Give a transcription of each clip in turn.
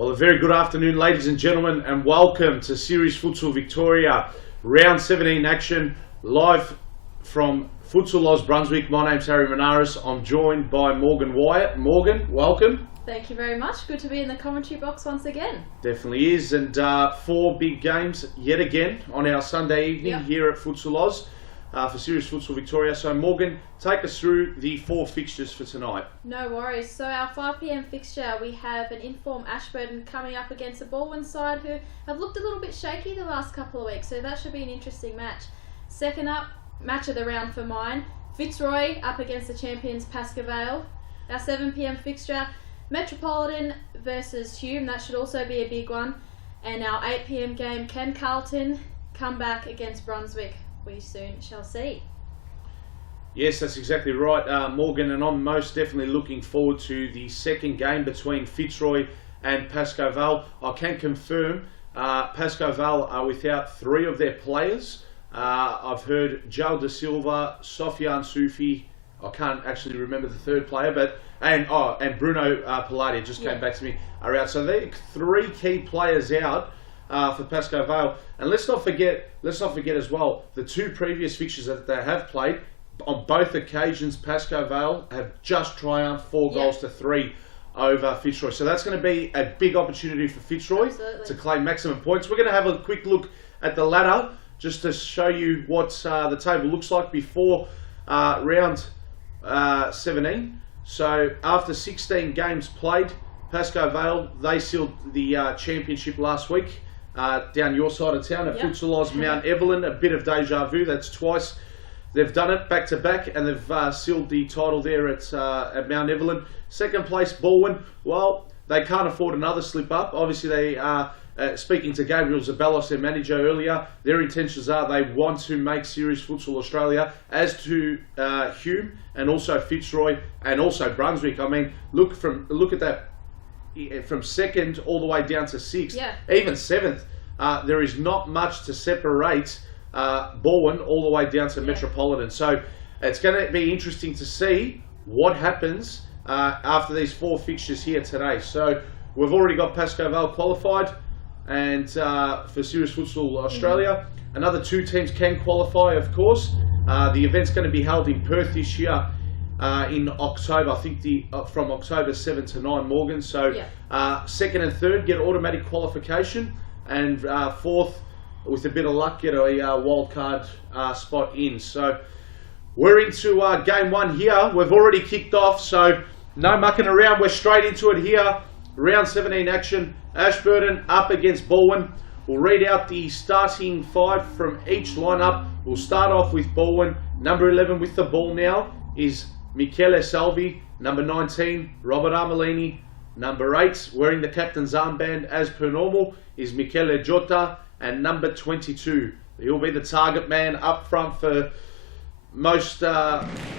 Well, a very good afternoon, ladies and gentlemen, and welcome to Series Futsal Victoria, Round 17 action, live from Futsal Oz Brunswick. My name's Harry Menaris. I'm joined by Morgan Wyatt. Morgan, welcome. Thank you very much. Good to be in the commentary box once again. Definitely is, and 4 big games yet again on our Sunday evening here at Futsal Oz for Series Futsal Victoria. So Morgan, take us through the 4 fixtures for tonight. No worries. So our 5 PM fixture, we have an informed Ashburton coming up against the BALWYN side who have looked a little bit shaky the last couple of weeks, so that should be an interesting match. Second up, match of the round for mine, FITZROY up against the champions PASCOE VALE. Our 7 PM fixture, METROPOLITAN versus HUME, that should also be a big one. And our 8 PM game, can CARLTON come back against BRUNSWICK? We soon shall see. Yes, that's exactly right, Morgan, and I'm most definitely looking forward to the second game between FITZROY and PASCOE VALE. I can confirm PASCOE VALE are without 3 of their players. I've heard Joe Da Silva, Sofiane Soufi, I can't actually remember the third player, but and Bruno Pilatia just came back to me, are out. So they're 3 key players out for PASCOE VALE. And let's not forget as well, the 2 previous fixtures that they have played, on both occasions PASCOE VALE have just triumphed 4 goals to 3 over FITZROY. So that's going to be a big opportunity for FITZROY to claim maximum points. We're going to have a quick look at the ladder just to show you what the table looks like before round 17. So after 16 games played, PASCOE VALE, they sealed the championship last week down your side of town at Futsal Oz Mount Evelyn. A bit of deja vu, that's twice they've done it back to back, and they've sealed the title there at Mount Evelyn. Second place, BALWYN. Well, they can't afford another slip up. Obviously, they are speaking to Gabriel Zaballos, their manager, earlier. Their intentions are they want to make Series Futsal Australia, as to HUME and also FITZROY and also Brunswick. I mean, look at that from 2nd all the way down to 6th, even 7th. There is not much to separate BALWYN all the way down to Metropolitan. So it's going to be interesting to see what happens after these 4 fixtures here today. So we've already got PASCOE VALE qualified, and for Series Futsal Australia, another 2 teams can qualify, of course. The event's going to be held in Perth this year in October, I think from October 7 to 9, Morgan. So 2nd and 3rd get automatic qualification, and 4th, with a bit of luck, get a wild card spot in. So we're into game 1 here. We've already kicked off, so no mucking around. We're straight into it here. Round 17 action. Ashburton up against BALWYN. We'll read out the starting 5 from each lineup. We'll start off with BALWYN. Number 11 with the ball now is Michele Salvi. Number 19, Robert Armelini. Number 8, wearing the captain's armband as per normal, is Michele Jota. And number 22, he'll be the target man up front for most attacks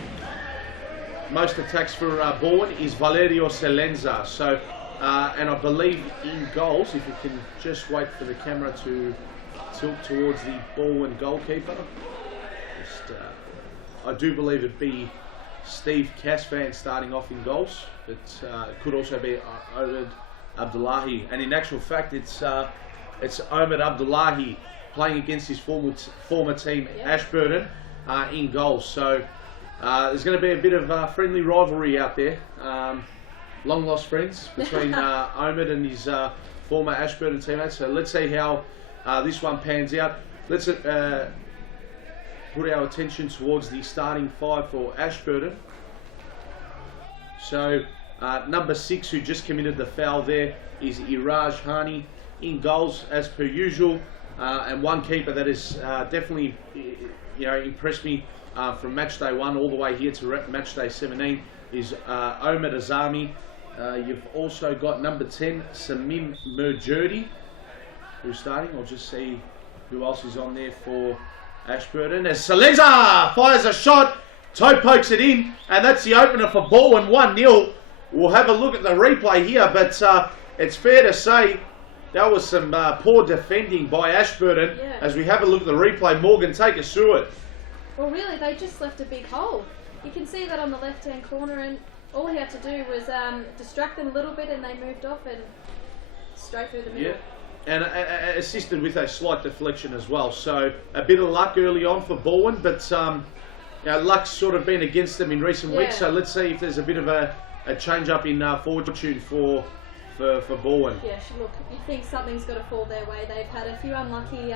for BALWYN, is Valerio Celenza. So, and I believe in goals, if you can just wait for the camera to tilt towards the BALWYN goalkeeper. I do believe it'd be Steve Casvan starting off in goals, but it could also be Omid Abdullahi. And in actual fact, it's Omid Abdullahi playing against his former team, Ashburton, in goals. So there's going to be a bit of friendly rivalry out there. Long lost friends between Omid and his former Ashburton teammates. So let's see how this one pans out. Let's put our attention towards the starting 5 for Ashburton. So number 6, who just committed the foul there, is Iraj Hani. In goals, as per usual, and one keeper that has definitely impressed me from match day 1 all the way here to match day 17 is Omar Azami. You've also got number 10, Samim Murjurdi, who's starting. I'll just see who else is on there for Ashburton. As Celenza fires a shot, toe pokes it in, and that's the opener for BALWYN, 1-0. We'll have a look at the replay here, but it's fair to say that was some poor defending by Ashburton. As we have a look at the replay, Morgan, take us through it. Well, really, they just left a big hole. You can see that on the left-hand corner, and all he had to do was distract them a little bit, and they moved off and straight through the middle. Yeah, and assisted with a slight deflection as well. So a bit of luck early on for Balwyn, but luck's sort of been against them in recent weeks. So let's see if there's a bit of a change up in fortune for Balwyn. Yeah, look, you think something's got to fall their way. They've had a few unlucky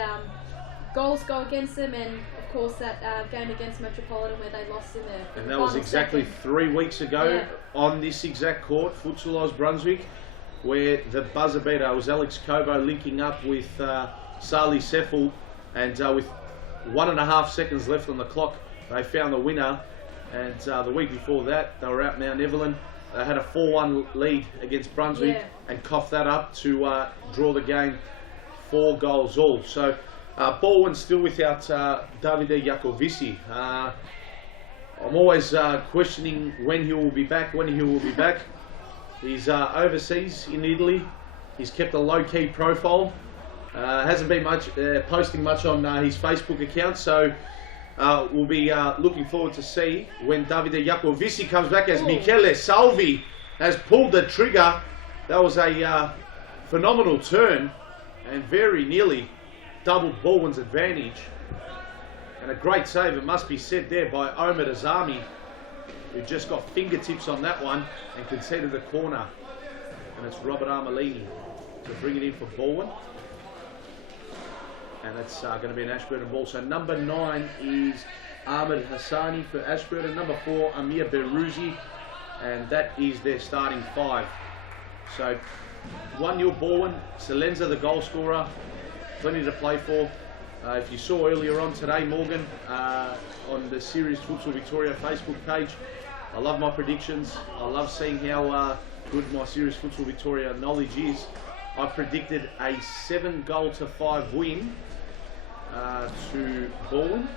goals go against them, and of course that game against Metropolitan where they lost in the And that was exactly second. 3 weeks ago on this exact court, Futsal Oz Brunswick, where the buzzer beater was Alex Cobo linking up with Sali Seffel, and with 1.5 seconds left on the clock, they found the winner. And the week before that, they were at Mount Evelyn. They had a 4-1 lead against Brunswick and coughed that up to draw the game 4 goals all. So Balwyn still without Davide Jacovici. I'm always questioning when he will be back, He's overseas in Italy. He's kept a low-key profile. Hasn't been posting much on his Facebook account, so we'll be looking forward to see when Davide Jacovici comes back, as Michele Salvi has pulled the trigger. That was a phenomenal turn and very nearly doubled Balwyn's advantage. And a great save, it must be said there, by Omar Azami, who just got fingertips on that one and conceded the corner. And it's Robert Armelini to bring it in for Balwyn. And it's going to be an Ashburton ball. So number 9 is Ahmed Hassani for Ashburton. Number 4, Amir Beruzi. And that is their starting 5. So 1-0 Balwyn. Salenza the goal scorer. Plenty to play for. If you saw earlier on today, Morgan, on the Series Futsal Victoria Facebook page, I love my predictions. I love seeing how good my Series Futsal Victoria knowledge is. I predicted a 7-5 win to Balwyn,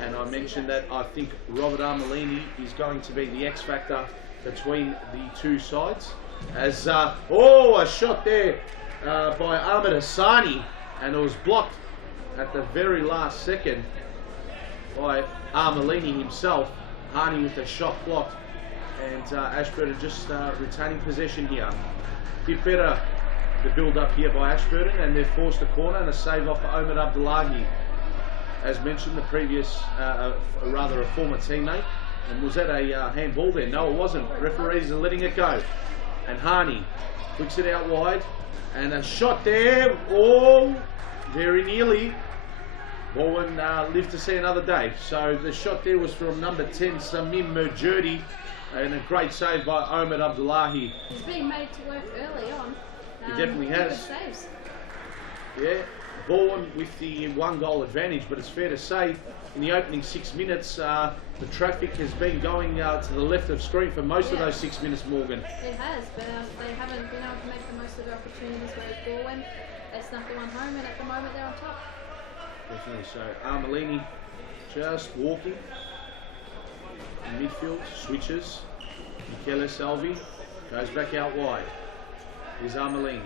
and I mentioned that I think Robert Armelini is going to be the X factor between the two sides. As a shot there by Ahmed Hassani, and it was blocked at the very last second by Armelini himself. Harney with the shot blocked, and Ashburton just retaining possession here. Bit better the build up here by Ashburton, and they've forced a corner and a save off for Omar Abdullahi. As mentioned, the previous, rather a former teammate. And was that a handball there? No, it wasn't. Referees are letting it go. And Harney flicks it out wide, and a shot there. Oh, very nearly. Balwyn lived to see another day. So the shot there was from number 10, Samim Murjudi, and a great save by Omar Abdullahi. He's being made to work early on. He definitely has. Saves. Yeah, Balwyn with the 1-goal advantage, but it's fair to say in the opening 6 minutes, the traffic has been going to the left of screen for most of those 6 minutes, Morgan. It has, but they haven't been able to make the most of the opportunities, whereas Balwyn, they snuck the one home, and at the moment they're on top. Definitely so. Armelini just walking in midfield, switches. Michele Salvi goes back out wide. Here's Armelini.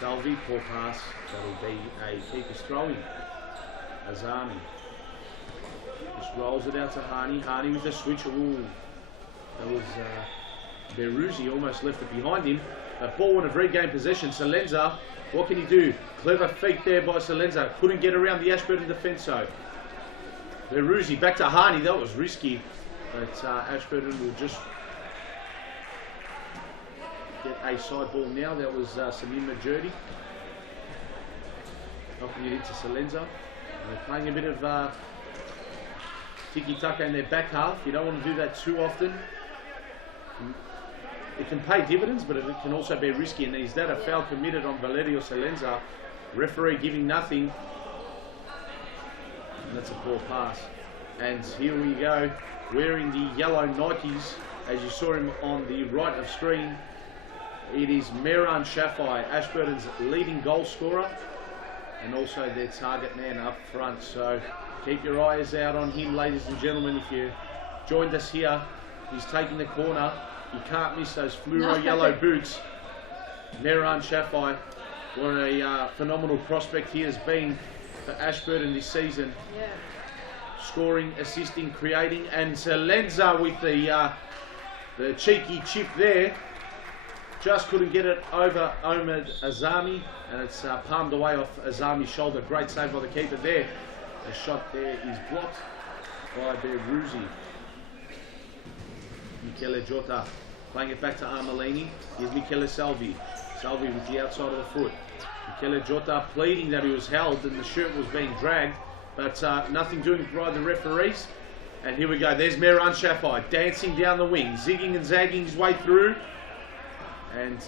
Salvi, poor pass. That'll be a keeper's throw-in. Azami just rolls it out to Harney. Harney with a switch. Ooh, that was Beruzi almost left it behind him. But Balwyn have regained possession. Salenza, what can he do? Clever feet there by Salenza. Couldn't get around the Ashburton defence though. Beruzi back to Harney. That was risky. But Ashburton will just get a side ball now. That was Samim Majurdi. Knocking it into Salenza. They're playing a bit of tiki-taka in their back half. You don't want to do that too often. It can pay dividends, but it can also be risky. And is that a foul committed on Valerio Salenza? Referee giving nothing. And that's a poor pass. And here we go, wearing the yellow Nikes, as you saw him on the right of screen. It is Mehran Shafai, Ashburton's leading goal scorer, and also their target man up front. So keep your eyes out on him, ladies and gentlemen. If you joined us here, he's taking the corner. You can't miss those fluoro yellow boots. Mehran Shafai, what a phenomenal prospect he has been for Ashburton this season. Yeah. Scoring, assisting, creating, and Salenza with the cheeky chip there. just couldn't get it over Omid Azami, and it's palmed away off Azami's shoulder. Great save by the keeper there. The shot there is blocked by Beruzi. Michele Jota playing it back to Armelini. Here's Michele Salvi. Salvi with the outside of the foot. Michele Jota pleading that he was held and the shirt was being dragged, but nothing doing by the referees. And here we go. There's Mehran Shafai dancing down the wing, zigging and zagging his way through, and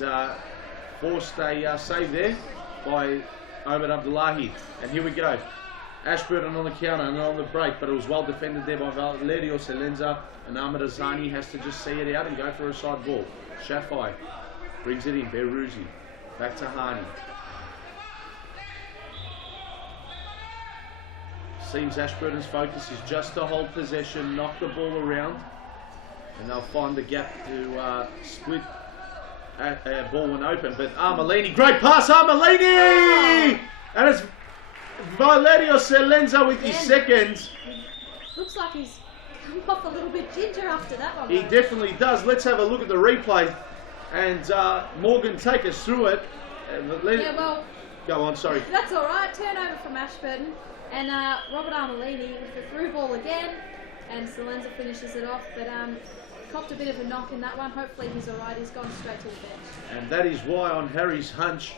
forced a save there by Omid Abdullahi. And here we go. Ashburton on the counter and on the break, but it was well defended there by Valerio Selenza, and Ahmed Azani has to just see it out and go for a side ball. Shafai brings it in. Beruzi back to Hani. Seems Ashburton's focus is just to hold possession, knock the ball around, and they'll find the gap to split Balwyn open. But Armelini, great pass, Armelini! And it's Valerio Selenza with his second. Looks like he's come off a little bit ginger after that one. He definitely does. Let's have a look at the replay. And Morgan, take us through it. Yeah, well, go on, sorry. That's all right. Turnover from Ashburton. And Robert Armelini with the through ball again. And Selenza finishes it off. But copped a bit of a knock in that one. Hopefully he's all right. He's gone straight to the bench. And that is why on Harry's hunch,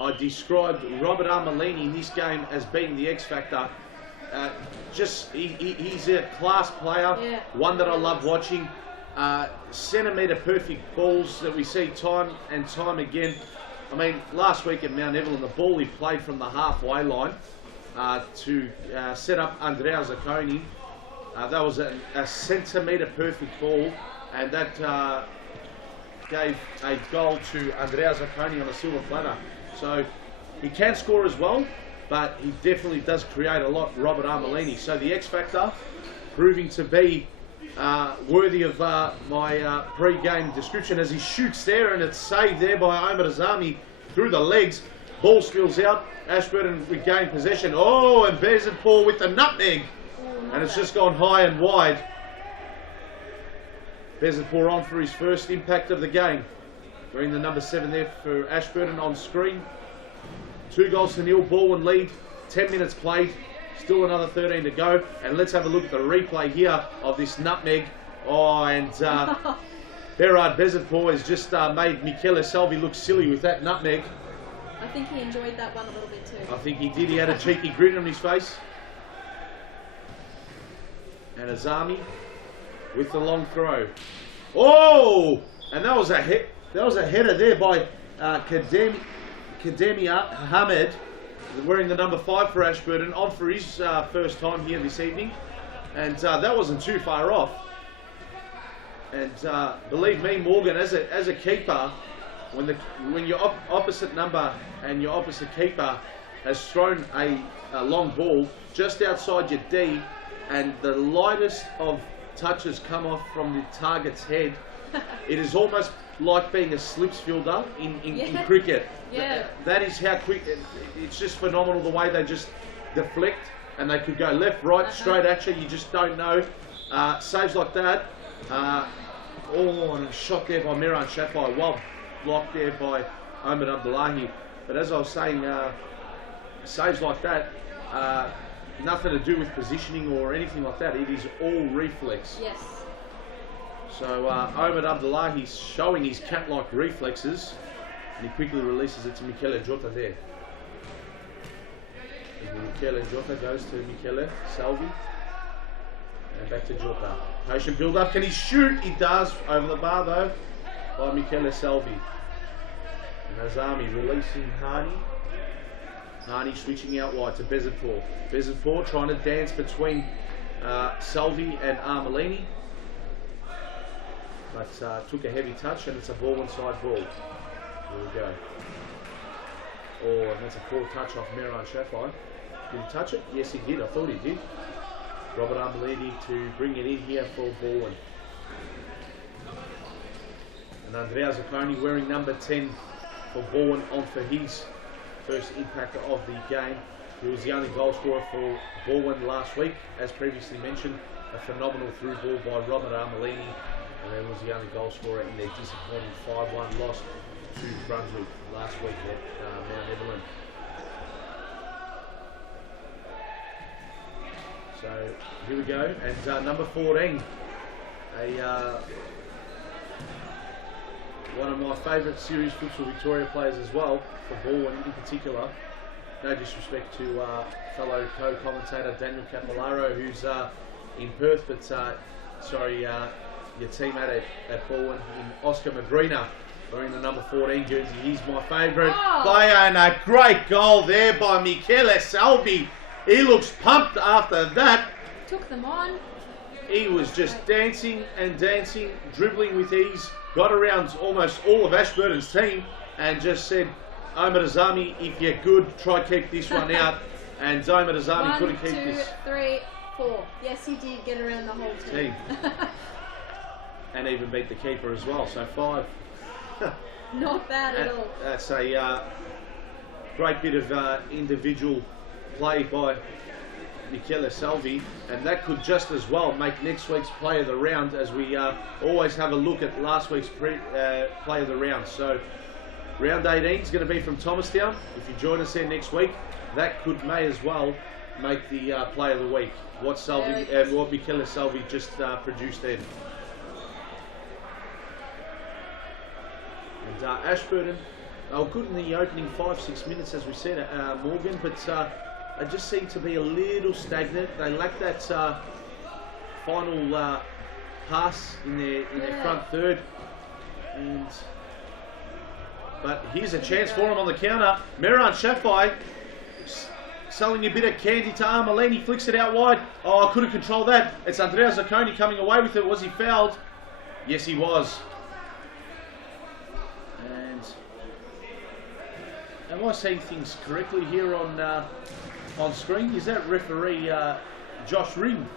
I described Robert Armelini in this game as being the X factor. He's a class player, yeah. One that I love watching. Centimetre perfect balls that we see time and time again. I mean, last week at Mount Evelyn, the ball he played from the halfway line to set up Andrea Zacconi. That was a centimetre perfect ball, and that gave a goal to Andrea Zacconi on a silver platter. So he can score as well, but he definitely does create a lot, Robert Armelini. So the X factor proving to be worthy of my pre-game description as he shoots there, and it's saved there by Omid Azami through the legs. Ball spills out. Ashburton regain possession. Oh, and Bezidpour with the nutmeg. And it's just gone high and wide. Bezidpour on for his first impact of the game. Wearing the number 7 there for Ashburton on screen. 2-0 Balwyn lead. 10 minutes played. Still another 13 to go. And let's have a look at the replay here of this nutmeg. Oh, and Berard Bezidpour has just made Michele Salvi look silly with that nutmeg. I think he enjoyed that one a little bit too. I think he did. He had a cheeky grin on his face. And Azami with the long throw. Oh! And that was a hit. That was a header there by Kademi Ahmed, wearing the number 5 for Ashburton, on for his first time here this evening. And that wasn't too far off. And believe me, Morgan, as a keeper, when your opposite number and your opposite keeper has thrown a long ball just outside your D, and the lightest of touches come off from the target's head, it is almost like being a slips fielder in cricket. Yeah. That is how quick, it's just phenomenal the way they just deflect, and they could go left, right, straight at you, you just don't know. Saves like that. Oh, and a shot there by Mehran Shafai, well blocked there by Omid Abdullahi. But as I was saying, saves like that, nothing to do with positioning or anything like that. It is all reflex. Yes. So Omid Abdullahi showing his cat-like reflexes, and he quickly releases it to Michele Jota there. And Michele Jota goes to Michele Salvi, and back to Jota. Patient build-up. Can he shoot? He does. Over the bar though by Michele Salvi. And Azami releasing Hani. Hani switching out wide to Bezidpour. Bezidpour trying to dance between Salvi and Armelini. But took a heavy touch, and it's a ball inside ball. Here we go. Oh, and that's a poor touch off Mehran Shafai. Did he touch it? Yes, he did. I thought he did. Robert Armelini to bring it in here for Balwyn. And Andrea Zacconi wearing number 10 for Balwyn on for his first impact of the game. He was the only goal scorer for Balwyn last week. As previously mentioned, a phenomenal through ball by Robert Armelini. And he was the only goal scorer in their disappointing 5-1 loss to Brunswick last week at Mount Evelyn. So here we go, and number 14, one of my favourite series Futsal Victoria players as well, for BALWYN in particular. No disrespect to fellow co-commentator Daniel Capillaro, who's in Perth, but your teammate at BALWYN in Oscar Madrina, wearing the number 14 jersey. He's my favourite player, and a great goal there by Michele Salvi. He looks pumped after that. Took them on. He was just dancing and dancing, dribbling with ease, got around almost all of Ashburton's team, and just said, Omar Azami, if you're good, try keep this one out. And Omar Azami couldn't keep this. 1, 2, 3, 4. Yes, he did get around the whole team. And even beat the keeper as well, so 5. Not bad at all. That's a great bit of individual play by Michele Salvi, and that could just as well make next week's play of the round, as we always have a look at last week's play of the round. So round 18 is going to be from Thomastown. If you join us there next week, that may as well make the play of the week. What Michele Salvi just produced then. And Ashburton, they were good in the opening 5-6 minutes, as we said, Morgan, but they just seem to be a little stagnant. They lack that final pass in their front third. But here's a chance for him on the counter. Mehran Shafai selling a bit of candy to Armelini, flicks it out wide. Oh, I couldn't control that. It's Andrea Zacconi coming away with it. Was he fouled? Yes, he was. Am I seeing things correctly here on screen? Is that referee Josh Ring?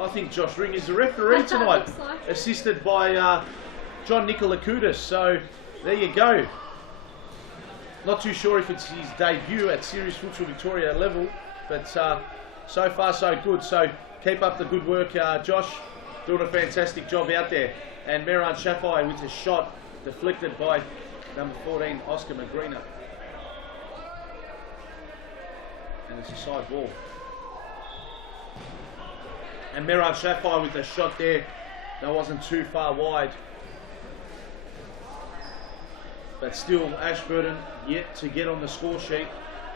I think Josh Ring is the referee tonight, assisted by John Nicolakudis. So there you go. Not too sure if it's his debut at Series Futsal Victoria level, but so far so good. So keep up the good work, Josh. Doing a fantastic job out there. And Mehran Shafai with a shot deflected by number 14, Oscar Magrina. And it's a side ball. And Mehran Shafai with a shot there. That wasn't too far wide. But still, Ashburton yet to get on the score sheet.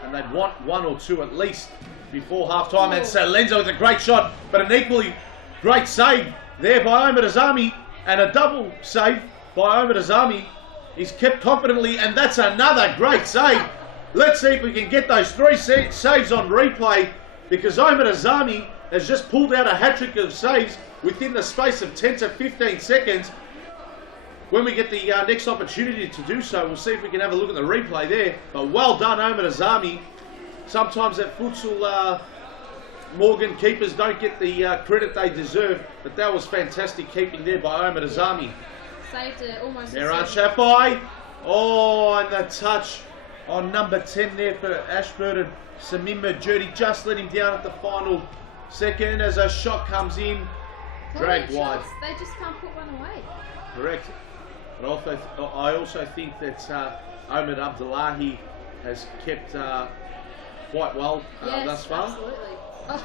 And they'd want 1 or 2 at least before half-time. And Salenzo with a great shot, but an equally great save there by Omar Azami. And a double save by Omar Azami. He's kept confidently, and that's another great save. Let's see if we can get those 3 saves on replay, because Omar Azami has just pulled out a hat-trick of saves within the space of 10 to 15 seconds. When we get the next opportunity to do so, we'll see if we can have a look at the replay there. But well done, Omar Azami. Sometimes at futsal, Morgan, keepers don't get the credit they deserve, but that was fantastic keeping there by Omar Azami. Saved it almost. Mehran Shafai. Oh, and the touch on number 10 there for Ashburton. Samim Majudi just let him down at the final second as a shot comes in. Dragged wide. They just can't put one away. Correct. But I also think that Omar Abdullahi has kept quite well thus far. Absolutely. Oh.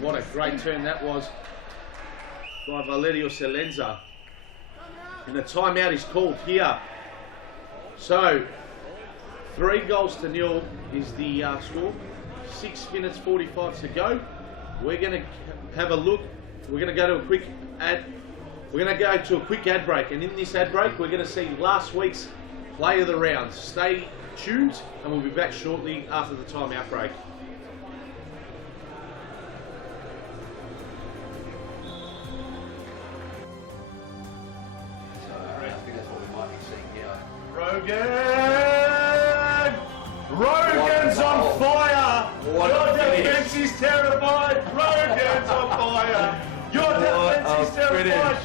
What a great turn that was by Valerio Salenza. And a timeout is called here. So 3-0 is the score. 6 minutes 45 to go. We're going to have a look. We're going to go to a quick ad. We're going to go to a quick ad break, and in this ad break, we're going to see last week's play of the round. Stay tuned, and we'll be back shortly after the timeout break. Rogan's on fire! Your defense is terrified! Rogan's on fire! Your defense is terrified!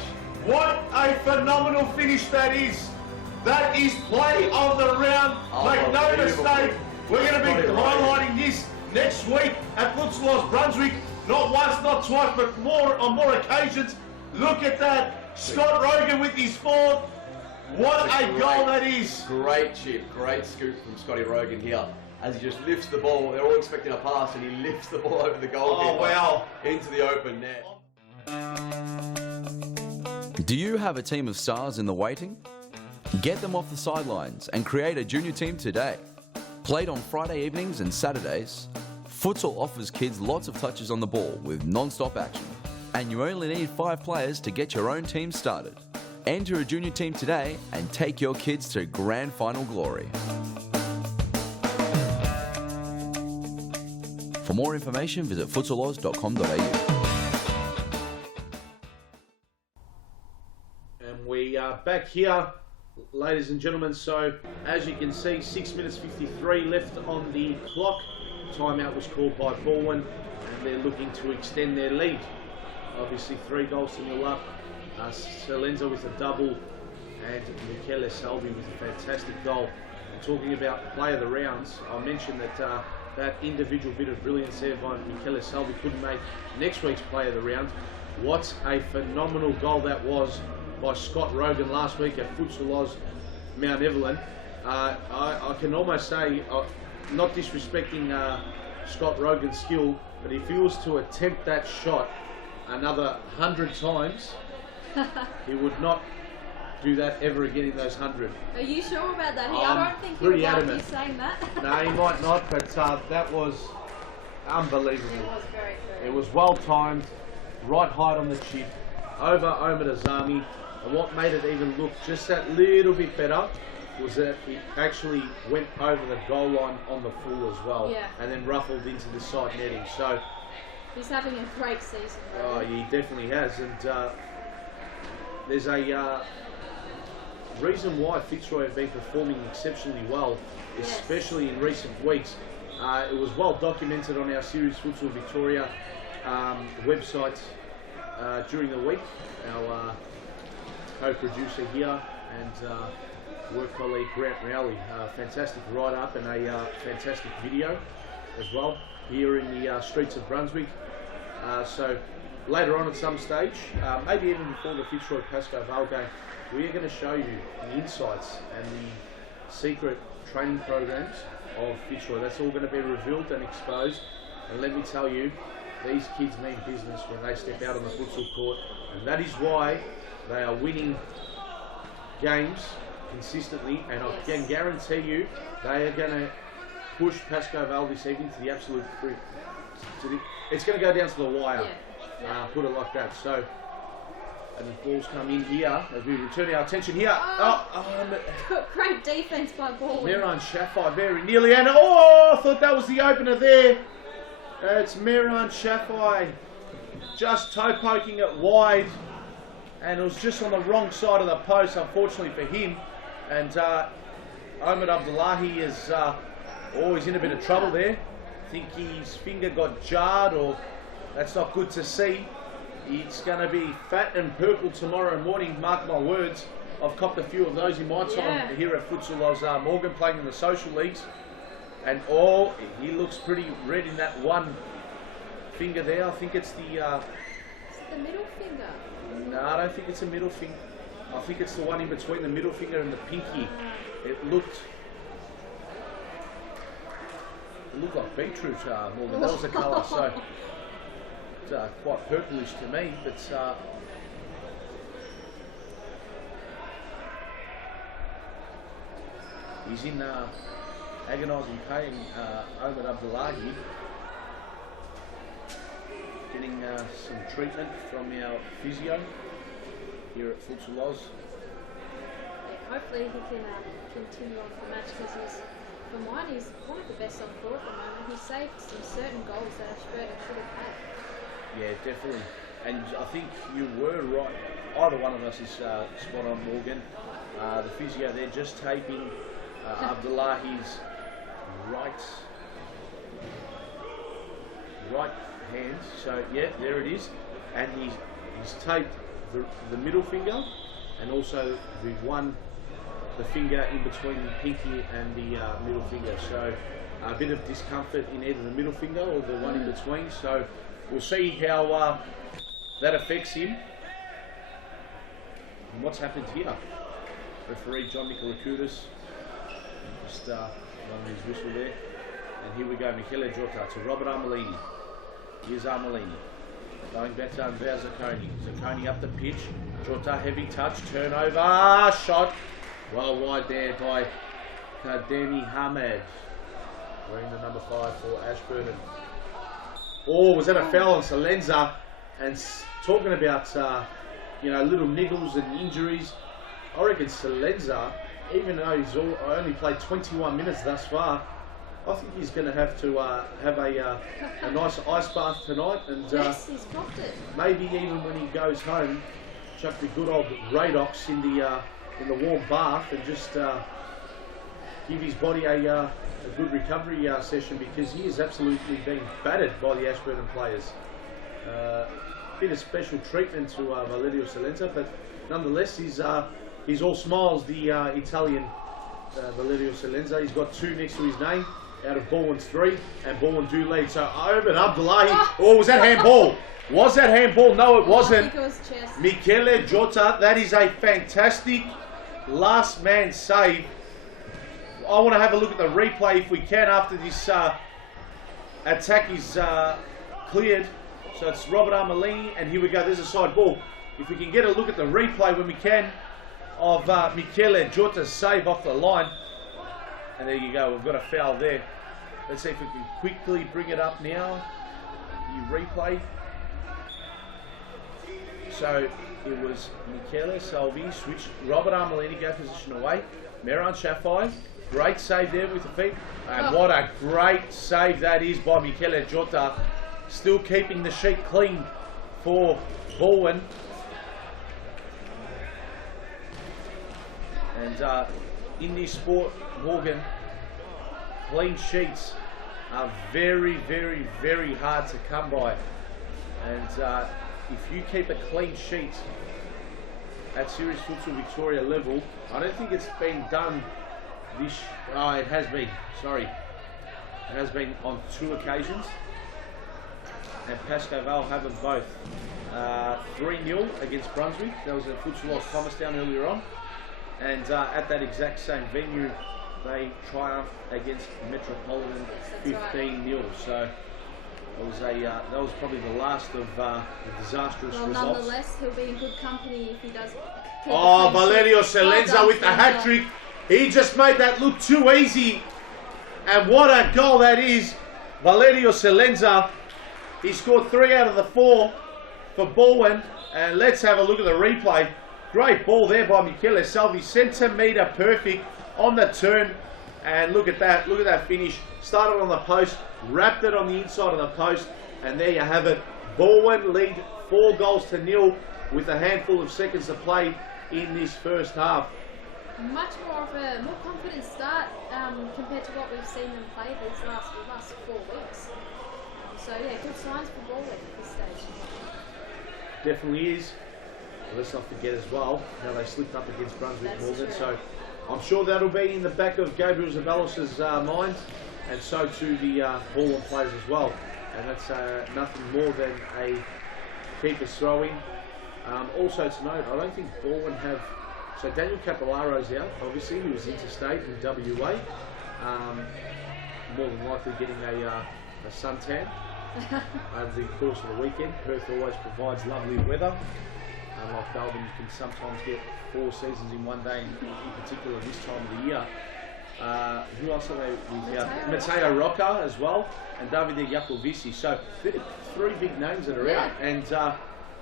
What a phenomenal finish that is! That is play of the round. Make no mistake, we're going to be highlighting this next week at Futsal Oz Brunswick. Not once, not twice, but on more occasions. Look at that. Scott Rogan with his 4th. What a goal that is! Great chip, great scoop from Scotty Rogan here. As he just lifts the ball, they're all expecting a pass, and he lifts the ball over the goalkeeper into the open net. Do you have a team of stars in the waiting? Get them off the sidelines and create a junior team today. Played on Friday evenings and Saturdays, Futsal offers kids lots of touches on the ball with non-stop action. And you only need 5 players to get your own team started. Enter a junior team today and take your kids to grand final glory. For more information, visit futsaloz.com.au. And we are back here, ladies and gentlemen. So, as you can see, 6 minutes 53 left on the clock. Timeout was called by BALWYN, and they're looking to extend their lead. Obviously, 3 goals to nil up. Salenza with a double, and Michele Salvi with a fantastic goal. And talking about play of the rounds, I mentioned that that individual bit of brilliance there by Michele Salvi couldn't make next week's play of the round. What a phenomenal goal that was by Scott Rogan last week at Futsal Oz Mount Evelyn. I can almost say, not disrespecting Scott Rogan's skill, but if he was to attempt that shot another 100 times, he would not do that ever again in those 100. Are you sure about that? I don't think he would like you saying that. No, he might not, but that was unbelievable. It was very good. It was well timed, right height on the chip, over Omar Azami, and what made it even look just that little bit better was that it actually went over the goal line on the full as well, and then ruffled into the side netting. So he's having a great season. Oh, he definitely has, and there's a reason why Fitzroy have been performing exceptionally well, especially in recent weeks. It was well documented on our Series Futsal Victoria website during the week. Our co-producer here and work colleague Grant Rowley, fantastic write-up and a fantastic video as well here in the streets of Brunswick. So later on at some stage, maybe even before the Fitzroy PASCOE VALE game, we are going to show you the insights and the secret training programs of Fitzroy. That's all going to be revealed and exposed. And let me tell you, these kids mean business when they step out on the futsal court, and that is why they are winning games consistently. And I can guarantee you, they are going to push PASCOE VALE this evening to the absolute brink. It's going to go down to the wire. Put it like that. So, and the balls come in here as we return our attention here. Great defense by BALWYN. Mehran Shafai very nearly, and I thought that was the opener there. It's Mehran Shafai just toe poking it wide, and it was just on the wrong side of the post, unfortunately for him. And Omar Abdullahi is he's in a bit of trouble there. I think his finger got jarred, or that's not good to see. It's going to be fat and purple tomorrow morning, mark my words. I've copped a few of those in my time here at Futsal Oz Morgan, playing in the social leagues. And he looks pretty red in that one finger there. I think it's the... it's the middle finger. No, I don't think it's a middle finger. I think it's the one in between the middle finger and the pinky. It looked like beetroot more than that was the colour. So it's quite purplish to me, but he's in agonising pain. Omar Abdullahi getting some treatment from our physio here at Futsal Oz. Hopefully he can continue on for the match, because for mine, he's one of the best on court at the moment. He saved some certain goals that ASHBURTON should have had. Yeah, definitely. And I think you were right. Either one of us is spot on, Morgan. The physio there just taping Abdullahi's right hand. So yeah, there it is. And he's taped the middle finger, and also the finger in between the pinky and the middle finger. So a bit of discomfort in either the middle finger or the one in between. So we'll see how that affects him. And what's happened here? referee John Nicolakoutis. Just blowing his whistle there. And here we go, Michele Jota to Robert Armelini. Here's Armelini. Going back to Andrea Zacconi. Zacconi up the pitch. Jota, heavy touch, turnover, shot. Well wide there by Kademi Hamed. Wearing the number 5 for Ashburton. Oh, was that a foul on Salenza? And talking about, you know, little niggles and injuries, I reckon Salenza, even though he's only played 21 minutes thus far, I think he's going to have to have a nice ice bath tonight, and yes, he's clocked it. Maybe even when he goes home, chuck the good old Radox in the warm bath and just give his body a good recovery session, because he is absolutely being battered by the Ashburton players. Bit of special treatment to Valerio Salenza, but nonetheless he's all smiles, the Italian Valerio Salenza. He's got 2 next to his name out of Balwyn's 3, and Balwyn do lead. So over and up delay. Oh, was that handball? Was that handball? No, it wasn't. I think it was chest. Michele Jota, that is a fantastic last man save. I want to have a look at the replay if we can after this attack is cleared. So it's Robert Armelini, and here we go, there's a side ball. If we can get a look at the replay when we can of Michele Jota's save off the line. And there you go, we've got a foul there. Let's see if we can quickly bring it up now. You replay. So it was Michele Salvi, switched, Robert Armelini, go position away. Meran Shafai, great save there with the feet. And what a great save that is by Michele Jota. Still keeping the sheet clean for Balwyn. And in this sport, Morgan, clean sheets are very, very, very hard to come by. And if you keep a clean sheet at Series Futsal Victoria level, I don't think it's been done this... Oh, it has been, sorry. It has been on 2 occasions. And PASCOE VALE have them both. 3-0 against Brunswick. That was a Futsal Oz Thomastown earlier on. And at that exact same venue, they triumphed against Metropolitan 15-0. So it was that was probably the last of the disastrous results. Nonetheless, he'll be in good company if he does. Oh, Valerio Salenza with the hat-trick. He just made that look too easy. And what a goal that is. Valerio Salenza. He scored 3 out of the 4 for Balwyn. And let's have a look at the replay. Great ball there by Michele Salvi. Centimetre perfect on the turn. And look at that finish. Started on the post, wrapped it on the inside of the post. And there you have it. Balwyn lead 4-0 with a handful of seconds to play in this first half. Much more confident start compared to what we've seen them play these last 4 weeks. So yeah, good signs for Balwyn at this stage. Definitely is. Let's not forget as well how they slipped up against Brunswick Morgan. So I'm sure that'll be in the back of Gabriel Zabalos' mind, and so too the Balwyn players as well. And that's nothing more than a keeper's throw-in. Also to note, I don't think Balwyn have... So Daniel Capellaro's out, obviously, he was interstate in WA. More than likely getting a suntan over the course of the weekend. Perth always provides lovely weather. Unlike Melbourne, you can sometimes get 4 seasons in one day, in particular this time of the year. Who else are they? Matteo Rocca as well, and Davide Jacovici. So 3 big names that are out, and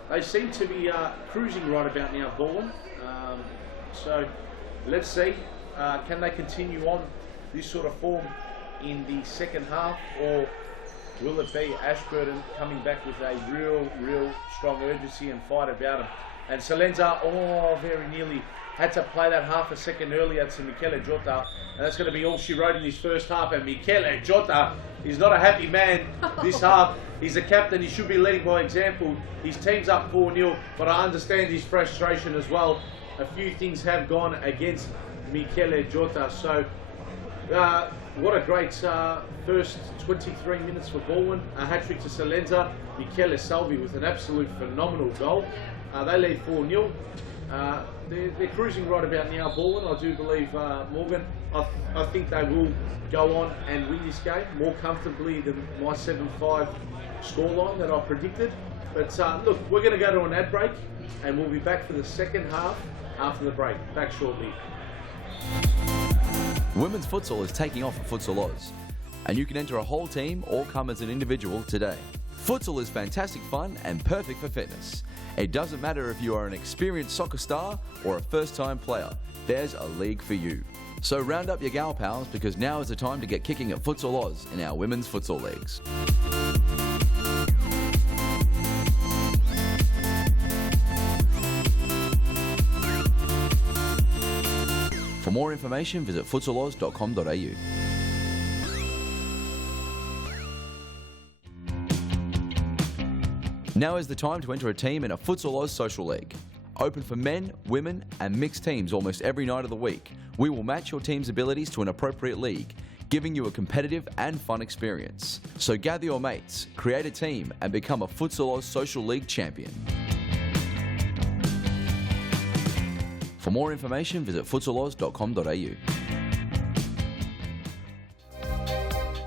they seem to be cruising right about now, Balwyn. So let's see, can they continue on this sort of form in the second half, or will it be Ashburton coming back with a real strong urgency and fight about them? And Salenza, very nearly had to play that half a second earlier to Michele Jota, and that's going to be all she wrote in his first half. And Michele Jota is not a happy man this half. He's a captain, he should be leading by example. His team's up 4-0, but I understand his frustration as well. A few things have gone against Michele Jota. So what a great first 23 minutes for Balwyn. A hat-trick to Salenza. Michele Salvi with an absolute phenomenal goal. They lead 4-0. They're cruising right about now, Baldwin. I do believe, Morgan. I think they will go on and win this game more comfortably than my 7-5 scoreline that I predicted. But look, we're going to go to an ad break, and we'll be back for the second half after the break. Back shortly. Women's futsal is taking off at Futsal Oz, and you can enter a whole team or come as an individual today. Futsal is fantastic fun and perfect for fitness. It doesn't matter if you are an experienced soccer star or a first-time player, there's a league for you. So round up your gal pals, because now is the time to get kicking at Futsal Oz in our women's futsal leagues. For more information, visit futsaloz.com.au. Now is the time to enter a team in a Futsal Oz Social League. Open for men, women and mixed teams almost every night of the week. We will match your team's abilities to an appropriate league, giving you a competitive and fun experience. So gather your mates, create a team and become a Futsal Oz Social League champion. For more information, visit futsaloz.com.au.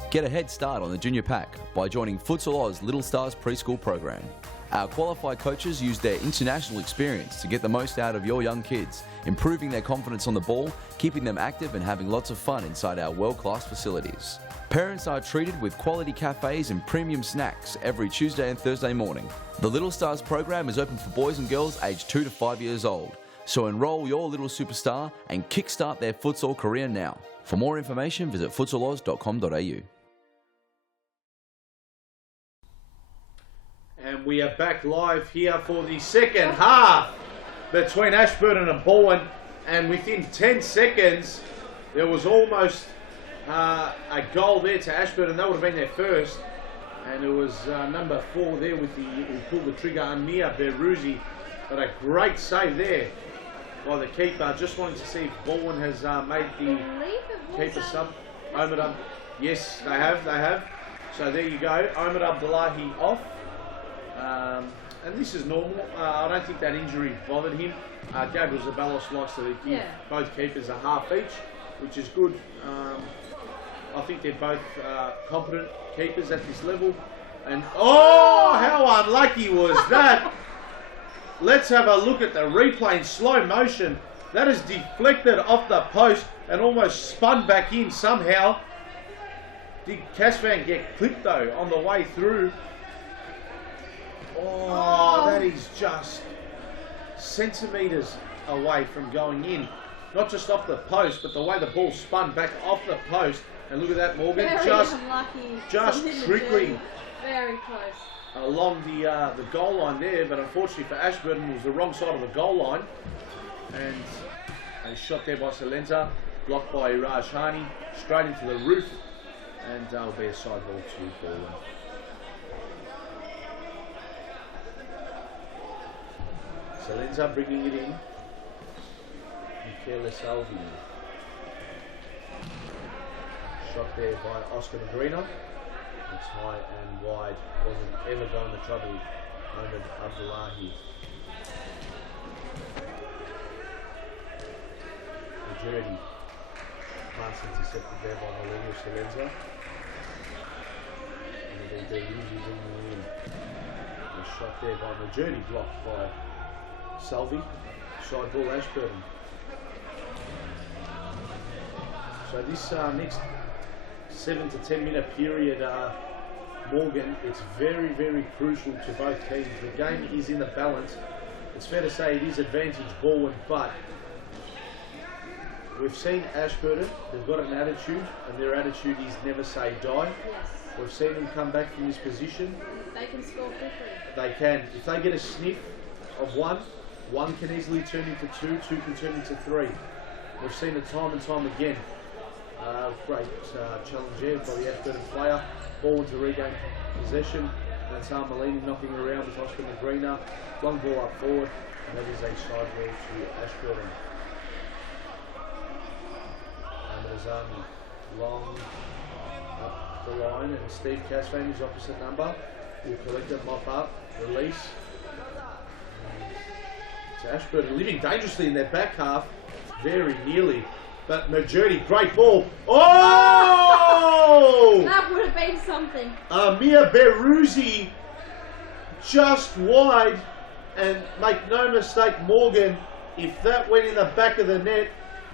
Get a head start on the junior pack by joining Futsal Oz Little Stars preschool program. Our qualified coaches use their international experience to get the most out of your young kids, improving their confidence on the ball, keeping them active and having lots of fun inside our world-class facilities. Parents are treated with quality cafes and premium snacks every Tuesday and Thursday morning. The Little Stars program is open for boys and girls aged 2 to 5 years old. So enroll your little superstar and kickstart their futsal career now. For more information, visit futsaloz.com.au. And we are back live here for the second half between Ashburton and Baldwyn. And within 10 seconds, there was almost a goal there to Ashburton. That would have been their first. And it was number 4 there with who pulled the trigger, Amir Beruzzi. But a great save there by the keeper. Just wanting to see if Baldwyn has made the keeper sub. Omar, yes, they have. So there you go. Omar Abdullahi off. And this is normal. I don't think that injury bothered him. Gabriel Zabalos likes to give both keepers a half each, which is good. I think they're both competent keepers at this level. And oh, how unlucky was that? Let's have a look at the replay in slow motion. That is deflected off the post and almost spun back in somehow. Did Casvan get clipped though on the way through? Oh, that is just centimetres away from going in. Not just off the post, but the way the ball spun back off the post. And look at that, Morgan. Very unlucky. Just trickling. Very close. Along the goal line there, but unfortunately for Ashburton, it was the wrong side of the goal line. And a shot there by Salenza, blocked by Iraj Hani, straight into the roof. And that'll be a side ball to Baldwyn. Salenza bringing it in. Michele Salvi. Shot there by Oscar Negrino. It's high and wide. Wasn't ever going to trouble Mohamed Abdullahi. The journey. Pass intercepted there by Malenio Salenza. And they're usually bringing in. A shot there by Majority, blocked by Salvi. Side ball Ashburton. So this next 7 to 10 minute period, Morgan, it's very, very crucial to both teams. The game is in the balance. It's fair to say it is advantage Baldwyn, but we've seen Ashburton, they've got an attitude, and their attitude is never say die. Yes. We've seen them come back from this position. They can score quickly. They can. If they get a sniff of one can easily turn into two can turn into 3. We've seen it time and time again. Great challenge there by the Ashburton player. Ball to regain possession. That's Malini knocking around with Oscar Negrino. Long ball up forward, and that is a side ball to Ashburton. Amazani long up the line, and Steve Casvan, his opposite number, will collect it, mop up, release. And So Ashburton living dangerously in their back half, very nearly. But Majority, great ball. Oh! That would have been something. Mia Beruzzi just wide, and make no mistake, Morgan, if that went in the back of the net,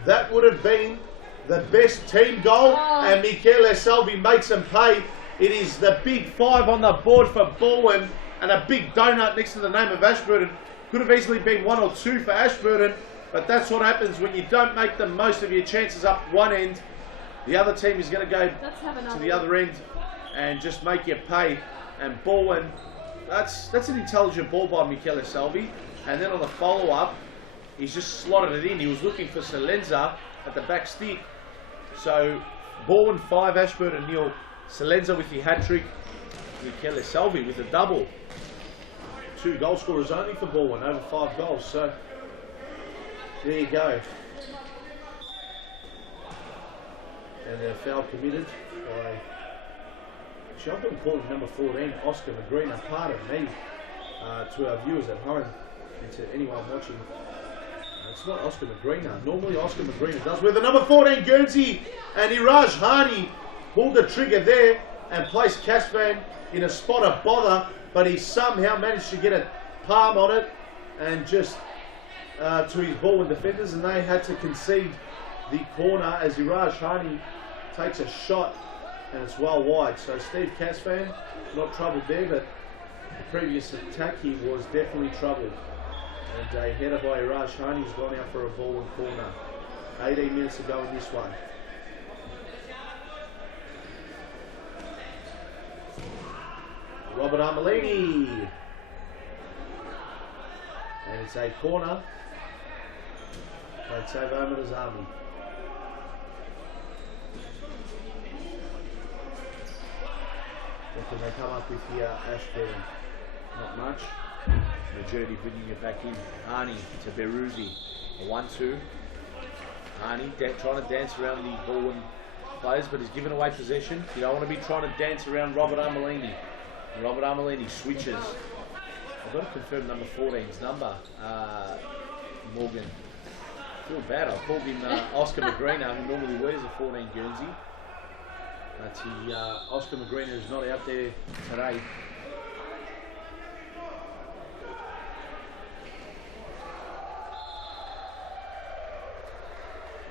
that would have been the best team goal, and Michele Salvi makes them pay. It is the big 5 on the board for BALWYN, and a big donut next to the name of Ashburton. Could have easily been 1 or 2 for Ashburton, but that's what happens when you don't make the most of your chances up one end. The other team is going to go to the other end and just make you pay. And BALWYN, that's an intelligent ball by Michele Salvi. And then on the follow-up, he's just slotted it in. He was looking for Salenza at the back stick. So BALWYN 5, Ashburton 0. Salenza with the hat-trick. Michele Salvi with a double. 2 goal scorers only for BALWYN, over 5 goals. So there you go. And a foul committed by, actually I'm going to call him number 14, Oscar McGreen. Pardon me to our viewers at home and to anyone watching. It's not Oscar McGreen. Normally Oscar McGreen does. With the number 14 Guernsey, and Iraj Hani pulled the trigger there and placed Casvan in a spot of bother, but he somehow managed to get a palm on it and just to his BALWYN defenders, and they had to concede the corner as Iraj Hani takes a shot and it's well wide. So Steve Casvan not troubled there, but the previous attack he was definitely troubled. And a header by Iraj Hani has gone out for a BALWYN corner. 18 minutes to go in this one. Robert Armelini. And it's a corner. Played save over his army. What can they come up with here, Ashburton? Not much. Majority bringing it back in. Arnie to Beruzzi. A 1-2. Arnie trying to dance around the BALWYN players, but he's given away possession. You don't want to be trying to dance around Robert Armelini. Robert Armelini switches. I've got to confirm number 14's number. Morgan. I feel bad. I called him Oscar McGreener, who normally wears a 14 Guernsey. But Oscar McGreener is not out there today.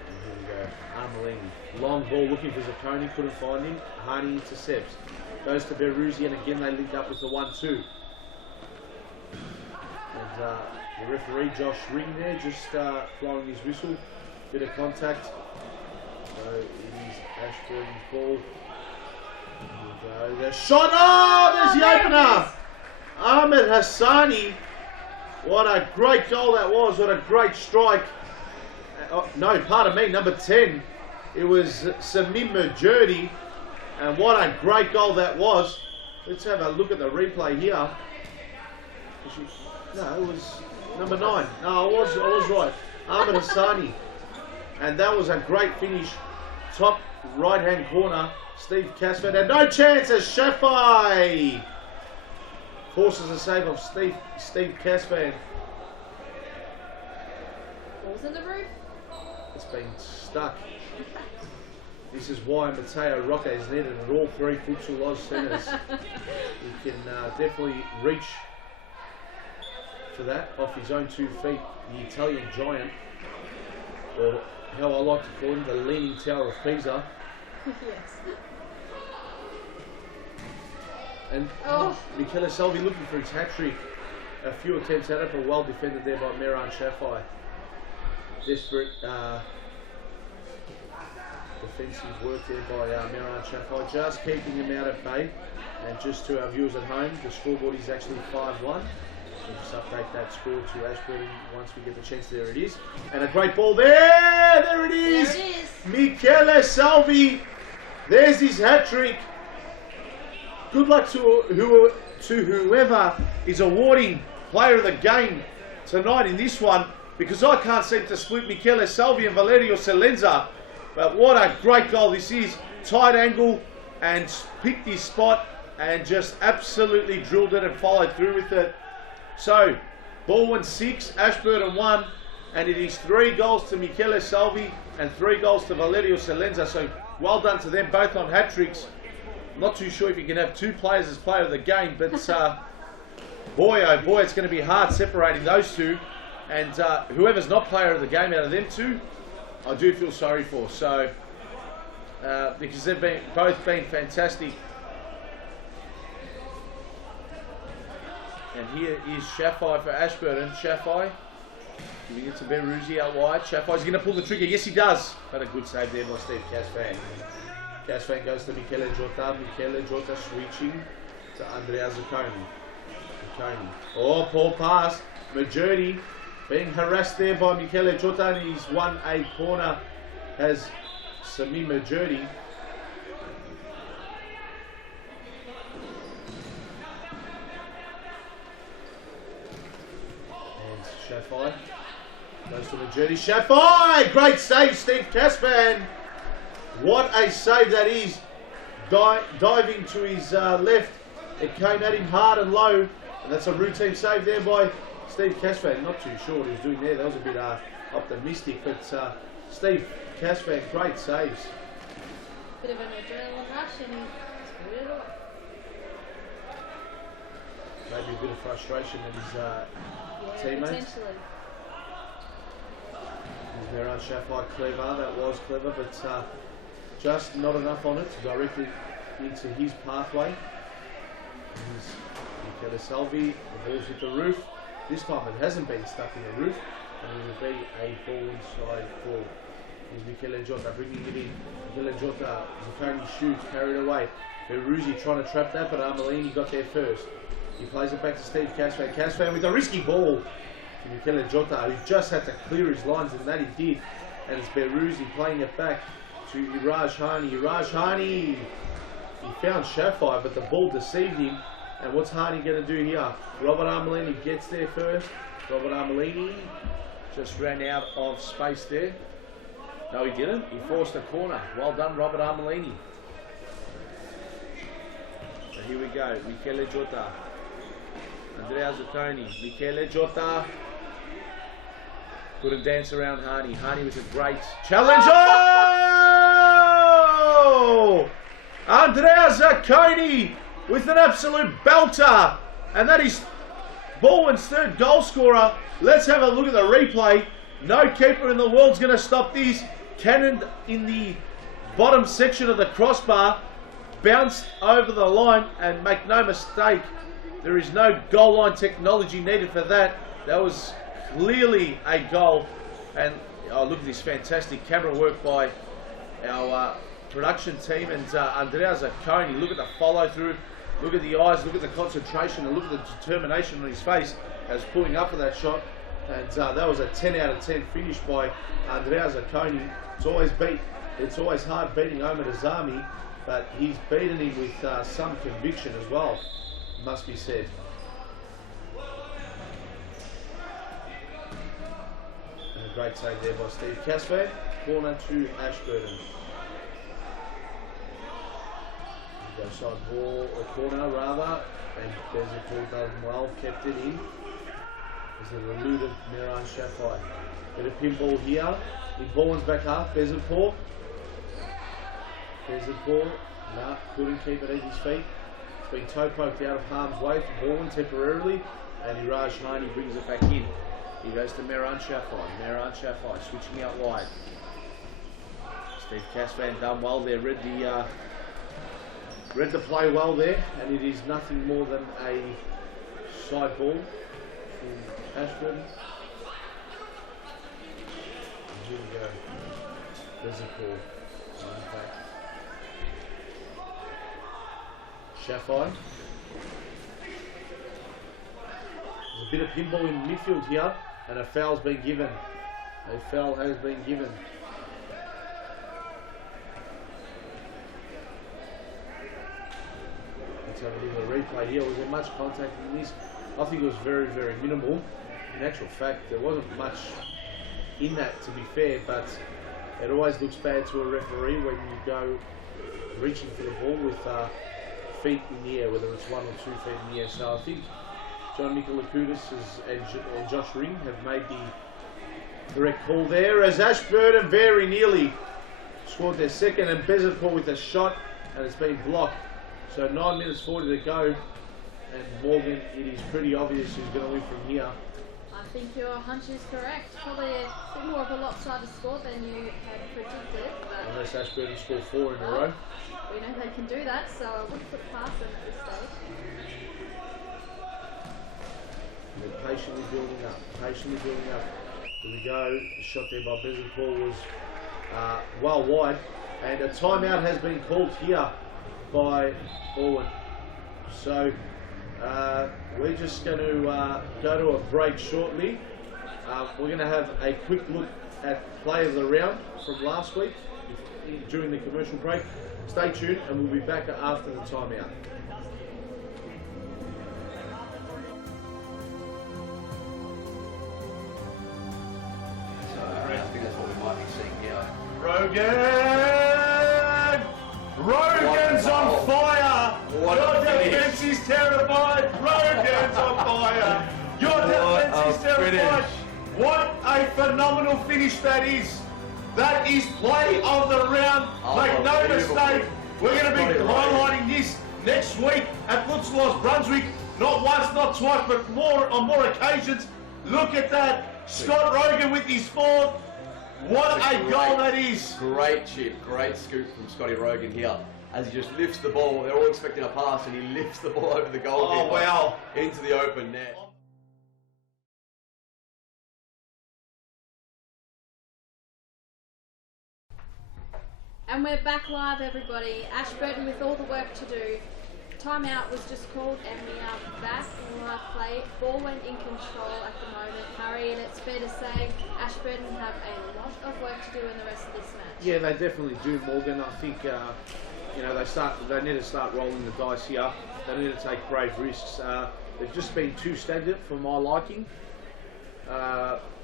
And here we go. Armelini. Long ball looking for Zacconi, couldn't find him. Hani intercepts. Goes to Beruzzi, and again they linked up with the 1-2. And the referee, Josh Ring there, just blowing his whistle. Bit of contact. So it is Ashburton's ball. Here we go. The shot! Oh, there's the opener! Ahmed Hassani. What a great goal that was. What a great strike. No, pardon me, number 10. It was Samim Majority. And what a great goal that was. Let's have a look at the replay here. No, it was number 9. No, I was right. Ahmed Hassani. And that was a great finish. Top right-hand corner. Steve Casford. And no chance as Shafai forces a save of Steve Casford. Balls in the roof. It's been stuck. This is why Matteo Rocca is needed at all 3 Futsal Oz centres. He can definitely reach for that off his own 2 feet. The Italian giant, or how I like to call him, the Leaning Tower of Pisa. Yes. And Michele Salvi looking for his hat-trick. A few attempts at it, but well defended there by Mehran Shafai. Desperate defensive work there by Mehran Shafai, just keeping him out of bay. And just to our viewers at home, the scoreboard is actually 5-1. We'll just update that score to Ashburton once we get the chance. There it is. And a great ball there! There it is! There it is. Michele Salvi. There's his hat-trick. Good luck to whoever is awarding player of the game tonight in this one, because I can't seem to split Michele Salvi and Valerio Salenza. But what a great goal this is. Tight angle, and picked his spot and just absolutely drilled it and followed through with it. So Baldwyn 6, Ashburton 1, and it is 3 goals to Michele Salvi and 3 goals to Valerio Salenza. So well done to them, both on hat-tricks. Not too sure if you can have 2 players as player of the game, but boy, oh boy, it's going to be hard separating those 2. And whoever's not player of the game out of them 2, I do feel sorry for. So, because they've both been fantastic. And here is Shaffai for Ashburton. Shaffai giving it to Beruzzi out wide. Shaffai's going to pull the trigger. Yes, he does. But a good save there by Steve Casvan. Casvan goes to Michele Jota. Michele Jota switching to Andrea Zucconi. Oh, poor pass. Majority being harassed there by Michele Jota, and he's won a corner as Sami Majority. Shaffai goes to Majority. Shaffai! Great save, Steve Casvan. What a save that is. Diving to his left. It came at him hard and low. And that's a routine save there by Steve Casvan. Not too sure what he was doing there. That was a bit optimistic. But Steve Casvan, great saves. Bit of an adrenaline rush and he screwed it up. Maybe a bit of frustration in his teammates. Potentially. Miran Shaffai clever, that was clever, but just not enough on it to directly into his pathway. Michele Salvi, the ball's hit the roof. This time it hasn't been stuck in the roof, and it will be a ball inside ball. Here's Michele Jota bringing it in. Michele Jota, Zucconi shoots, carried away. Beruzzi trying to trap that, but Armelini got there first. He plays it back to Steve Casvan. Casvan with a risky ball to Michele Jota, who just had to clear his lines, and that he did. And it's Beruzzi playing it back to Iraj Hani. Iraj Hani, he found Shaffai, but the ball deceived him. And what's Hani going to do here? Robert Armelini gets there first. Robert Armelini just ran out of space there. No, he didn't. He forced a corner. Well done, Robert Armelini. So here we go. Michele Jota. Andrea Zucconi. Michele Jota. Couldn't dance around Hani. Hani with a great challenge. Oh! Andrea Zucconi with an absolute belter. And that is Baldwyn's 3rd goal scorer. Let's have a look at the replay. No keeper in the world's going to stop this. Cannoned in the bottom section of the crossbar. Bounced over the line, and make no mistake, there is no goal line technology needed for that. That was clearly a goal. And oh, look at this fantastic camera work by our production team and Andrea Zucconi. Look at the follow through, look at the eyes, look at the concentration, and look at the determination on his face as pulling up for that shot. And that was a 10 out of 10 finish by Andrea Zucconi. It's always hard beating Omar Azami, but he's beaten him with some conviction as well, must be said. And a great save there by Steve Casvan. Corner to Ashburton. Go side ball, a corner rather, and there's a ball done well, kept it in. There's a eluded Miran Shaffai. Bit of pinball here. The Baldwyn's back half. Bezetpour. No, couldn't keep it at his feet. It's been toe poked out of harm's way for Baldwyn temporarily, and Iraj Hani brings it back in. He goes to Miran Shaffai. Switching out wide. Steve Casvan done well there. Read the play well there, and it is nothing more than a side ball from Ashburton. Here we go. Bezetpour. Shaffai. There's a bit of pinball in midfield here, and a foul's been given. A foul has been given. Let's have a look at the replay here. Was there much contact in this? I think it was very, very minimal. In actual fact, there wasn't much in that, to be fair, but it always looks bad to a referee when you go reaching for the ball with feet in the air, whether it's 1 or 2 feet in the air. So I think John Nicolakudis and Josh Ring have made the correct call there, as Ashburton very nearly scored their second, and Bezatport with a shot, and it's been blocked. So 9 minutes 40 to go, and Morgan, it is pretty obvious who's going to win from here. I think your hunch is correct. Probably a bit more of a lopsided score than you had predicted. But unless Ashburton score 4 in a row. We know they can do that, so I wouldn't put past them at this stage. They're patiently building up, patiently building up. Here we go. The shot there by Bezatport was well wide, and a timeout has been called here by BALWYN. So we're just going to go to a break shortly. We're going to have a quick look at play of the round from last week during the commercial break. Stay tuned, and we'll be back after the timeout. Rogan's on fire! Your defense is terrified! Rogan's on fire! Your defense is terrified! What a phenomenal finish that is! That is play of the round. Make no mistake, we're going to be highlighting this next week at Futsal Oz Brunswick. Not once, not twice, but on more occasions. Look at that. Scott Rogan with his fourth. What a goal that is! Great chip, great scoop from Scotty Rogan here. As he just lifts the ball, they're all expecting a pass, and he lifts the ball over the goalkeeper into the open net. And we're back live, everybody. Ashburton with all the work to do. Timeout was just called, and we are back in live play. BALWYN in control at the moment. Harry, and it's fair to say Ashburton have a lot of work to do in the rest of this match. Yeah, they definitely do, Morgan. I think you know, they need to start rolling the dice here. They need to take brave risks. They've just been too stagnant for my liking.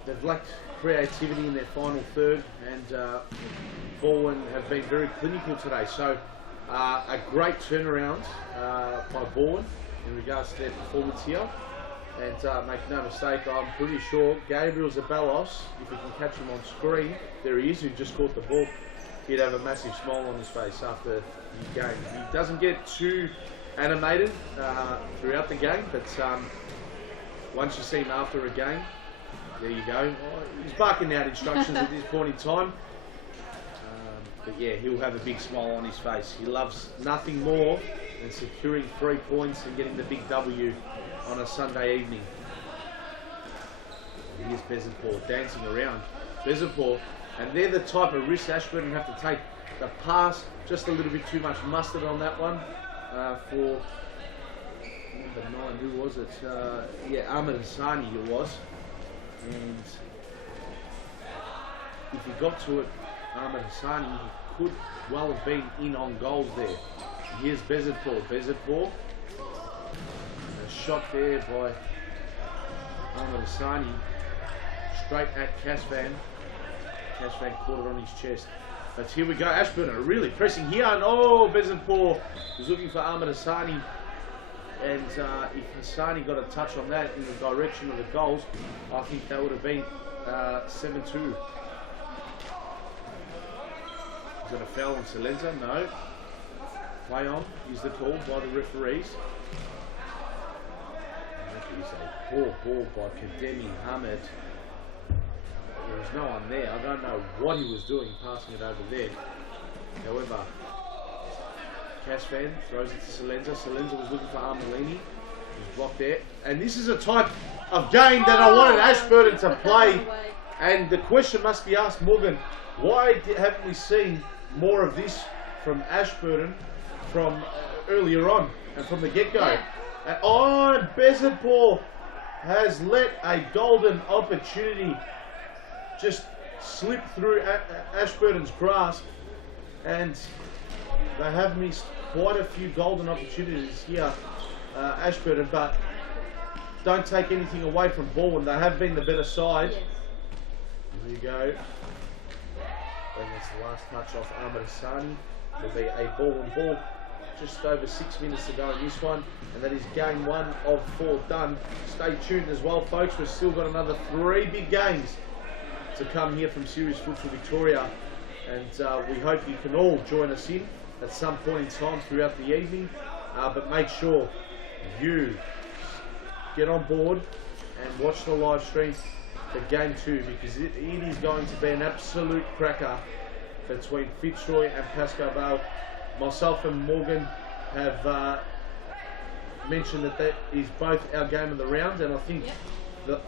They've lacked creativity in their final third, and BALWYN have been very clinical today. So a great turnaround by BALWYN in regards to their performance here. And make no mistake, I'm pretty sure Gabriel Zabalos, if we can catch him on screen, there he is, who just caught the ball, he'd have a massive smile on his face after the game. He doesn't get too animated throughout the game, but once you see him after a game, there you go. He's barking out instructions at this point in time. But yeah, he'll have a big smile on his face. He loves nothing more than securing 3 points and getting the big W on a Sunday evening. Here's Bezatport dancing around. Bezatport, and they're the type of risks Ashburton have to take. The pass, just a little bit too much mustard on that one for number 9, who was it? Yeah, Ahmed Hassani it was. And if he got to it, Ahmed Hassani could well have been in on goals there. Here's Bezatport. Bezatport. A shot there by Ahmed Hassani. Straight at Casvan. Casvan caught it on his chest. But here we go. Ashburton are really pressing here. And oh, Bezatport is looking for Ahmed Hassani. And if Hassani got a touch on that in the direction of the goals, I think that would have been 7-2. Is that a foul on Salenza? No. Play on is the call by the referees. That is a poor ball by Kademi Hamed. There was no one there. I don't know what he was doing passing it over there. However, Casvan throws it to Salenza. Salenza was looking for Armelini. He was blocked there. And this is a type of game that I wanted Ashburton to play. And the question must be asked, Morgan, why haven't we seen more of this from Ashburton from earlier on and from the get-go? Yeah. And Bezatport has let a golden opportunity just slip through Ashburton's grasp, and they have missed quite a few golden opportunities here, Ashburton, but don't take anything away from BALWYN. They have been the better side. Yes. There you go. I think that's the last touch off Ahmed Hassani. It'll be a BALWYN ball. just over 6 minutes to go in this one, and that is game 1 of 4 done. Stay tuned as well, folks. We've still got another 3 big games to come here from Series Futsal Victoria, and we hope you can all join us in at some point in time throughout the evening, but make sure you get on board and watch the live stream for game 2, because it is going to be an absolute cracker between Fitzroy and PASCOE VALE. Myself and Morgan have mentioned that is both our game of the round, and I think the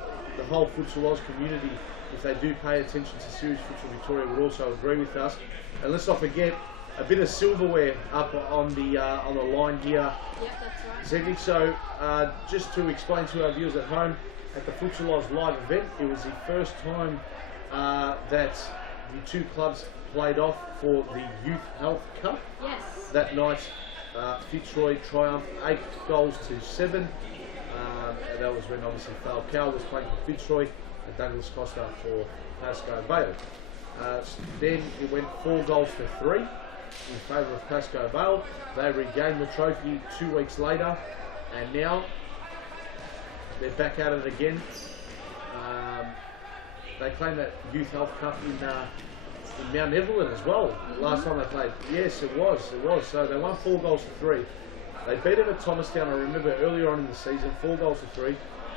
whole Futsal Oz community, if they do pay attention to Series Futsal Victoria, would also agree with us. And let's not forget a bit of silverware up on the line here. Yep, that's right. this evening. So just to explain to our viewers at home, at the Futsal Oz live event, it was the first time that the 2 clubs played off for the Youth Health Cup. Yes. That night, Fitzroy triumphed 8 goals to 7. And that was when obviously Falcao was playing for Fitzroy and Douglas Costa for PASCOE VALE. Then it went 4 goals to 3 in favour of PASCOE VALE. They regained the trophy 2 weeks later, and now they're back at it again. They claimed that Youth Health Cup in Mount Evelyn as well. Last time they played. Yes, it was. So they won 4 goals to 3. They beat them at Thomastown, I remember earlier on in the season, 4 goals to 3.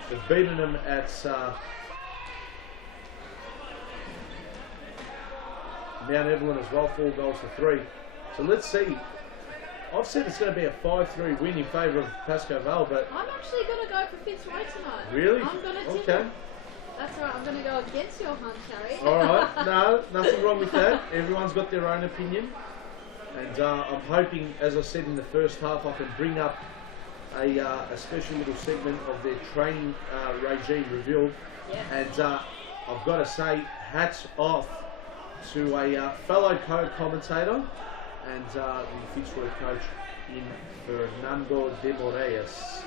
They've beaten them at Mount Evelyn as well, 4 goals to 3. So let's see. I've said it's going to be a 5-3 win in favour of PASCOE VALE, but I'm actually going to go for Fitzroy tonight. Really? I'm going to tip Okay. it. That's right, I'm going to go against your hunt, Harry. Alright, no, nothing wrong with that. Everyone's got their own opinion. And I'm hoping, as I said in the first half, I can bring up a special little segment of their training regime revealed. Yes. And I've got to say, hats off to a fellow co-commentator and the Fitzroy coach in Fernando de Moraes.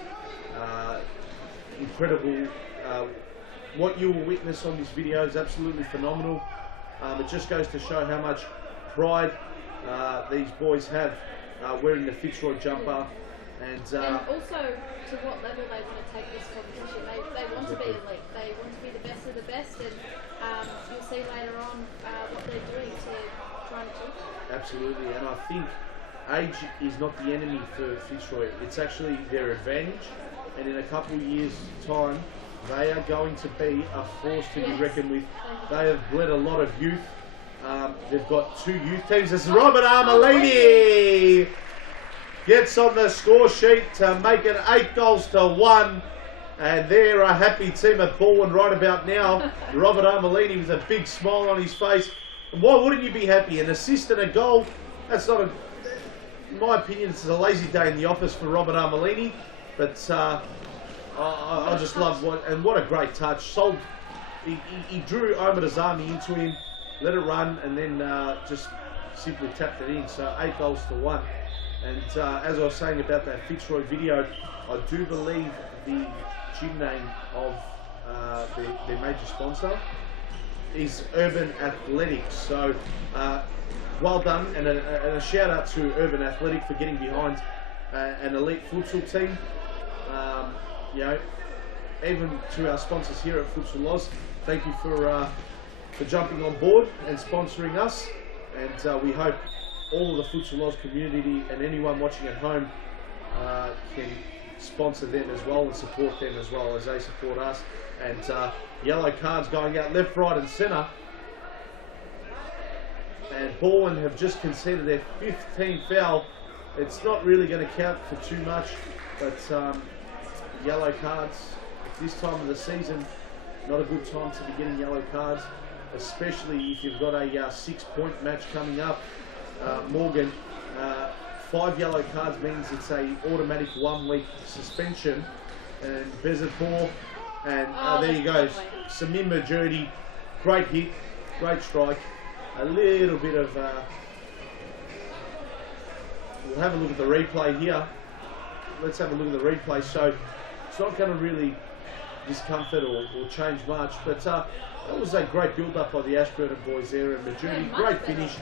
Incredible. What you will witness on this video is absolutely phenomenal. It just goes to show how much pride these boys have wearing the Fitzroy jumper, and also to what level they want to take this competition. They want to be elite. They want to be the best of the best, and you'll see later on what they're doing to try and achieve that. Absolutely, and I think age is not the enemy for Fitzroy. It's actually their advantage, and in a couple of years' time, they are going to be a force to be reckoned with. They have bred a lot of youth. They've got 2 youth teams. This is Robert Armelini gets on the score sheet to make it 8 goals to 1. And they're a happy team at BALWYN right about now. Robert Armelini with a big smile on his face. And why wouldn't you be happy? An assist and a goal. That's not in my opinion, it's a lazy day in the office for Robert Armelini. But I just love what a great touch. He drew Omar Azami into him, let it run, and then just simply tapped it in. So 8 goals to 1. And as I was saying about that Fitzroy video, I do believe the gym name of their major sponsor is Urban Athletics. So well done, and a shout out to Urban Athletic for getting behind an elite futsal team. You know, even to our sponsors here at Futsal Oz, thank you for jumping on board and sponsoring us. And we hope all of the Futsal Oz community and anyone watching at home can sponsor them as well and support them as well as they support us. And yellow cards going out left, right and centre. And BALWYN have just conceded their 5th team foul. It's not really going to count for too much, but yellow cards at this time of the season, not a good time to be getting yellow cards, especially if you've got a 6-point match coming up. Morgan, 5 yellow cards means it's a automatic 1-week suspension. And Bezapur, and there you go, Samim Majudi, great hit, great strike. A little bit of, we'll have a look at the replay here. Let's have a look at the replay. So it's not going to really discomfort or change much, but that was a great build-up by the Ashburton boys there, and Majudi, great finish,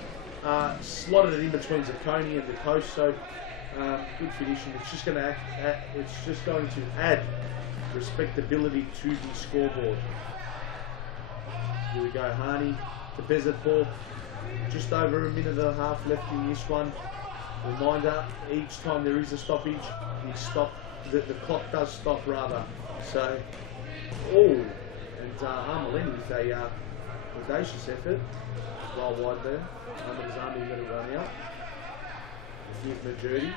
slotted it in between Zacconi and the coast. So Good finishing. It's just going to add respectability to the scoreboard. Here we go, Harney to Bezatpor. Just over a minute and a half left in this one. Reminder, each time there is a stoppage, the clock does stop rather. So, and Armelini with a audacious effort. Well wide there. Ahmed's Army let it run out. Here's Majority,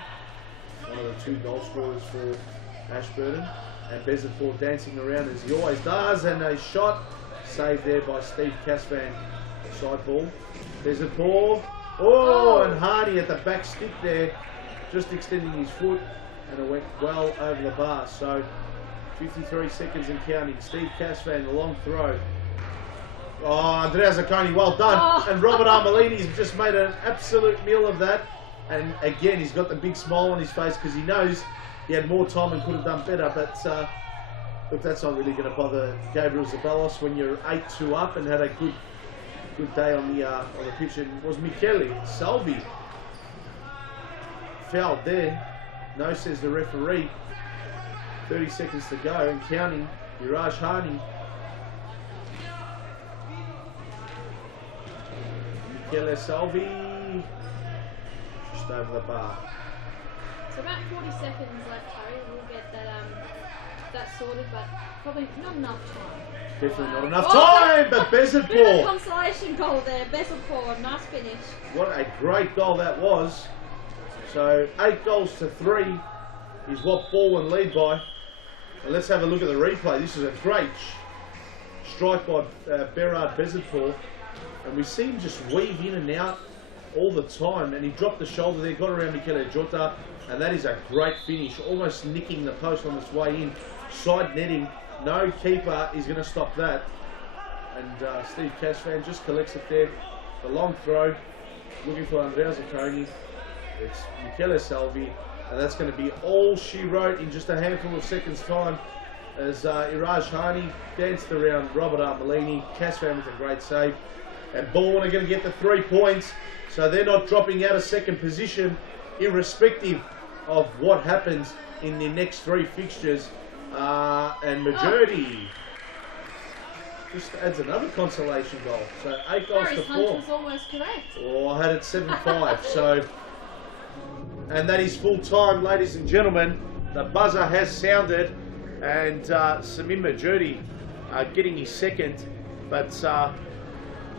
one of the 2 goal scorers for Ashburton. And Bezatpor dancing around as he always does, and a shot saved there by Steve Casvan. Side ball. Bezatpor. And Hardy at the back stick there, just extending his foot, and it went well over the bar. So 53 seconds and counting. Steve Casvan, the long throw. Andrea Zacconi, well done. And Robert Armelini's just made an absolute meal of that. And again, he's got the big smile on his face because he knows he had more time and could have done better. But look, that's not really going to bother Gabriel Zabalos when you're 8-2 up and had a good day on the pitch. And was Michele Salvi fouled there? No, says the referee. 30 seconds to go and counting. Iraj Hani. Michele Salvi just over the bar. So about 40 seconds left, Harry. We'll get that sorted, but probably not enough time. Definitely not enough time, but Bit of Bezatpor. consolation goal there, Bezatpor, nice finish. What a great goal that was. So 8 goals to 3 is what Baldwyn lead by. And let's have a look at the replay. This is a great strike by Berard Bezatpor. And we see him just weave in and out all the time. And he dropped the shoulder there, got around Michele Jota. And that is a great finish, almost nicking the post on its way in. Side netting, no keeper is going to stop that. And Steve Casvan just collects it there. The long throw, looking for Andrea Zacconi. It's Michele Salvi. And that's going to be all she wrote in just a handful of seconds' time as Iraj Hani danced around Robert Armelini. Casvan with a great save. And Baldwyn are going to get the 3 points. So they're not dropping out of second position, irrespective of what happens in the next 3 fixtures. And majority just adds another consolation goal. So 8 goals to 4. Harry's hunch was almost correct. Oh, I had it 7-5. So, and that is full time, ladies and gentlemen. The buzzer has sounded, and Samim Majority getting his second, but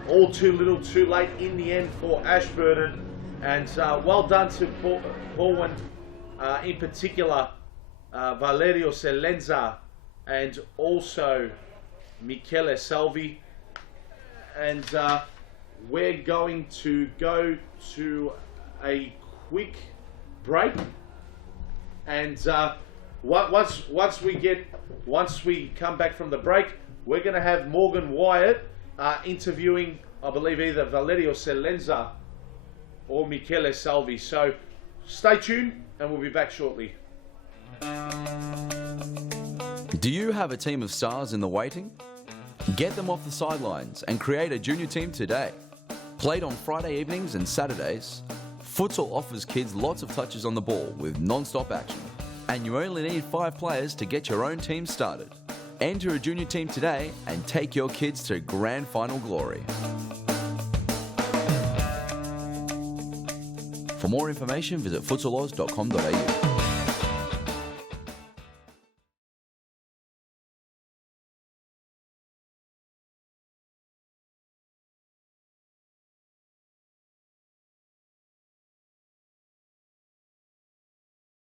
all too little, too late in the end for Ashburton. And well done to Baldwyn, in particular, Valerio Celenza, and also Michele Salvi. And we're going to go to a quick break. And once we come back from the break, we're going to have Morgan Wyatt interviewing, I believe, either Valerio Celenza or Michele Salvi. So stay tuned and we'll be back shortly. Do you have a team of stars in the waiting? Get them off the sidelines and create a junior team today. Played on Friday evenings and Saturdays, Futsal offers kids lots of touches on the ball with non-stop action. And you only need 5 players to get your own team started. Enter a junior team today and take your kids to grand final glory. For more information, visit futsaloz.com.au.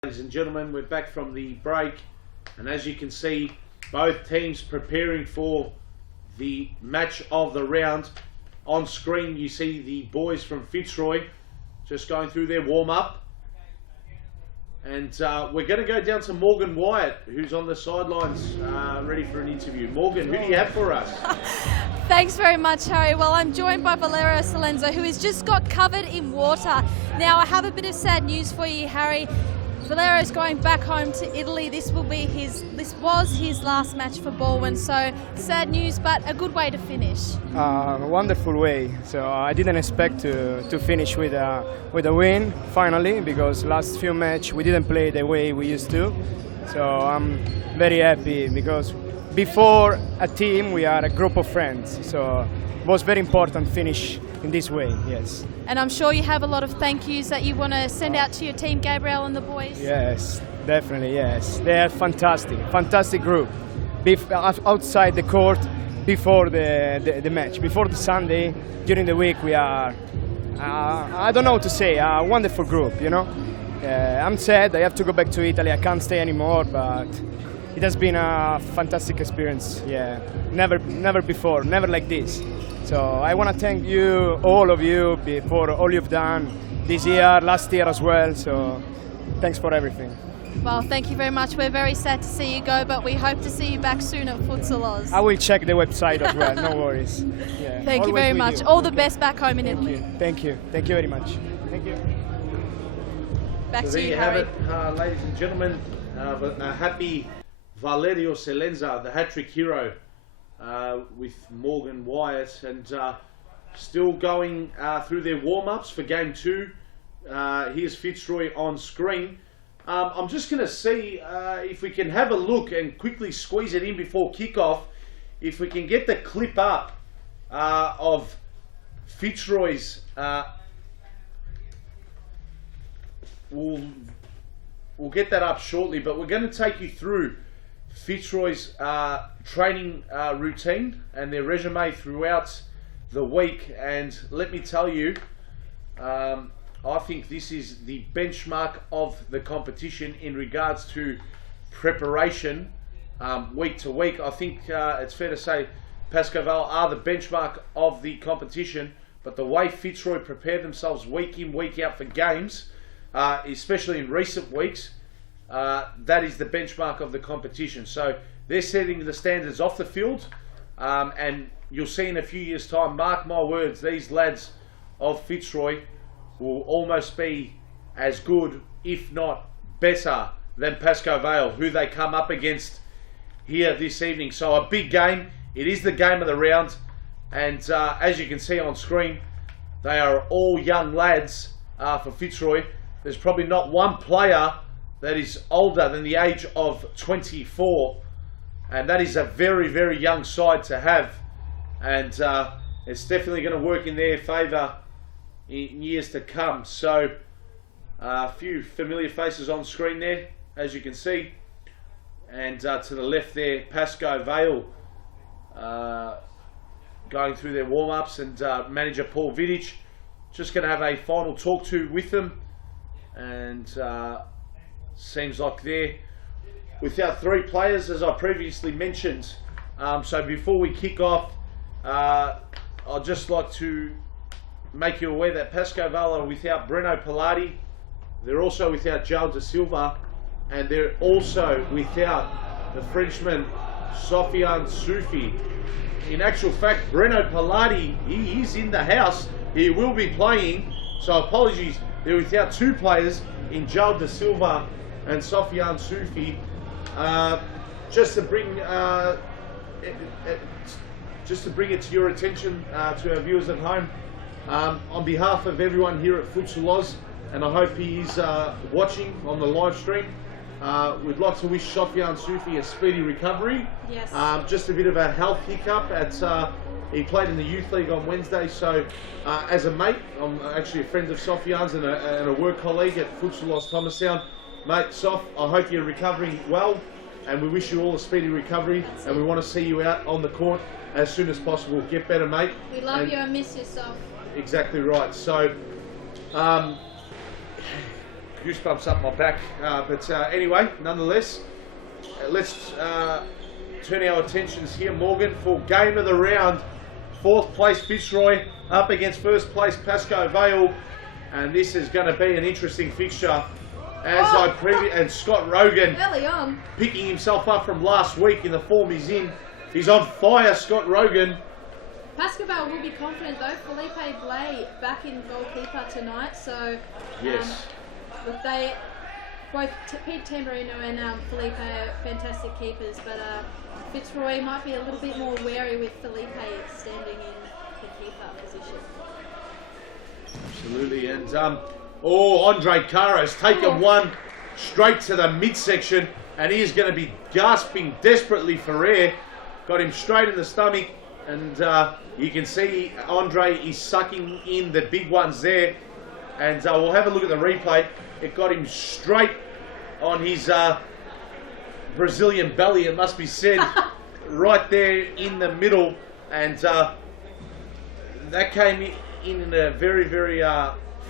Ladies and gentlemen, we're back from the break, and as you can see, both teams preparing for the match of the round. On screen you see the boys from Fitzroy just going through their warm-up, and we're going to go down to Morgan Wyatt, who's on the sidelines ready for an interview. Morgan, who do you have for us? Thanks very much, Harry. Well, I'm joined by Valerio Celenza, who has just got covered in water. Now, I have a bit of sad news for you, Harry. Valero's going back home to Italy. This was his last match for BALWYN, so sad news, but a good way to finish. A wonderful way. So I didn't expect to finish with a win finally, because last few matches we didn't play the way we used to. So I'm very happy, because before a team we are a group of friends. So it was very important finish in this way. Yes. And I'm sure you have a lot of thank yous that you want to send out to your team, Gabriel and the boys. Yes, definitely, yes. They are fantastic group. Outside the court, before the match, before the Sunday, during the week, we are, I don't know what to say, a wonderful group, you know. I'm sad, I have to go back to Italy, I can't stay anymore, but it has been a fantastic experience, yeah. Never before, never like this. So I want to thank you, all of you, for all you've done this year, last year as well. So thanks for everything. Well, thank you very much. We're very sad to see you go, but we hope to see you back soon at Futsal Oz. I will check the website as well, no worries. Yeah, thank you very much. All the best back home in Italy. Thank you very much. Thank you. Back So to there you, you have Harry. it, ladies and gentlemen. A happy Valerio Celenza, the hat-trick hero, with Morgan Wyatt, and still going through their warm-ups for game 2. Here's Fitzroy on screen. I'm just going to see if we can have a look and quickly squeeze it in before kickoff. If we can get the clip up of Fitzroy's, we'll get that up shortly, but we're going to take you through Fitzroy's training routine and their resume throughout the week. And let me tell you, I think this is the benchmark of the competition in regards to preparation week to week. I think it's fair to say PASCOE VALE are the benchmark of the competition, but the way Fitzroy prepare themselves week in, week out for games, especially in recent weeks, that is the benchmark of the competition. So they're setting the standards off the field, and you'll see in a few years' time, mark my words, these lads of Fitzroy will almost be as good, if not better, than PASCOE VALE, who they come up against here this evening. So a big game. It is the game of the round, and as you can see on screen, they are all young lads for Fitzroy. There's probably not one player that is older than the age of 24, and that is a very, very young side to have, and it's definitely going to work in their favour in years to come. So a few familiar faces on screen there, as you can see, and to the left there, PASCOE VALE going through their warm-ups, and manager Paul Vidic just going to have a final talk to with them, and seems like they're without 3 players, as I previously mentioned. So before we kick off, I'd just like to make you aware that PASCOE VALE are without Breno Pilati. They're also without João da Silva, and they're also without the Frenchman Sofiane Soufi. In actual fact, Breno Pilati, he is in the house. He will be playing. So apologies, they're without 2 players in João da Silva and Sofiane Soufi. Just to bring it to your attention, to our viewers at home, on behalf of everyone here at Futsal Oz, and I hope he is watching on the live stream, we'd like to wish Sofiane Soufi a speedy recovery. Yes. Just a bit of a health hiccup. He played in the youth league on Wednesday, so as a mate, I'm actually a friend of Sofiane's and a work colleague at Futsal Oz Thomastown. Mate, Sof, I hope you're recovering well, and we wish you all a speedy recovery, and we want to see you out on the court as soon as possible. Get better, mate. We love you and miss you, Sof. Exactly right. So, goosebumps up my back. But anyway, nonetheless, let's turn our attentions here, Morgan, for game of the round. 4th place Fitzroy up against 1st place PASCOE VALE, and this is going to be an interesting fixture. And Scott Rogan Early on. picking himself up from last week in the form he's in. He's on fire, Scott Rogan. PASCOE VALE will be confident though. Felipe Blay back in goalkeeper tonight, so Yes. both Pete Tamburino and Felipe are fantastic keepers, but Fitzroy might be a little bit more wary with Felipe standing in the keeper position. Absolutely, and Andre Caro's taken one straight to the midsection, and he is going to be gasping desperately for air. Got him straight in the stomach, and you can see Andre is sucking in the big ones there. And we'll have a look at the replay. It got him straight on his Brazilian belly, it must be said, right there in the middle, and that came in a very, very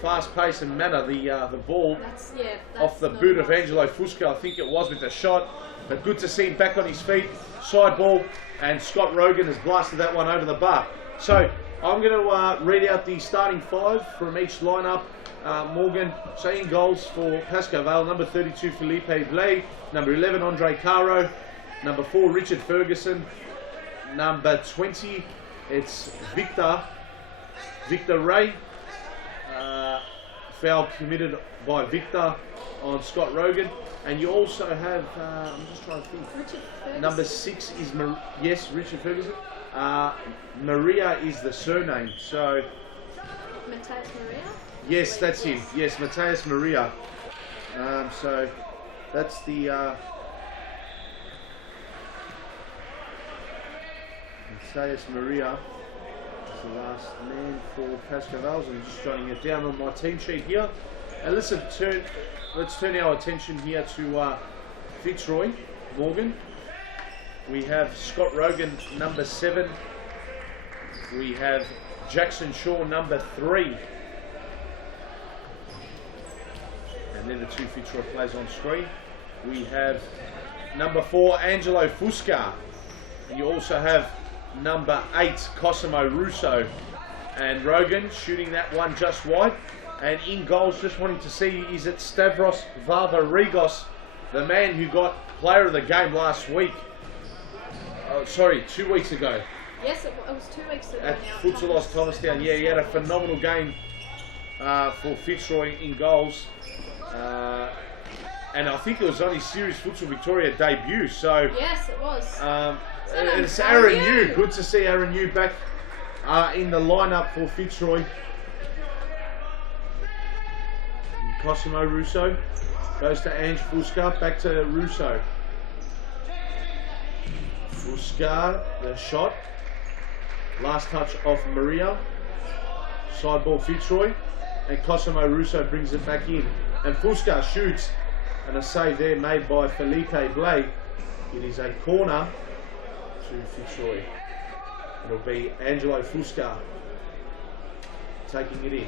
fast-paced manner. The ball That's off the boot of Angelo Fusca, I think it was, with the shot. But good to see him back on his feet. Side ball, and Scott Rogan has blasted that one over the bar. So I'm going to read out the starting five from each lineup. Morgan, so in goals for PASCOE Vale, number 32 Felipe VALE, number 11 Andre Caro, number 4 Richard Ferguson, number 20 it's Victor Ray. Foul committed by Victor on Scott Rogan, and you also have I'm just trying to think. Richard Ferguson. Number 6 is yes, Richard Ferguson. Maria is the surname, so Mateus Maria? yes, that's him. Yes, Mateus Maria. So that's the Mateus Maria is the last man for PASCOE Vale. I'm just jotting it down on my team sheet here. And let's turn our attention here to Fitzroy, Morgan. We have Scott Rogan, number 7. We have Jackson Shaw, number 3. And then the 2 Fitzroy players on screen. We have number 4, Angelo Fusca. And you also have number 8, Cosimo Russo. And Rogan shooting that one just wide. And in goals, just wanting to see, is it Stavros Varvarigos, the man who got player of the game last week. 2 weeks ago. Yes, it was 2 weeks ago. At Futsal Oz Thomastown. Yeah, he had a phenomenal game for Fitzroy in goals. And I think it was on his Series Futsal Victoria debut. So yes, it was. It's Aaron Yu. Good to see Aaron Yu back in the lineup for Fitzroy. Cosimo Russo goes to Ange Fusca, back to Russo. Fusca, the shot. Last touch off Maria. Side ball Fitzroy. And Cosimo Russo brings it back in. And Fusca shoots. And a save there made by Felipe VALE. It is a corner to Fitzroy. It'll be Angelo Fusca taking it in.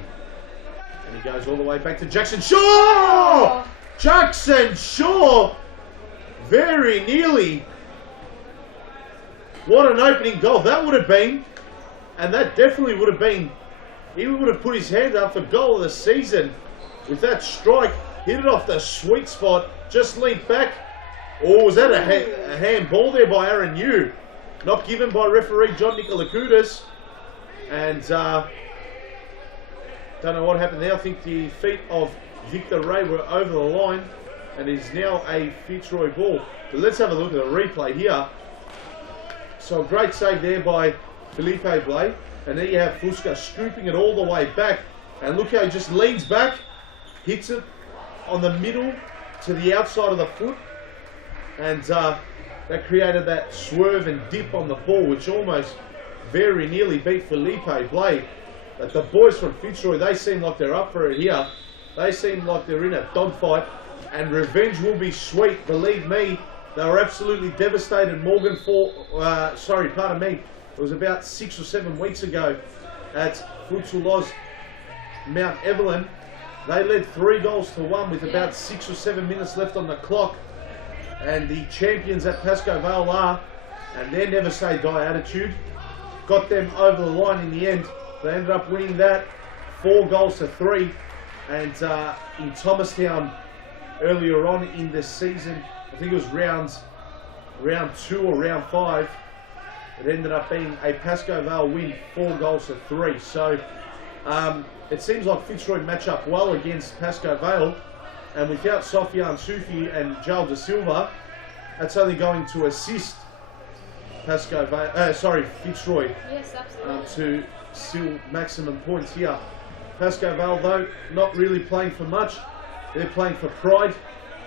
And he goes all the way back to Jackson Shaw! Oh. Jackson Shaw! Very nearly. What an opening goal that would have been. And that definitely would have been, he would have put his hand up for goal of the season with that strike. Hit it off the sweet spot, just leaned back. Or was that a handball there by Aaron Yu? Not given by referee John Nicolakutis. And don't know what happened there. I think the feet of Victor Ray were over the line, and it is now a Fitzroy ball. But let's have a look at the replay here. So a great save there by Felipe VALE, and there you have Fusca scooping it all the way back. And look how he just leans back, hits it on the middle to the outside of the foot, and that created that swerve and dip on the ball, which almost very nearly beat Felipe VALE. But the boys from Fitzroy, they seem like they're up for it here. They seem like they're in a dogfight, and revenge will be sweet, believe me. They were absolutely devastated. Morgan it was about 6 or 7 weeks ago at Futsal Oz Mount Evelyn. They led 3-1 with about 6 or 7 minutes left on the clock. And the champions at PASCOE Vale are, and their never say die attitude, got them over the line in the end. They ended up winning that 4-3. And in Thomastown earlier on in the season, I think it was round 2 or round 5, it ended up being a PASCOE Vale win, 4-3. So it seems like Fitzroy match up well against PASCOE Vale, And without Sofiane Soufi and Joel Da Silva, that's only going to assist Fitzroy Yes, absolutely. to seal maximum points here. PASCOE VALE, though, not really playing for much. They're playing for pride.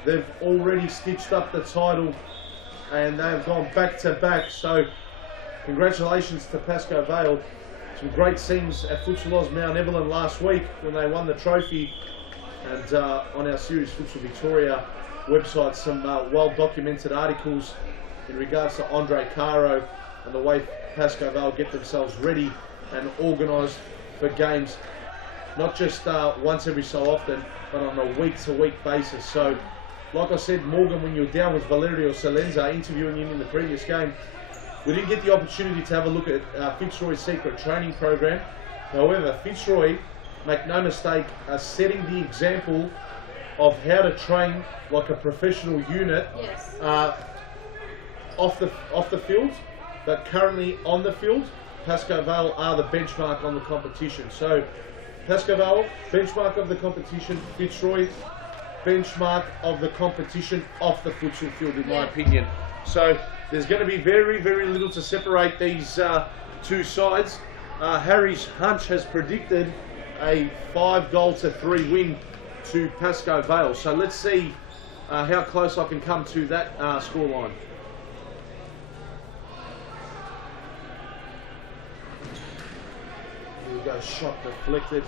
They've already stitched up the title and they've gone back to back. So congratulations to PASCOE VALE. Some great scenes at Futsal Oz Mount Evelyn last week when they won the trophy. And on our series Futsal Victoria website, some well-documented articles in regards to Andre Caro and the way PASCOE VALE get themselves ready and organised for games, not just once every so often, but on a week-to-week basis. So, like I said, Morgan, when you were down with Valerio Salenza interviewing him in the previous game, we didn't get the opportunity to have a look at Fitzroy's secret training program. However, Fitzroy, make no mistake, are setting the example of how to train like a professional unit. Yes. Off the field, but currently on the field, PASCOE VALE are the benchmark on the competition. So, PASCOE VALE, benchmark of the competition. Fitzroy, benchmark of the competition off the futsal field, in my opinion. So, there's going to be very, very little to separate these two sides. Harry's hunch has predicted a 5-3 win to PASCOE VALE. So, let's see how close I can come to that scoreline. Go shot deflected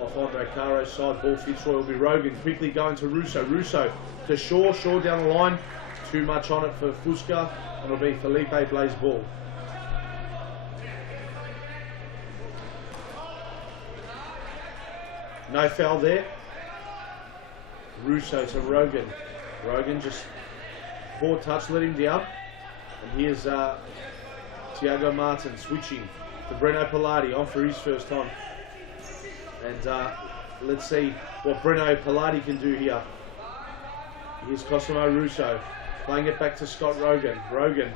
off Andre Caro's side. Ball Fitzroy will be Rogan. Quickly going to Russo. Russo to Shaw. Shaw down the line. Too much on it for Fusca. And it'll be Felipe Blaise ball. No foul there. Russo to Rogan. Rogan just poor touch, let him down. And here's Tiago Martin switching to Breno Pilati on for his first time. And let's see what Breno Pilati can do here. Here's Cosimo Russo playing it back to Scott Rogan. Rogan,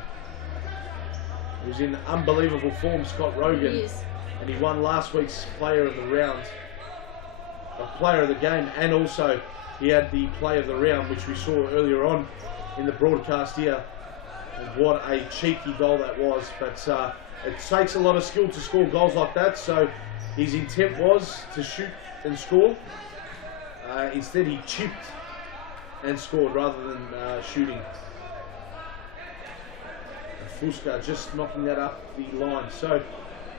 who's in unbelievable form, Scott Rogan. He is. And he won last week's player of the round, player of the game, and also he had the play of the round, which we saw earlier on in the broadcast here. And what a cheeky goal that was. But it takes a lot of skill to score goals like that, so his intent was to shoot and score. Instead he chipped and scored rather than shooting. And Fusca just knocking that up the line. So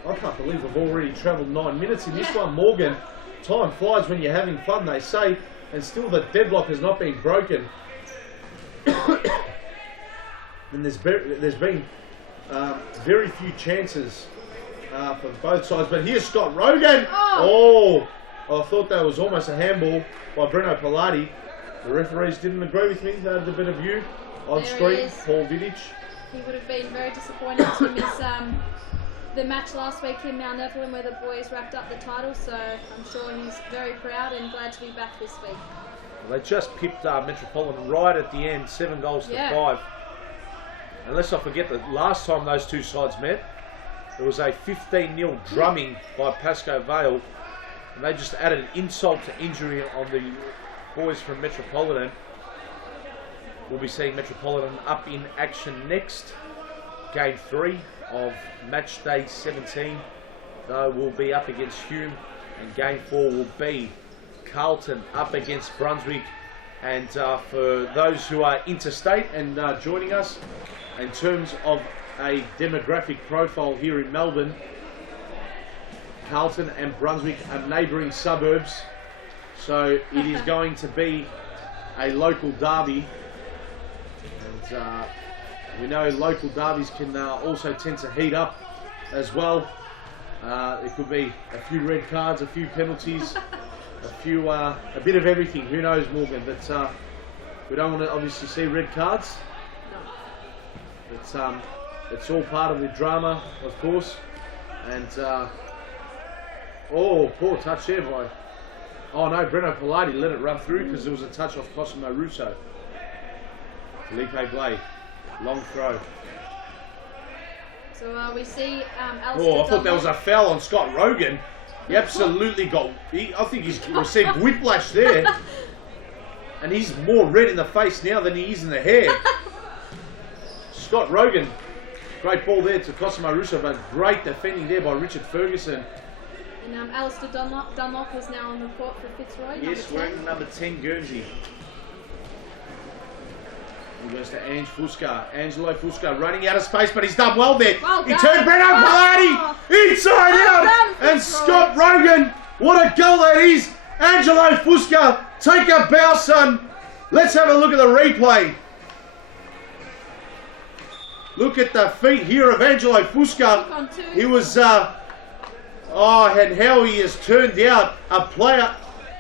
I can't believe we've already travelled 9 minutes in this one. Morgan, time flies when you're having fun, they say, and still the deadlock has not been broken. And there's been very few chances for both sides. But here's Scott Rogan. Oh, I thought that was almost a handball by Breno Pilati. The referees didn't agree with me. They had a bit of view on screen. Paul Vidic. He would have been very disappointed to miss the match last week in Mount Evelyn where the boys wrapped up the title. So I'm sure he's very proud and glad to be back this week. Well, they just pipped Metropolitan right at the end, 7 goals to 5. And let's not forget that last time those two sides met, there was a 15-0 drumming by PASCOE VALE, and they just added insult to injury on the boys from Metropolitan. We'll be seeing Metropolitan up in action next. Game 3 of match day 17. They will be up against Hume, and game 4 will be CARLTON up against Brunswick. And for those who are interstate and joining us, in terms of a demographic profile here in Melbourne, CARLTON and Brunswick are neighbouring suburbs, so it is going to be a local derby. And we know local derbies can also tend to heat up as well. It could be a few red cards, a few penalties, a bit of everything. Who knows, Morgan? But we don't want to obviously see red cards. It's all part of the drama, of course. And oh, poor touch there by. Oh no, Breno Pilati let it run through because there was a touch off Cosimo Russo. Felipe Blaise, long throw. So we see Alistair. Oh, I thought that was a foul on Scott Rogan. He absolutely got. I think he's received whiplash there. And he's more red in the face now than he is in the hair. Scott Rogan. Great ball there to Cosimo Russo, but great defending there by Richard Ferguson. And Alistair Dunlop is now on the court for Fitzroy. Yes, wearing number 10 Guernsey. He goes to Angelo Fusca running out of space, but he's done well there. Well he done. turned Breno Palati inside out. Done, And Scott Rogan, what a goal that is. Angelo Fusca, take a bow, son. Let's have a look at the replay. Look at the feet here of Angelo Fusca. He was, and how he has turned out a player.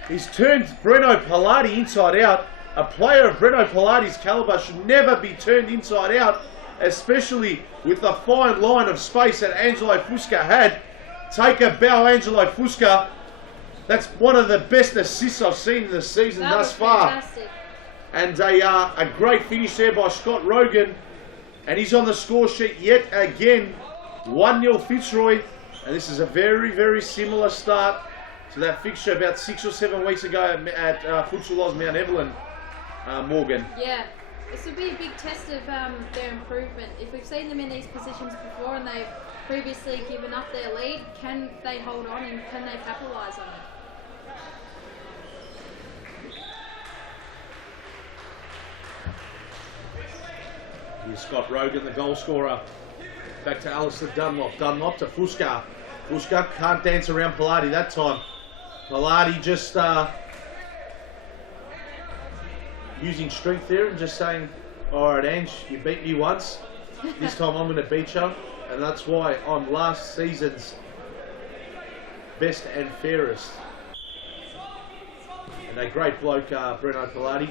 He's turned Breno Palati inside out. A player of Breno Palati's calibre should never be turned inside out, especially with the fine line of space that Angelo Fusca had. Take a bow, Angelo Fusca. That's one of the best assists I've seen in the season thus far. Fantastic. And a great finish there by Scott Rogan. And he's on the score sheet yet again. 1-0 Fitzroy. And this is a very, very similar start to that fixture about 6 or 7 weeks ago at Futsal Oz Mount Evelyn, Morgan. Yeah, this would be a big test of their improvement. If we've seen them in these positions before and they've previously given up their lead, can they hold on and can they capitalise on it? Here's Scott Rogan, the goal scorer. Back to Alistair Dunlop. Dunlop to Fusca. Fusca can't dance around Palati that time. Palati just using strength there and just saying, alright Ange, you beat me once. This time I'm going to beat you. And that's why I'm last season's best and fairest. And a great bloke, Breno Palati.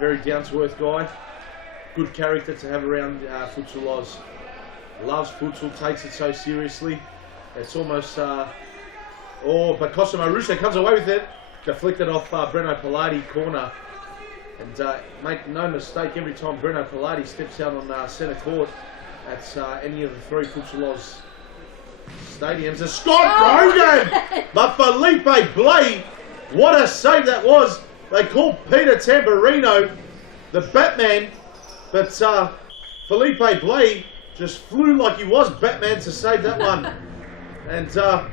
Very down-to-earth guy. Good character to have around Futsal Oz. Loves futsal, takes it so seriously. It's almost... but Cosimo Russo comes away with it. Deflected off Breno Palati corner. And make no mistake, every time Breno Palati steps out on centre court at any of the 3 Futsal Oz stadiums, a Scott Rogan! But Felipe Blay, what a save that was. They called Peter Tamburino the Batman, but Felipe Blay just flew like he was Batman to save that one. And a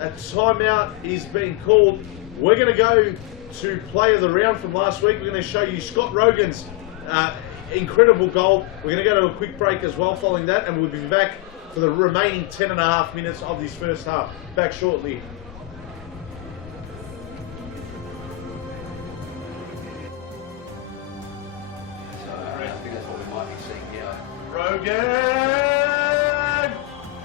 timeout is being called. We're going to go to play of the round from last week. We're going to show you Scott Rogan's incredible goal. We're going to go to a quick break as well following that, and we'll be back for the remaining 10.5 minutes of this first half. Back shortly.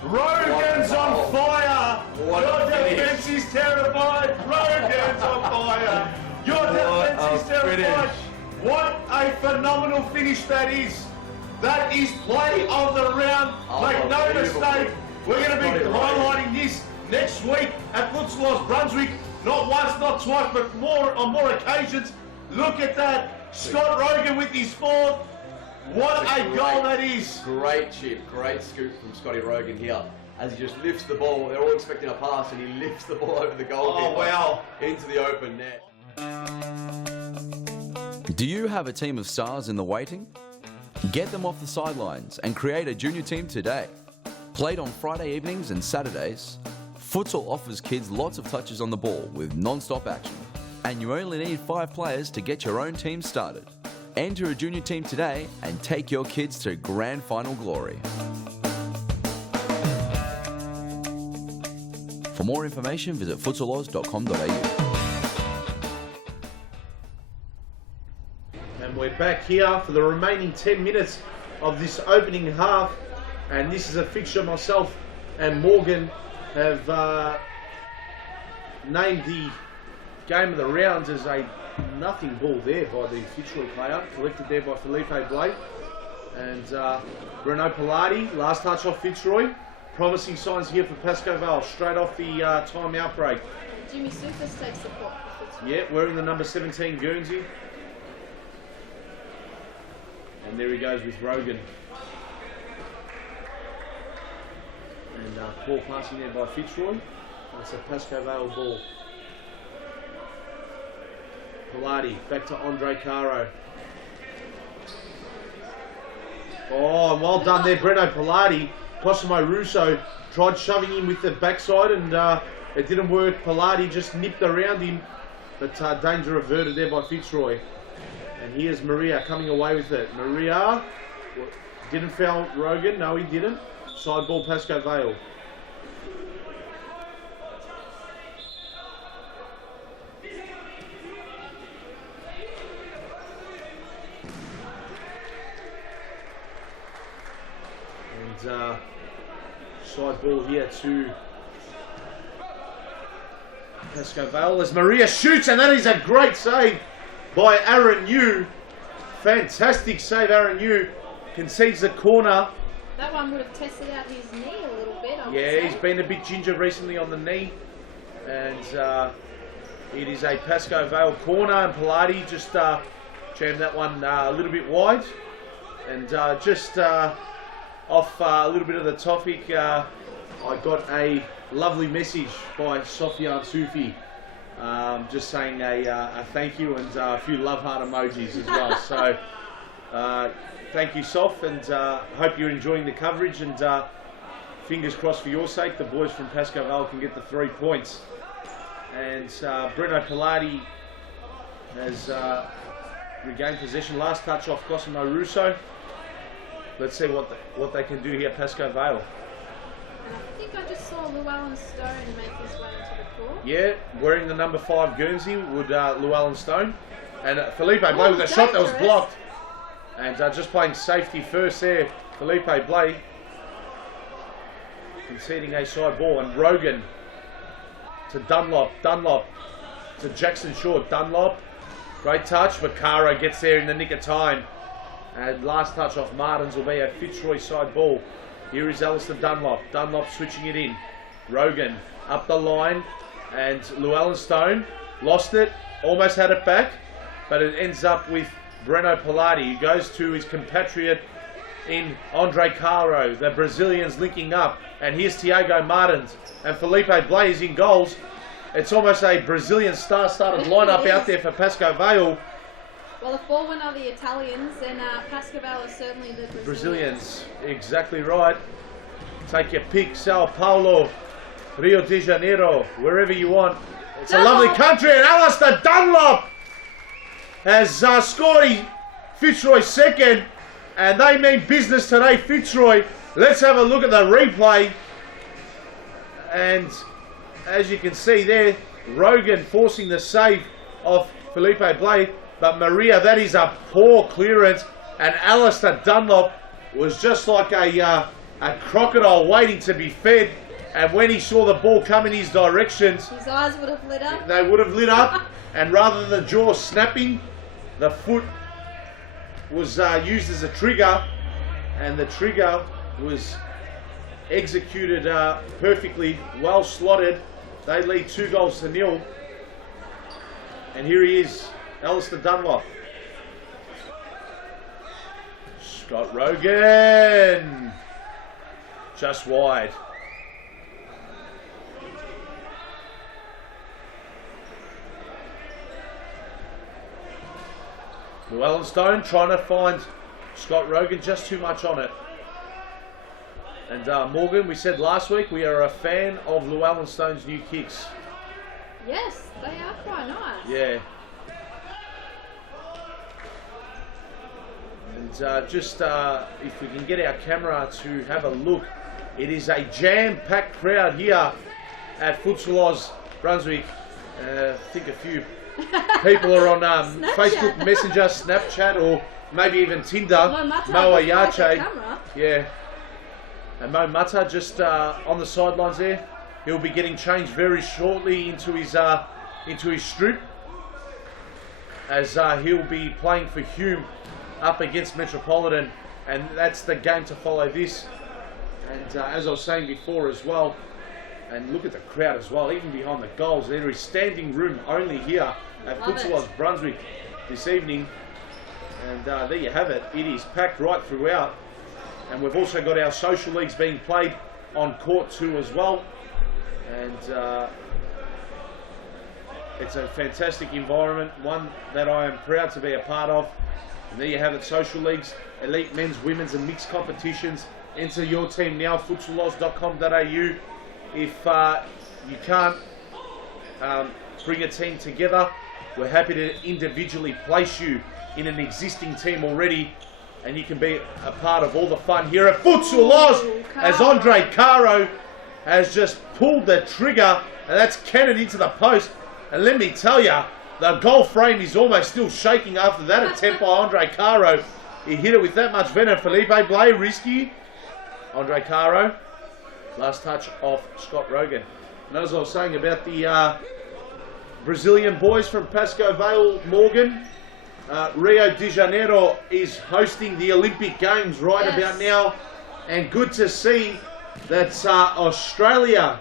Rogan's on fire! Your defense is terrified! Rogan's on fire! Your defense is terrified! What a phenomenal finish that is! That is play of the round. Make no mistake, we're going to be highlighting this next week at Futsal Oz Brunswick. Not once, not twice, but on more occasions. Look at that. Scott Rogan with his 4th. What a goal that is! Great chip, great scoop from Scotty Rogan here. As he just lifts the ball, they're all expecting a pass, and he lifts the ball over the goalkeeper into the open net. Do you have a team of stars in the waiting? Get them off the sidelines and create a junior team today. Played on Friday evenings and Saturdays, Futsal offers kids lots of touches on the ball with non-stop action. And you only need 5 players to get your own team started. Enter a junior team today and take your kids to grand final glory. For more information, visit futsaloz.com.au. And we're back here for the remaining 10 minutes of this opening half. And this is a fixture myself and Morgan have named the game of the rounds as a nothing ball there by the Fitzroy player, collected there by Felipe Blay. And Breno Palati, last touch off Fitzroy. Promising signs here for PASCOE VALE, straight off the timeout break. Jimmy Supers takes the pot for Fitzroy. Yeah, wearing the number 17 Guernsey. And there he goes with Rogan. And poor passing there by Fitzroy. That's a PASCOE VALE ball. Pilati. Back to Andre Caro. Oh, well done there, Breno Pilati. Cosimo Russo tried shoving him with the backside and it didn't work. Pilati just nipped around him, but danger averted there by Fitzroy. And here's Maria coming away with it. Maria didn't foul Rogan. No, he didn't. Side ball, Pascoe Vale. And side ball here to Pascoe Vale as Maria shoots, and that is a great save by Aaron Yu. Fantastic save, Aaron Yu. Concedes the corner. That one would have tested out his knee a little bit, I would Yeah, say. he's been a bit ginger recently on the knee. And it is a Pascoe Vale corner, and Pilati just jammed that one a little bit wide. And just off a little bit of the topic, I got a lovely message by Sofian Sufi, just saying a thank you and a few love heart emojis as well. So thank you, Sof, and hope you're enjoying the coverage, and fingers crossed for your sake the boys from Pascoe Vale can get the 3 points. And Breno Pilati has regained possession. Last touch off Cosimo Russo. Let's see what they can do here, Pascoe Vale. And I think I just saw Llewellyn Stone make his way into the court. Yeah, wearing the number 5 Guernsey would Llewellyn Stone. And Felipe Blay with a shot that was blocked. And just playing safety first there, Felipe Blay conceding a side ball. And Rogan to Dunlop, Dunlop to Jackson Short, Dunlop. Great touch, Vaccaro gets there in the nick of time. And last touch off Martins will be a Fitzroy side ball. Here is Alistair Dunlop. Dunlop switching it in. Rogan up the line. And Llewellyn Stone lost it. Almost had it back. But it ends up with Breno Pilati, who goes to his compatriot in Andre Caro. The Brazilians linking up. And here's Tiago Martins. And Felipe Blay is in goals. It's almost a Brazilian star-studded lineup out there for Pascoe Vale. Well, if Balwyn are the Italians, then Pascoe Vale is certainly the Brazilians, exactly right. Take your pick, Sao Paulo, Rio de Janeiro, wherever you want. It's a lovely country, and Alistair Dunlop has scored Fitzroy second, and they mean business today, Fitzroy. Let's have a look at the replay. And as you can see there, Rogan forcing the save of Felipe Blay. But Maria, that is a poor clearance, and Alistair Dunlop was just like a crocodile waiting to be fed. And when he saw the ball come in his direction, his eyes would have lit up. They would have lit up, and rather than the jaw snapping, the foot was used as a trigger, and the trigger was executed perfectly, well slotted. They lead 2-0. And here he is, Alistair Dunlop. Scott Rogan. Just wide. Llewellyn Stone trying to find Scott Rogan, just too much on it. And Morgan, we said last week we are a fan of Llewellyn Stone's new kicks. Yes, they are quite nice. Yeah. And just if we can get our camera to have a look, it is a jam-packed crowd here at Futsal Oz Brunswick. I think a few people are on Facebook Messenger, Snapchat, or maybe even Tinder. Mo Ayache. Yeah. And Mo Mata just on the sidelines there. He'll be getting changed very shortly into his strip, as he'll be playing for Hume up against Metropolitan, and that's the game to follow this. And as I was saying before as well, and look at the crowd as well, even behind the goals, there is standing room only here at Futsal Oz Brunswick this evening. And there you have it. It is packed right throughout. And we've also got our social leagues being played on court 2 as well. And It's a fantastic environment, one that I am proud to be a part of. And there you have it, social leagues, elite men's, women's and mixed competitions. Enter your team now, futsaloz.com.au. If you can't bring a team together, we're happy to individually place you in an existing team already, and you can be a part of all the fun here at Futsal Oz, as Andre Caro has just pulled the trigger, and that's cannoned into the post. And let me tell you, the goal frame is almost still shaking after that attempt by Andre Caro. He hit it with that much venom. Felipe Blay, risky. Andre Caro, last touch of Scott Rogan. And as I was saying about the Brazilian boys from PASCOE VALE, Morgan, Rio de Janeiro is hosting the Olympic Games right about now. And good to see that Australia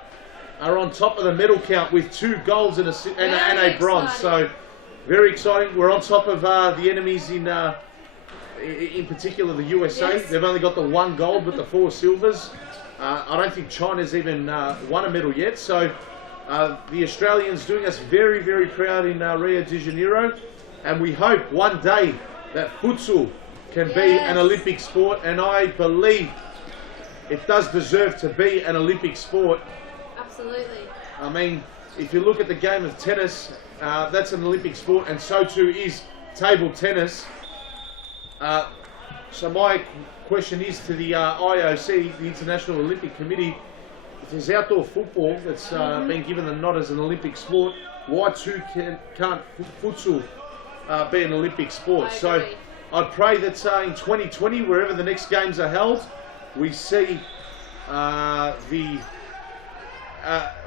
are on top of the medal count with 2 golds and a bronze. So very exciting. We're on top of the enemies in particular the USA. Yes. They've only got the 1 gold but the 4 silvers. I don't think China's even won a medal yet. So the Australians doing us very, very proud in Rio de Janeiro. And we hope one day that futsal can be an Olympic sport. And I believe it does deserve to be an Olympic sport. Absolutely. I mean, if you look at the game of tennis, that's an Olympic sport, and so too is table tennis. So my question is to the IOC, the International Olympic Committee, if there's outdoor football that's been given the nod as an Olympic sport, why too can't futsal be an Olympic sport? So I'd pray that in 2020, wherever the next games are held, we see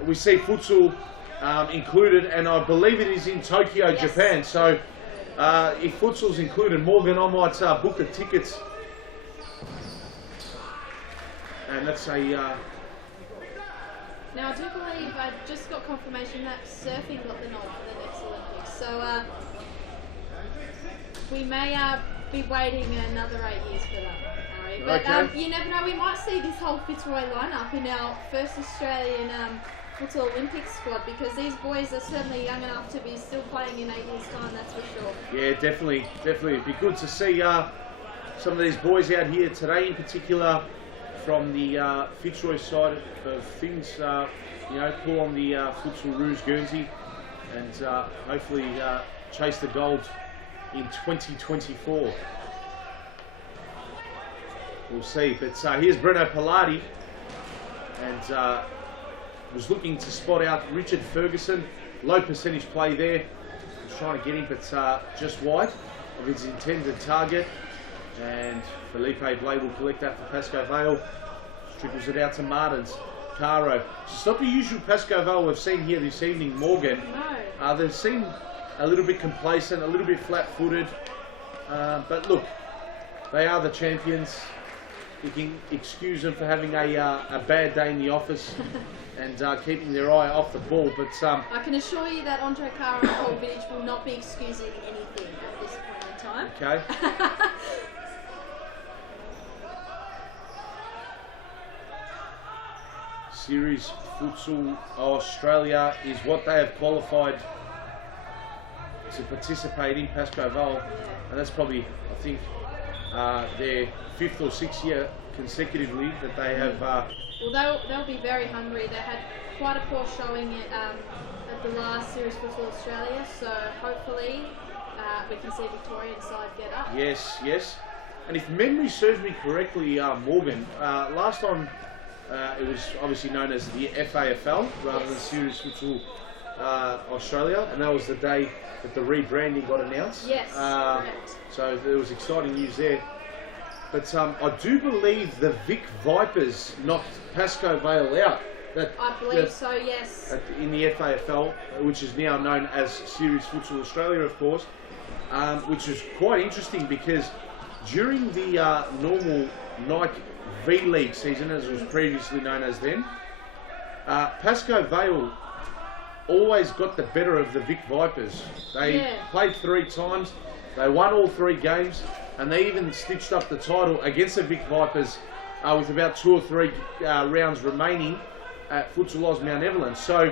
we see futsal included, and I believe it is in Tokyo, Japan. So if futsal's included, Morgan, I might book the tickets. And that's a... Now I do believe I just got confirmation that surfing got the nod for the next Olympics. So we may be waiting another 8 years for that. But you never know, we might see this whole Fitzroy lineup in our first Australian Futsal Olympics squad, because these boys are certainly young enough to be still playing in 8 years' time, that's for sure. Yeah, definitely. It'd be good to see some of these boys out here today, in particular from the Fitzroy side of things. Pull on the Futsal Rouge Guernsey and hopefully chase the gold in 2024. We'll see, but here's Bruno Pilati, and was looking to spot out Richard Ferguson. Low percentage play there. Was trying to get him, but just wide of his intended target. And Felipe Blay will collect that for PASCOE VALE. Trickles it out to Martins. Caro. It's not the usual PASCOE VALE we've seen here this evening, Morgan. No. They seem a little bit complacent, a little bit flat-footed. But look, they are the champions. You can excuse them for having a bad day in the office and keeping their eye off the ball. But I can assure you that Andre Caro and Paul Vidic will not be excusing anything at this point in time. Okay. Series Futsal Australia is what they have qualified to participate in PASCOE VALE, and that's probably, I think, their 5th or 6th year consecutively that they have. Well, they'll be very hungry. They had quite a poor showing at the last Series Futsal Australia, so hopefully we can see Victorian side get up. Yes. And if memory serves me correctly, Morgan, last time it was obviously known as the FAFL rather than Series Futsal Australia, and that was the day that the rebranding got announced. Yes, correct. So there was exciting news there. But I do believe the Vic Vipers knocked PASCOE VALE out. I believe so, yes. In the FAFL, which is now known as Series Futsal Australia, of course, which is quite interesting because during the normal Nike V-League season, as it was previously known as then, PASCOE VALE always got the better of the Vic Vipers. They played 3 times, they won all 3 games, and they even stitched up the title against the Vic Vipers with about 2 or 3 rounds remaining at Futsal Oz Mount Evelyn. So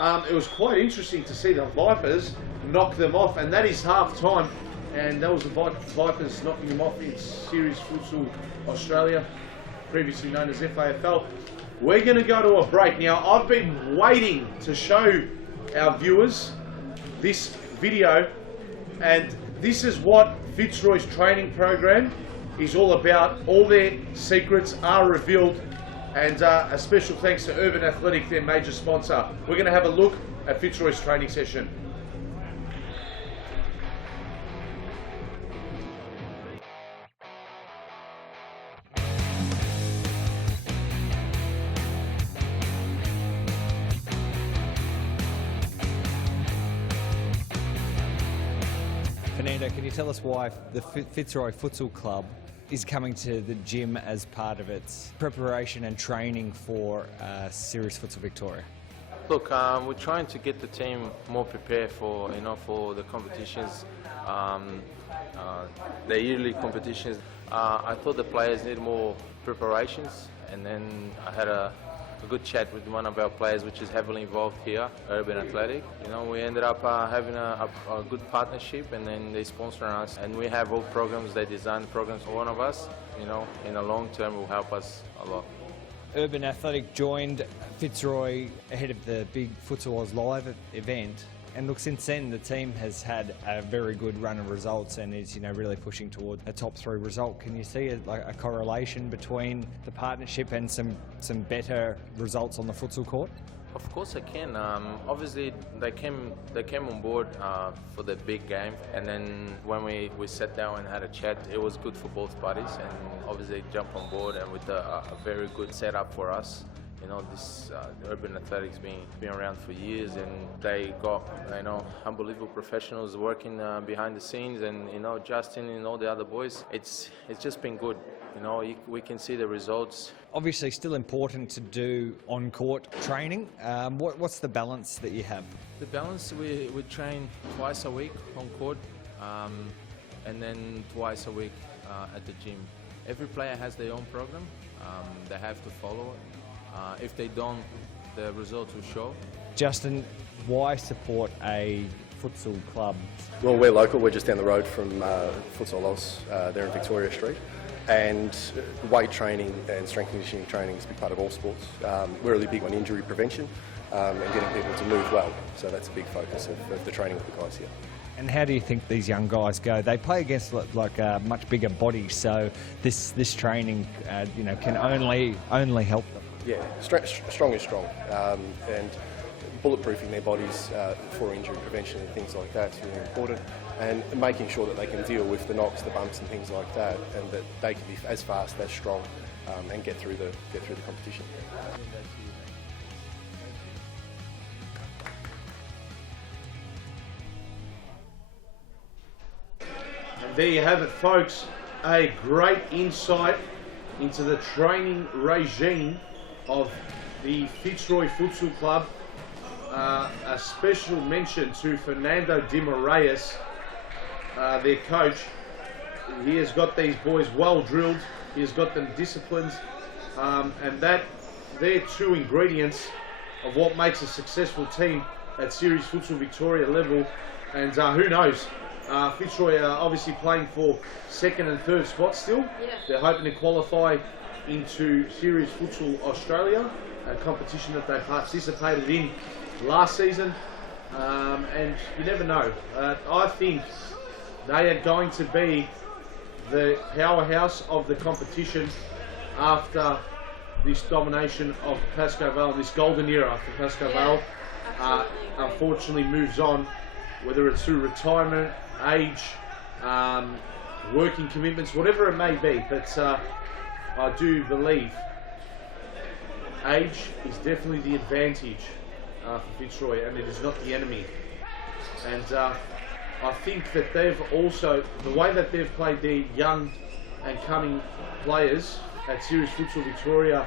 It was quite interesting to see the Vipers knock them off, and that is half time. And that was the Vipers knocking them off in Series Futsal Australia, previously known as FAFL. We're going to go to a break. Now, I've been waiting to show our viewers this video, and this is what Fitzroy's training program is all about. All their secrets are revealed, and a special thanks to Urban Athletic, their major sponsor. We're going to have a look at Fitzroy's training session. Fernando, can you tell us why the Fitzroy Futsal Club is coming to the gym as part of its preparation and training for Series Futsal Victoria? Look, we're trying to get the team more prepared for for the competitions, the yearly competitions. I thought the players need more preparations, and then I had a good chat with one of our players, which is heavily involved here, Urban Athletic. We ended up having a good partnership, and then they sponsor us, and we have all programs. They design programs for one of us. In the long term, will help us a lot. Urban Athletic joined Fitzroy ahead of the big Futsal Oz Live event, and look, since then the team has had a very good run of results and is really pushing toward a top 3 result. Can you see a correlation between the partnership and some better results on the futsal court? Of course I can. Obviously they came on board for the big game, and then when we sat down and had a chat, it was good for both parties, and obviously they jumped on board and with a very good setup for us. This Urban Athletics been around for years, and they got unbelievable professionals working behind the scenes, and Justin and all the other boys. It's just been good. We can see the results. Obviously, still important to do on-court training. What's the balance that you have? The balance, we train twice a week on court, and then twice a week at the gym. Every player has their own program. They have to follow it. If they don't, the results will show. Justin, why support a futsal club? Well, we're local. We're just down the road from Futsal Oz there in Victoria Street. And weight training and strength conditioning training is a big part of all sports. We're really big on injury prevention and getting people to move well. So that's a big focus of the training of the guys here. And how do you think these young guys go? They play against much bigger bodies, so this training, can only help them. Yeah, strong is strong, and bulletproofing their bodies for injury prevention and things like that is really important, and making sure that they can deal with the knocks, the bumps and things like that, and that they can be as fast, as strong, and get through the competition. And there you have it, folks. A great insight into the training regime of the Fitzroy Futsal Club. A special mention to Fernando Di Moraes, their coach. He has got these boys well drilled. He has got them disciplined, and they're 2 ingredients of what makes a successful team at Series Futsal Victoria level. And who knows? Fitzroy are obviously playing for 2nd and 3rd spots still. Yeah. They're hoping to qualify into Series Futsal Australia, a competition that they participated in last season, and you never know. I think they are going to be the powerhouse of the competition after this domination of PASCOE VALE, this golden era for PASCOE VALE. Unfortunately moves on, whether it's through retirement, age, working commitments, whatever it may be. But I do believe age is definitely the advantage for Fitzroy, and it is not the enemy. And I think that they've also, the way that they've played their young and coming players at Series Futsal Victoria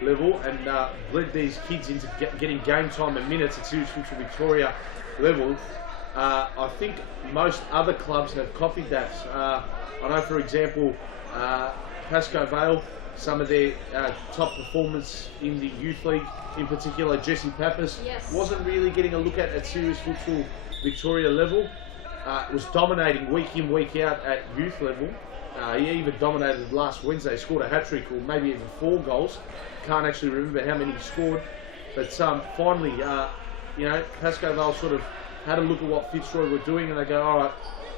level, and led these kids into getting game time and minutes at Series Futsal Victoria level, I think most other clubs have copied that. I know, for example, PASCOE VALE, some of their top performance in the youth league, in particular Jesse Pappas, wasn't really getting a look at serious futsal Victoria level. Was dominating week in, week out at youth level. He even dominated last Wednesday, scored a hat-trick or maybe even 4 goals. Can't actually remember how many he scored. But finally, you know, PASCOE VALE sort of had a look at what Fitzroy were doing and they go, all right,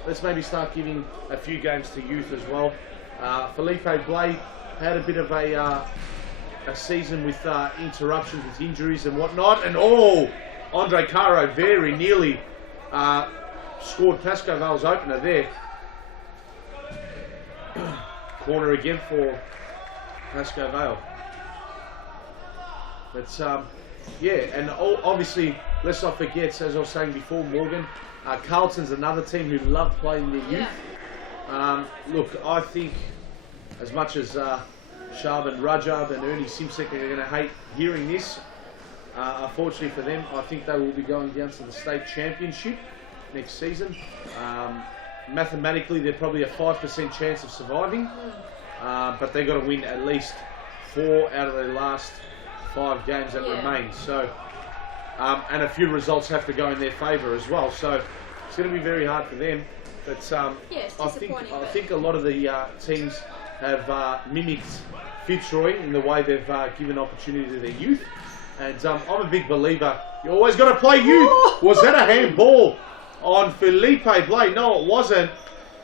let's maybe start giving a few games to youth as well. Felipe Blade had a bit of a season with interruptions with injuries and whatnot. And Andre Caro very nearly scored PASCOE VALE's opener there. Corner again for PASCOE VALE. But yeah, and obviously let's not forget, as I was saying before, Morgan, Carlton's another team who love playing their youth. Look, I think as much as Shab and Rajab and Ernie Simsek are going to hate hearing this, unfortunately for them, I think they will be going down to the state championship next season. Mathematically, they're probably a 5% chance of surviving, but they've got to win at least 4 out of their last 5 games that remain. So, and a few results have to go in their favour as well. So it's going to be very hard for them. But I think a lot of the teams have mimicked Fitzroy in the way they've given opportunity to their youth. And I'm a big believer. You always got to play youth. Was that a handball on Felipe Blade? No, it wasn't.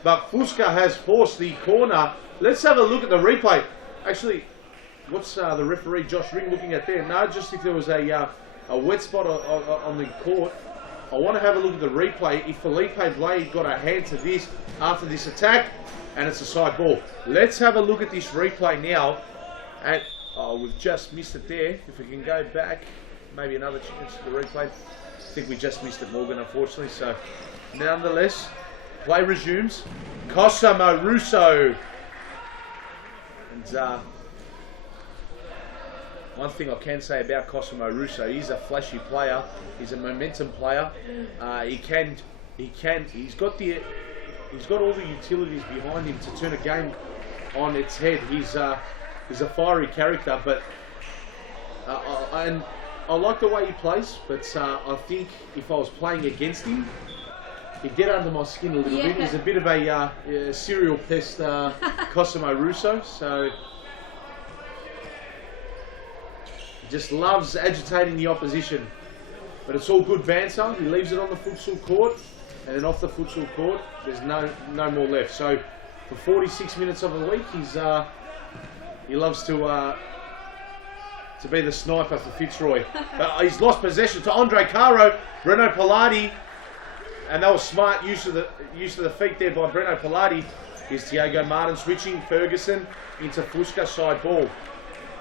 But Fusca has forced the corner. Let's have a look at the replay. Actually, what's the referee Josh Ring looking at there? No, just if there was a wet spot on the court. I want to have a look at the replay. If Felipe Blade got a hand to this after this attack, and it's a side ball. Let's have a look at this replay now. And we've just missed it there. If we can go back, maybe another chance to the replay. I think we just missed it, Morgan, unfortunately. So, nonetheless, play resumes. Cosimo Russo. And one thing I can say about Cosimo Russo, he's a flashy player. He's a momentum player. He's got all the utilities behind him to turn a game on its head. He's a fiery character, but and I like the way he plays. But I think if I was playing against him, he'd get under my skin a little bit. He's a bit of a serial pest, Cosimo Russo. So. Just loves agitating the opposition, but it's all good banter. He leaves it on the futsal court, and then off the futsal court, there's no more left. So, for 46 minutes of the week, he loves to be the sniper for Fitzroy. He's lost possession to Andre Caro, Breno Pilati, and that was smart use of the feet there by Breno Pilati. Here's Tiago Martin switching Ferguson into Fusca side ball.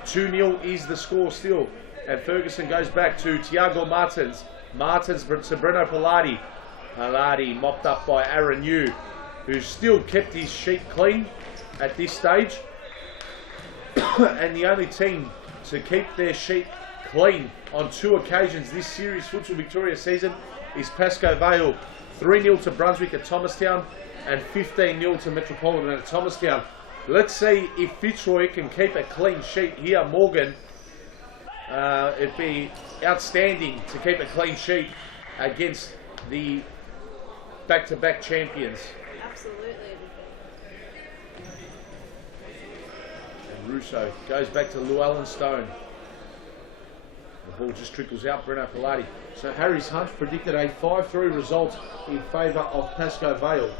2-0 is the score still. And Ferguson goes back to Tiago Martins. Martins to Breno Pilati. Pilati mopped up by Aaron Yu, who's still kept his sheet clean at this stage. And the only team to keep their sheet clean on 2 occasions this series Futsal Victoria season is PASCOE VALE. 3-0 to Brunswick at Thomastown and 15-0 to Metropolitan at Thomastown. Let's see if Fitzroy can keep a clean sheet here, Morgan. It'd be outstanding to keep a clean sheet against the back-to-back champions. Absolutely. And Russo goes back to Llewellyn Stone. The ball just trickles out, Breno Pilati. So Harry's Hunt predicted a 5-3 result in favour of PASCOE VALE.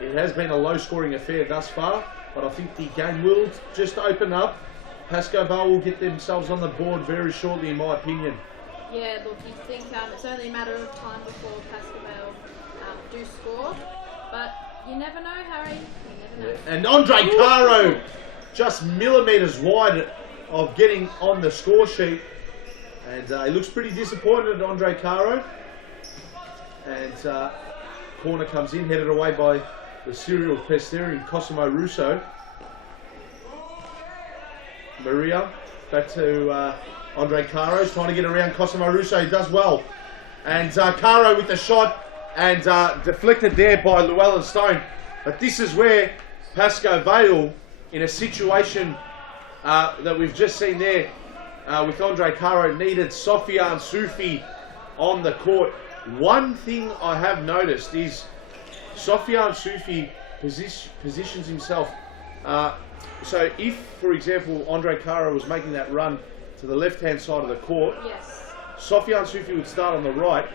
It has been a low-scoring affair thus far, but I think the game will just open up. PASCOE VALE will get themselves on the board very shortly, in my opinion. Yeah, look, you think it's only a matter of time before PASCOE VALE do score, but you never know, Harry. You never know. And Andre Caro, just millimetres wide of getting on the score sheet, and he looks pretty disappointed, Andre Caro. And corner comes in, headed away by the serial pest there in Cosimo Russo. Maria, back to Andre Caro, trying to get around Cosimo Russo. He does well. And Caro with the shot, and deflected there by Llewellyn Stone. But this is where PASCOE VALE in a situation that we've just seen there with Andre Caro, needed Sofiane Soufi on the court. One thing I have noticed is Sofiane Soufi positions himself. So if, for example, Andre Caro was making that run to the left-hand side of the court, yes, Sofiane Soufi would start on the right.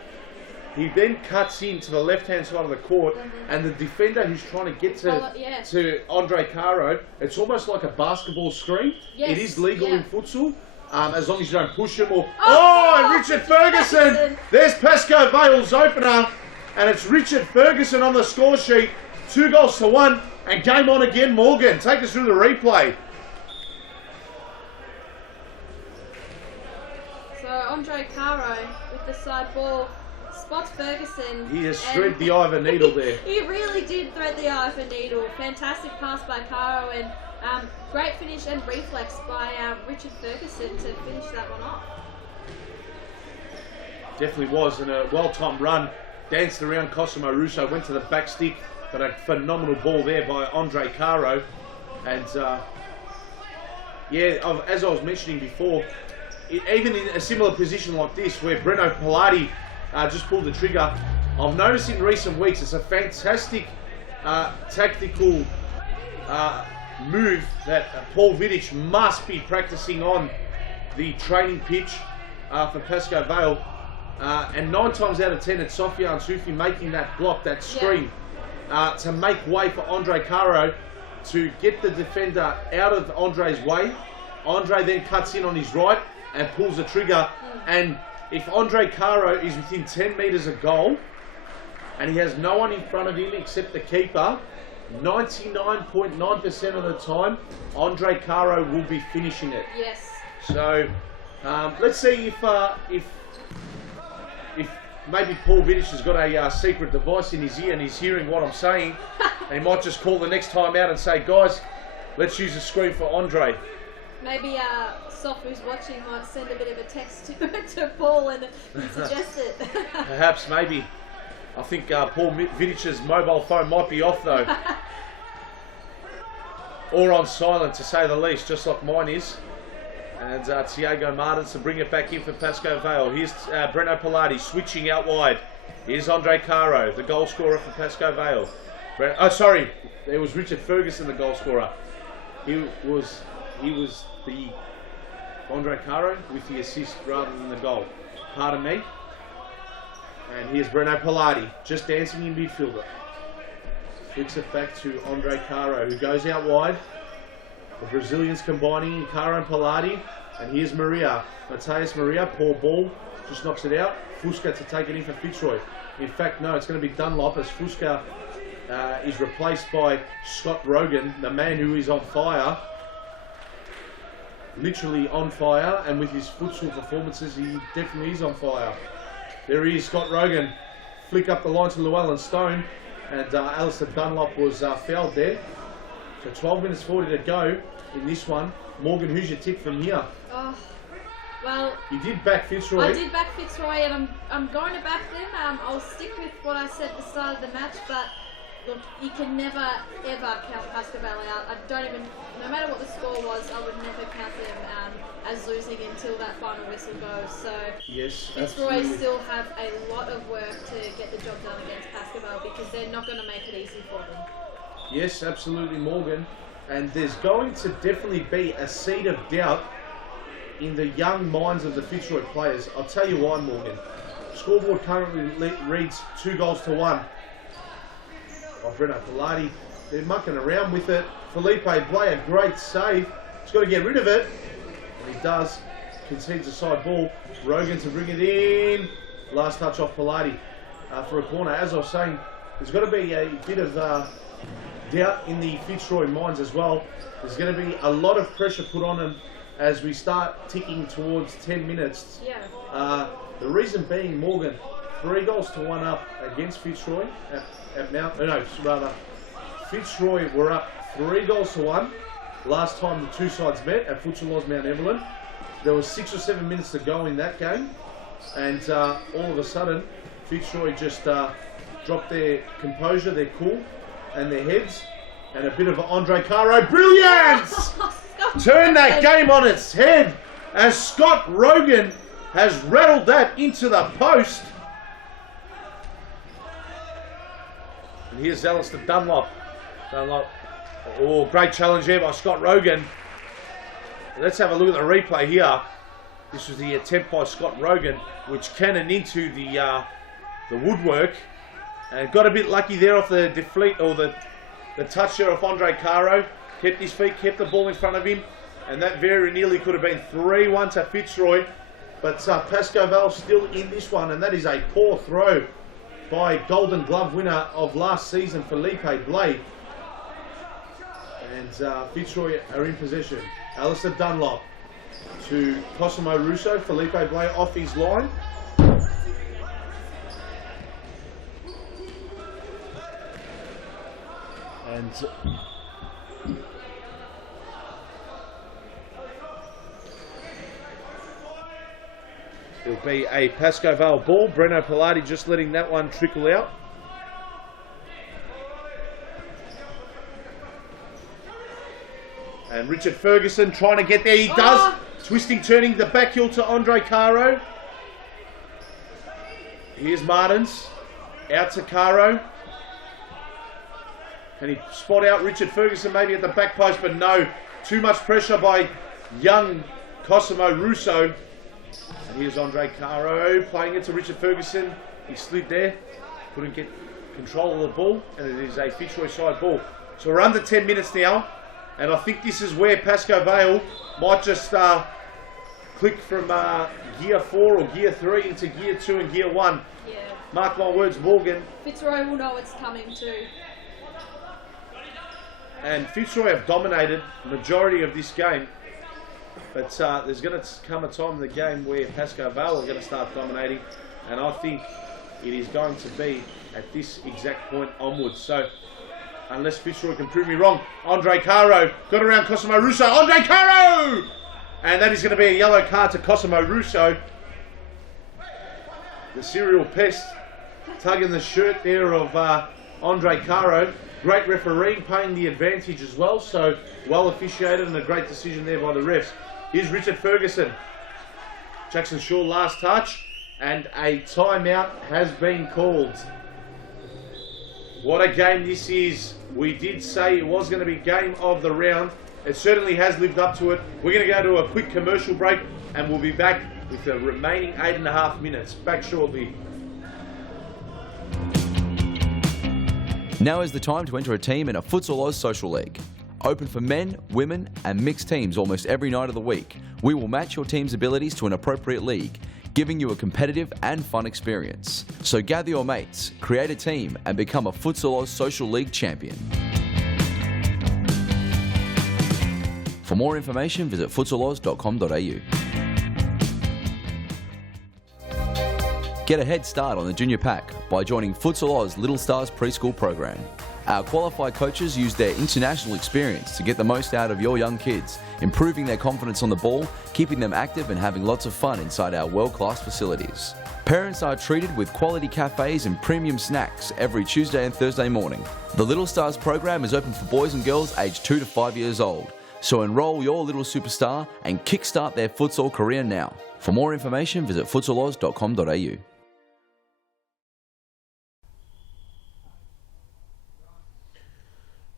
He then cuts into the left-hand side of the court, and the defender who's trying to get to Andre Caro, it's almost like a basketball screen. Yes, it is legal in futsal, as long as you don't push him or... Oh, Richard Ferguson! There's PASCOE Vale's opener, and it's Richard Ferguson on the score sheet. 2-1, and game on again. Morgan, take us through the replay. So Andre Caro with the side ball spots Ferguson. He has threaded the eye of a needle there. He really did thread the eye of a needle. Fantastic pass by Caro, and great finish and reflex by Richard Ferguson to finish that one off. Definitely was, and a well-timed run. Danced around Cosimo Russo, went to the back stick, but a phenomenal ball there by Andre Caro. And yeah, as I was mentioning before, even in a similar position like this, where Breno Pilati just pulled the trigger, I've noticed in recent weeks it's a fantastic tactical move that Paul Vidic must be practicing on the training pitch for PASCOE Vale. And 9 times out of 10, it's Sofiane Soufi making that block, that screen, to make way for Andre Caro to get the defender out of Andre's way. Andre then cuts in on his right and pulls the trigger. And if Andre Caro is within 10 metres of goal and he has no one in front of him except the keeper, 99.9% of the time, Andre Caro will be finishing it. Yes. So let's see if maybe Paul Vidic has got a secret device in his ear and he's hearing what I'm saying, and he might just call the next time out and say, guys, let's use the screen for Andre. Maybe Sof, who's watching, might send a bit of a text to Paul and suggest it. Perhaps, maybe. I think Paul Vidic's mobile phone might be off though. Or on silent, to say the least, just like mine is. And Thiago Martins to bring it back in for PASCOE Vale. Here's Breno Pilati switching out wide. Here's Andre Caro, the goal scorer for PASCOE Vale. Oh, sorry, it was Richard Ferguson, the goal scorer. He was the Andre Caro with the assist rather than the goal. Pardon me. And here's Breno Pilati, just dancing in midfielder. Flicks it back to Andre Caro, who goes out wide. The Brazilians combining, Caro and Pilati. And here's Maria, Mateus Maria, poor ball, just knocks it out. Fusca to take it in for Fitzroy. In fact, no, it's going to be Dunlop as Fusca is replaced by Scott Rogan, the man who is on fire. Literally on fire, and with his futsal performances, he definitely is on fire. There he is, Scott Rogan. Flick up the line to Llewellyn Stone, and Alistair Dunlop was fouled there. So 12 minutes 40 to go in this one. Morgan, who's your tip from here? Oh, well, you did back Fitzroy. I did back Fitzroy, and I'm going to back them. I'll stick with what I said at the start of the match, but look, you can never ever count PASCOE Vale out. I don't even, no matter what the score was, I would never count them as losing until that final whistle goes. So yes, Fitzroy absolutely. still have a lot of work to get the job done against PASCOE Vale, because they're not going to make it easy for them. Yes, absolutely, Morgan. And there's going to definitely be a seed of doubt in the young minds of the Fitzroy players. I'll tell you why, Morgan. Scoreboard currently reads 2-1. Oh, Breno Pilati, they're mucking around with it. Felipe Blay, a great save. He's got to get rid of it. And he does. Concedes a side ball. Rogan to bring it in. Last touch off Pilati for a corner. As I was saying, there's got to be a bit of doubt in the Fitzroy minds as well. There's going to be a lot of pressure put on them as we start ticking towards 10 minutes. Yeah. The reason being, Morgan, 3-1 up against Fitzroy at Mount. No, rather, Fitzroy were up 3-1 last time the two sides met at Futsal Oz Mount Evelyn. There was 6 or 7 minutes to go in that game, and all of a sudden, Fitzroy just dropped their composure, their cool, and their heads, And a bit of Andre Caro. Brilliance! Turn that game on its head as Scott Rogan has rattled that into the post. And here's Alistair Dunlop. Oh, great challenge there by Scott Rogan. Let's have a look at the replay here. This was the attempt by Scott Rogan, which cannoned into the woodwork, and got a bit lucky there off the deflect or the touch there off Andre Caro. Kept his feet, kept the ball in front of him, and that very nearly could have been 3-1 to Fitzroy. But PASCOE VALE still in this one, and that is a poor throw by Golden Glove winner of last season, Felipe Blade. And Fitzroy are in possession. Alistair Dunlop to Cosimo Russo. Felipe Blade off his line. And it'll be a PASCOE VALE ball. Breno Pilati just letting that one trickle out. And Richard Ferguson trying to get there. He does. Twisting, turning the back heel to Andre Caro. Here's Martins. Out to Caro. Can he spot out Richard Ferguson maybe at the back post? But no. Too much pressure by young Cosimo Russo. And here's Andre Caro playing it to Richard Ferguson. He slid there. Couldn't get control of the ball. And it is a Fitzroy side ball. So we're under 10 minutes now. And I think this is where PASCOE VALE might just click from gear 4 or gear 3 into gear 2 and gear 1. Yeah. Mark my words, Morgan. Fitzroy will know it's coming too. And Fitzroy have dominated the majority of this game. But there's going to come a time in the game where PASCOE VALE are going to start dominating. And I think it is going to be at this exact point onwards. So, unless Fitzroy can prove me wrong. Andre Caro got around Cosimo Russo. Andre Caro! And that is going to be a yellow card to Cosimo Russo. The serial pest tugging the shirt there of Andre Caro. Great refereeing, paying the advantage as well. So well officiated and a great decision there by the refs. Here's Richard Ferguson. Jackson Shaw last touch. And a timeout has been called. What a game this is. We did say it was going to be game of the round. It certainly has lived up to it. We're going to go to a quick commercial break and we'll be back with the remaining 8.5 minutes. Back shortly. Now is the time to enter a team in a Futsal Oz Social League. Open for men, women and mixed teams almost every night of the week. We will match your team's abilities to an appropriate league, giving you a competitive and fun experience. So gather your mates, create a team and become a Futsal Oz Social League champion. For more information, visit futsaloz.com.au. Get a head start on the junior pack by joining Futsal Oz Little Stars preschool program. Our qualified coaches use their international experience to get the most out of your young kids, improving their confidence on the ball, keeping them active and having lots of fun inside our world-class facilities. Parents are treated with quality cafes and premium snacks every Tuesday and Thursday morning. The Little Stars program is open for boys and girls aged 2 to 5 years old. So enroll your little superstar and kickstart their futsal career now. For more information, visit futsaloz.com.au.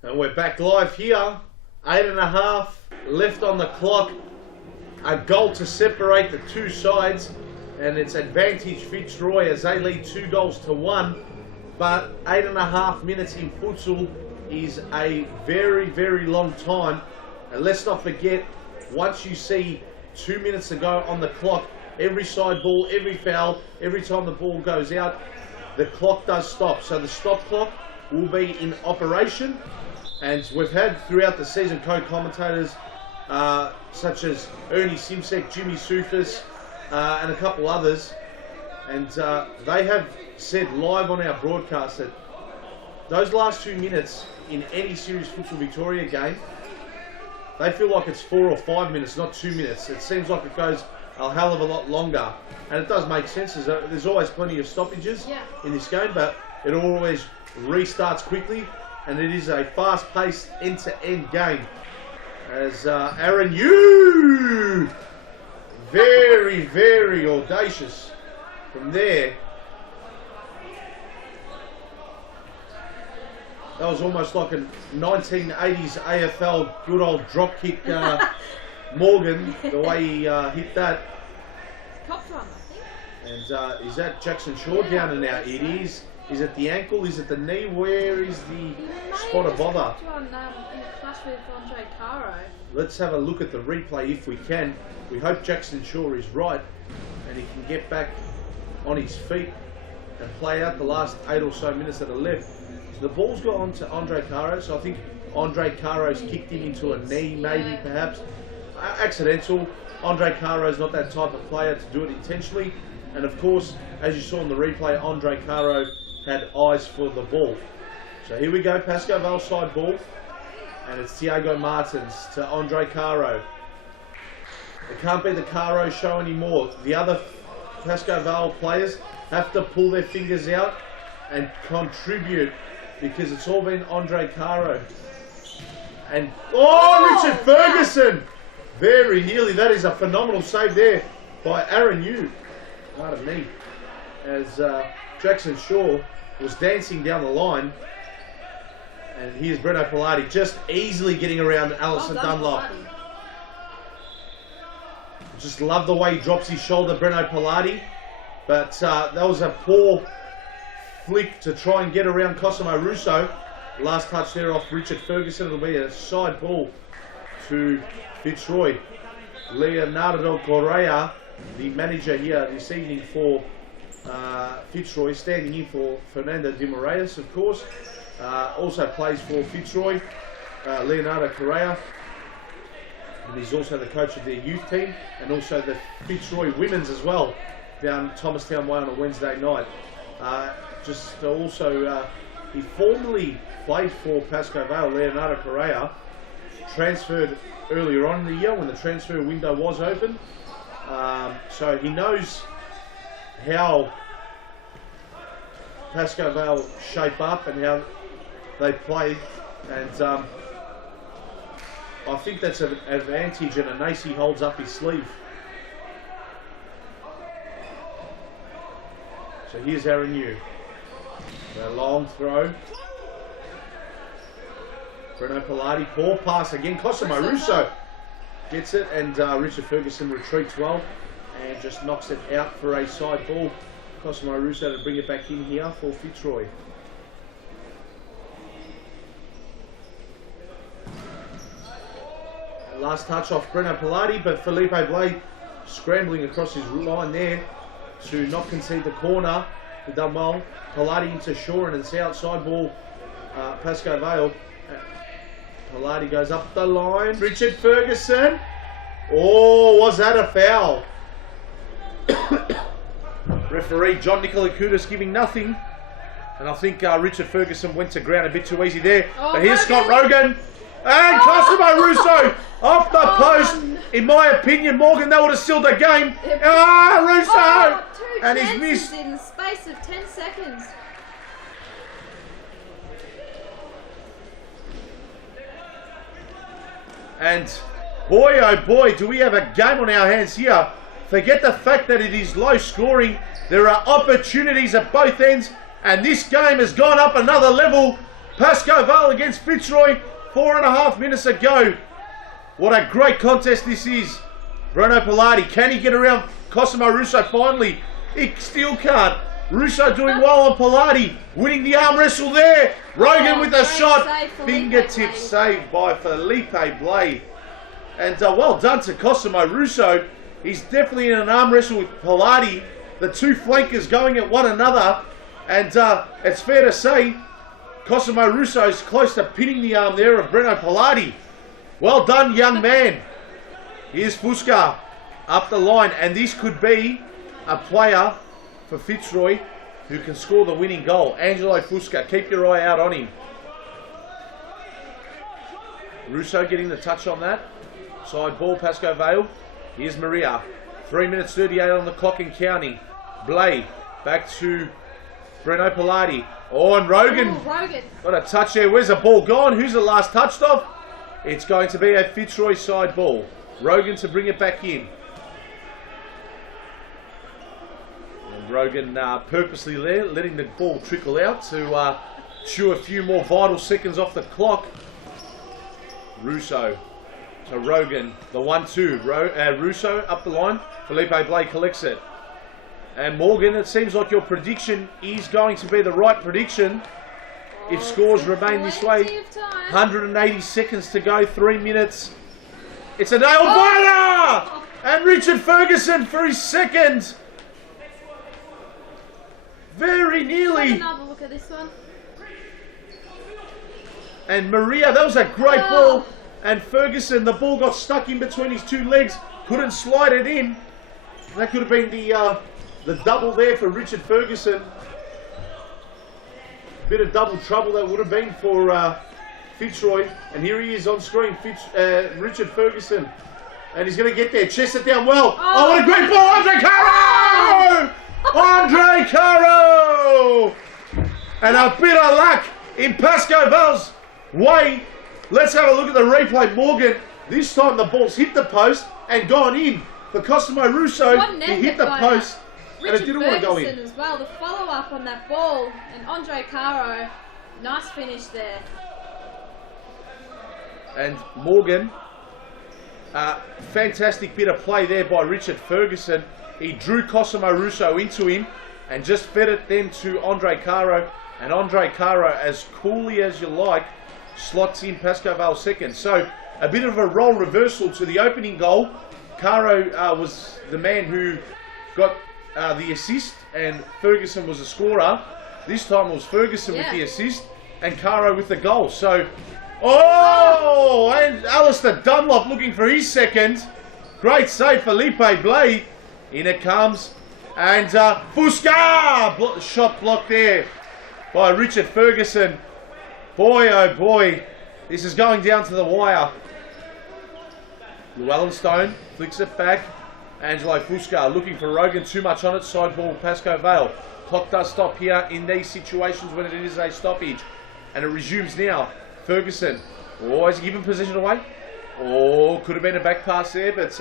And we're back live here. 8.5 left on the clock. A goal to separate the two sides. And it's advantage Fitzroy as they lead 2 goals to 1. But 8.5 minutes in futsal is a very, very long time. And let's not forget, once you see 2 minutes to go on the clock, every side ball, every foul, every time the ball goes out, the clock does stop. So the stop clock will be in operation. And we've had throughout the season co-commentators such as Ernie Simsek, Jimmy Soufis, and a couple others. And they have said live on our broadcast that those last 2 minutes in any Series Futsal Victoria game, they feel like it's 4 or 5 minutes, not 2 minutes. It seems like it goes a hell of a lot longer. And it does make sense. There's always plenty of stoppages in this game, but it always restarts quickly. and it is a fast-paced end-to-end game. As Aaron Yu, very, very audacious from there. That was almost like a 1980s AFL good old drop kick, Morgan, the way he hit that. Top run, I think. And is that Jackson Shaw down and out? It is. Is it the ankle? Is it the knee? Where is the spot of bother? In a clash with Andre Caro. Let's have a look at the replay if we can. We hope Jackson Shaw is right and he can get back on his feet and play out the last 8 or so minutes that are left. So the ball's got on to Andre Caro, so I think Andre Caro's kicked him into a knee, maybe, perhaps. Accidental. Andre Caro's not that type of player to do it intentionally. And of course, as you saw in the replay, Andre Caro had eyes for the ball. So here we go, PASCOE VALE side ball. And it's Tiago Martins to Andre Caro. It can't be the Caro show anymore. The other PASCOE VALE players have to pull their fingers out and contribute, because it's all been Andre Caro. And Richard Ferguson! Very nearly. That is a phenomenal save there by Aaron Yu. Pardon me. As Jackson Shaw was dancing down the line. And here's Breno Pilati just easily getting around Alison Dunlop. Just love the way he drops his shoulder, Breno Pilati. But that was a poor flick to try and get around Cosimo Russo. Last touch there off Richard Ferguson. It'll be a side ball to Fitzroy. Leonardo Correa, the manager here this evening for Fitzroy, standing in for Fernando de Moraes, of course. Also plays for Fitzroy, Leonardo Correa. And he's also the coach of their youth team, and also the Fitzroy women's as well, down Thomastown Way on a Wednesday night. He formerly played for PASCOE VALE, Leonardo Correa, transferred earlier on in the year when the transfer window was open. So he knows how PASCOE VALE shape up and how they play, and I think that's an advantage, and Anasi holds up his sleeve. So here's Aaron Yu. A long throw. Breno Pilati, poor pass again. Cosimo Russo gets it, and Richard Ferguson retreats well and just knocks it out for a side ball. Cosimo Russo to bring it back in here for Fitzroy. Last touch off Breno Pilati, but Felipe Blay scrambling across his line there to not concede the corner. He done well. Pilati into Shaw, and it's outside ball. PASCOE VALE. Pilati goes up the line. Richard Ferguson. Oh, was that a foul? Referee John Nicolakoutis giving nothing. And I think Richard Ferguson went to ground a bit too easy there. But here's Scott Rogan. And Cosimo Russo off the post. In my opinion, Morgan, they would have sealed the game. Russo! And he's missed. In the space of 10 seconds. And boy, oh boy, do we have a game on our hands here. Forget the fact that it is low scoring. There are opportunities at both ends. And this game has gone up another level. PASCOE VALE against Fitzroy. 4.5 minutes ago. What a great contest this is. Breno Pilati, can he get around Cosimo Russo finally? He still can't. Russo doing well on Pilati, winning the arm wrestle there. Rogan with a shot. Fingertip save by Felipe Blay. And well done to Cosimo Russo. He's definitely in an arm wrestle with Pilati. The two flankers going at one another. And it's fair to say, Cosimo Russo is close to pinning the arm there of Breno Pilati. Well done, young man. Here's Fusca up the line, and this could be a player for Fitzroy who can score the winning goal. Angelo Fusca, keep your eye out on him. Russo getting the touch on that. Side ball, PASCOE VALE. Here's Maria. 3 minutes 38 on the clock and counting. Blay back to Breno Pilati. Oh, and Rogan. Ooh, Rogan. Got a touch there. Where's the ball gone? Who's the last touched off? It's going to be a Fitzroy side ball. Rogan to bring it back in. And Rogan purposely there, letting the ball trickle out to chew a few more vital seconds off the clock. Russo to Rogan. The 1-2. Russo up the line. Felipe Blay collects it. And Morgan, it seems like your prediction is going to be the right prediction. If scores remain this way, 180 seconds to go, 3 minutes. It's a nail biter! And Richard Ferguson for his second. Very nearly. Have another look at this one. And Maria, that was a great ball. And Ferguson, the ball got stuck in between his two legs. Couldn't slide it in. That could have been the double there for Richard Ferguson. Bit of double trouble that would have been for Fitzroy. And here he is on screen, Richard Ferguson. And he's going to get there, chest it down well. Oh, what a great ball, Andre Caro! Andre Caro! And a bit of luck in PASCOE VALE's way. Let's have a look at the replay. Morgan, this time the ball's hit the post and gone in. For Cosimo Russo, he hit the post. Richard and it didn't want to go in. Ferguson as well, the follow-up on that ball. And Andre Caro, nice finish there. And Morgan, fantastic bit of play there by Richard Ferguson. He drew Cosimo Russo into him and just fed it then to Andre Caro. And Andre Caro, as coolly as you like, slots in PASCOE VALE second. So a bit of a role reversal to the opening goal. Caro was the man who got the assist and Ferguson was the scorer. This time it was Ferguson with the assist and Caro with the goal. So, and Alistair Dunlop looking for his second. Great save, Felipe Blay. In it comes. And Fusca! Shot blocked there by Richard Ferguson. Boy, oh boy, this is going down to the wire. Llewellyn Stone flicks it back. Angelo Fusca looking for Rogan, too much on it, side ball, PASCOE VALE. Clock does stop here in these situations when it is a stoppage. And it resumes now. Ferguson, has he given possession away? Could have been a back pass there, but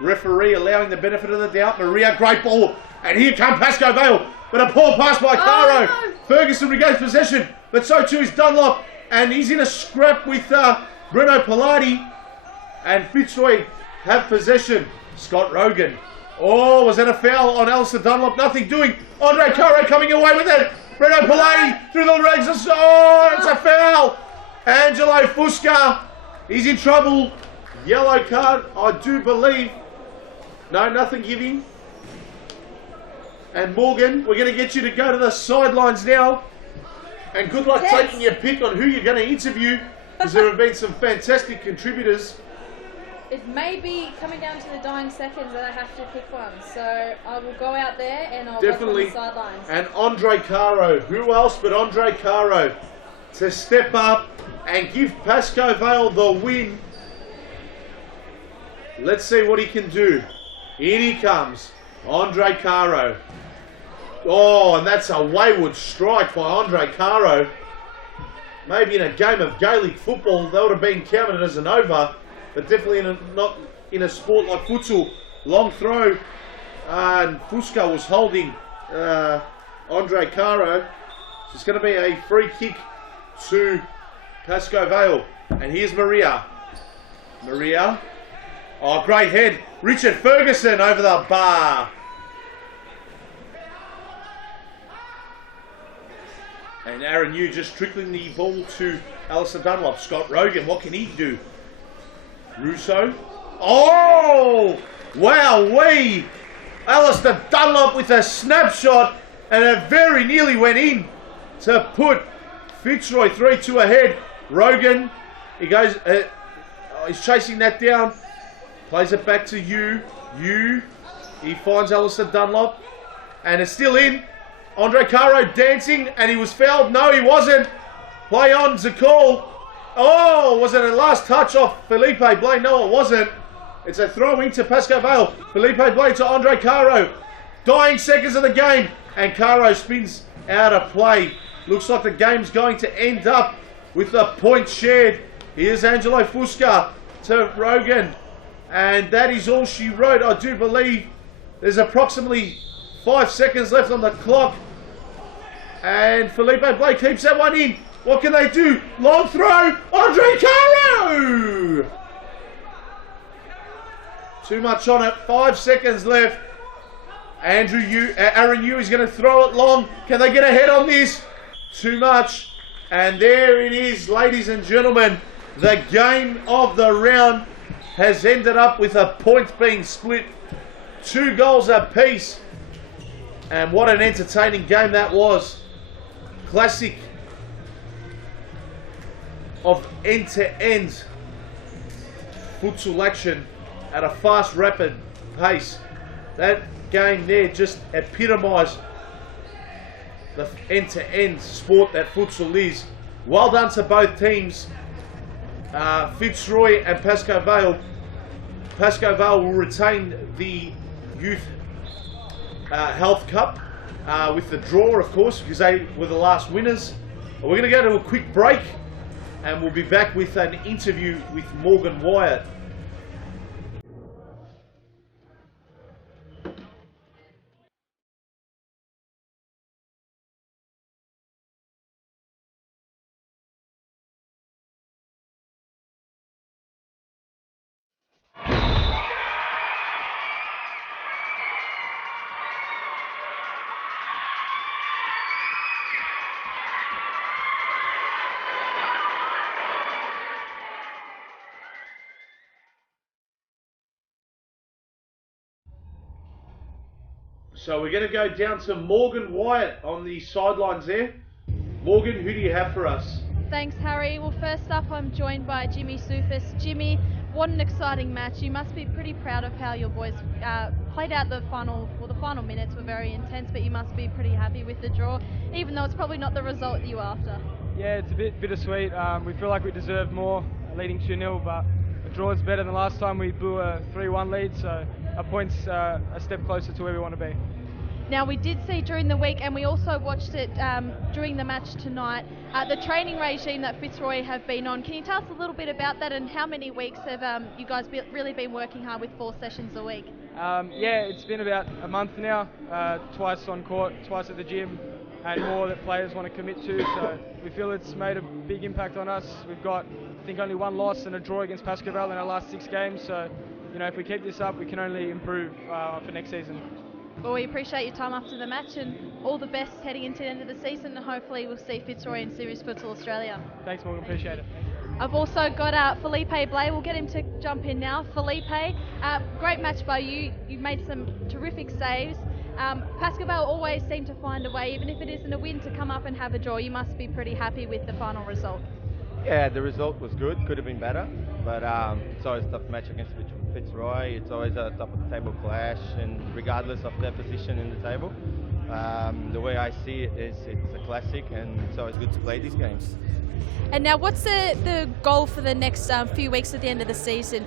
referee allowing the benefit of the doubt. Maria, great ball, and here come PASCOE VALE, but a poor pass by Caro. No. Ferguson regains possession, but so too is Dunlop, and he's in a scrap with Breno Pilati, and Fitzroy have possession. Scott Rogan. Was that a foul on Alistair Dunlop? Nothing doing. Andre Caro coming away with it. Breno Pilati through the legs. It's a foul. Angelo Fusca, he's in trouble. Yellow card, I do believe. No, nothing giving. And Morgan, we're going to get you to go to the sidelines now. And good luck taking your pick on who you're going to interview, because there have been some fantastic contributors. It may be coming down to the dying seconds that I have to pick one. So I will go out there and I'll watch on the sidelines. And Andre Caro, who else but Andre Caro, to step up and give PASCOE VALE the win. Let's see what he can do. In he comes, Andre Caro. And that's a wayward strike by Andre Caro. Maybe in a game of Gaelic football, that would have been counted as an over, but definitely not in a sport like futsal. Long throw, and Fusca was holding Andre Caro. So it's going to be a free kick to PASCOE VALE. And here's Maria. Maria. Great head. Richard Ferguson over the bar. And Aaron Yu just trickling the ball to Alistair Dunlop. Scott Rogan, what can he do? Russo. Wowee! Alistair Dunlop with a snapshot, and it very nearly went in to put Fitzroy 3-2 ahead. Rogan, he goes, he's chasing that down. Plays it back to Yu. He finds Alistair Dunlop, and it's still in. Andre Caro dancing, and he was fouled. No, he wasn't. Play on, Zakol. Was it a last touch off Felipe Blay? No, it wasn't. It's a throw into PASCOE VALE. Felipe Blay to Andre Caro. Dying seconds of the game, and Caro spins out of play. Looks like the game's going to end up with a point shared. Here's Angelo Fusca to Rogan. And that is all she wrote, I do believe. There's approximately 5 seconds left on the clock. And Felipe Blake keeps that one in. What can they do? Long throw, Andre Caro! Too much on it, 5 seconds left. Aaron Yu is going to throw it long. Can they get ahead on this? Too much. And there it is, ladies and gentlemen. The game of the round has ended up with a point being split. 2 goals apiece. And what an entertaining game that was. Classic of end-to-end futsal action at a fast, rapid pace. That game there just epitomised the end-to-end sport that futsal is. Well done to both teams. Fitzroy and PASCOE VALE. PASCOE VALE will retain the Youth Health Cup with the draw, of course, because they were the last winners. We're going to go to a quick break and we'll be back with an interview with Morgan Wyatt. So we're going to go down to Morgan Wyatt on the sidelines there. Morgan, who do you have for us? Thanks, Harry. Well, first up, I'm joined by Jimmy Soufis. Jimmy, what an exciting match. You must be pretty proud of how your boys played out the final. Well, the final minutes were very intense, but you must be pretty happy with the draw, even though it's probably not the result that you were after. Yeah, it's a bit bittersweet. We feel like we deserved more, leading 2-0, but a draw is better than last time. We blew a 3-1 lead, so a point's a step closer to where we want to be. Now, we did see during the week, and we also watched it during the match tonight, the training regime that Fitzroy have been on. Can you tell us a little bit about that, and how many weeks have you guys really been working hard with 4 sessions a week? Yeah, it's been about a month now, twice on court, twice at the gym, and more that players want to commit to, so we feel it's made a big impact on us. We've got, I think, only 1 loss and a draw against PASCOE VALE in our last 6 games, so you know, if we keep this up, we can only improve for next season. Well, we appreciate your time after the match, and all the best heading into the end of the season, and hopefully we'll see Fitzroy in Series Futsal Australia. Thanks, Morgan, appreciate it. I've also got Felipe Blay. We'll get him to jump in now. Felipe, great match by you. You made some terrific saves. PASCOE VALE always seem to find a way, even if it isn't a win, to come up and have a draw. You must be pretty happy with the final result. Yeah, the result was good. Could have been better, but it's always a tough match against Fitzroy. It's always a top of the table clash, and regardless of their position in the table, the way I see it is it's a classic, and it's always good to play these games. And now, what's the goal for the next few weeks at the end of the season?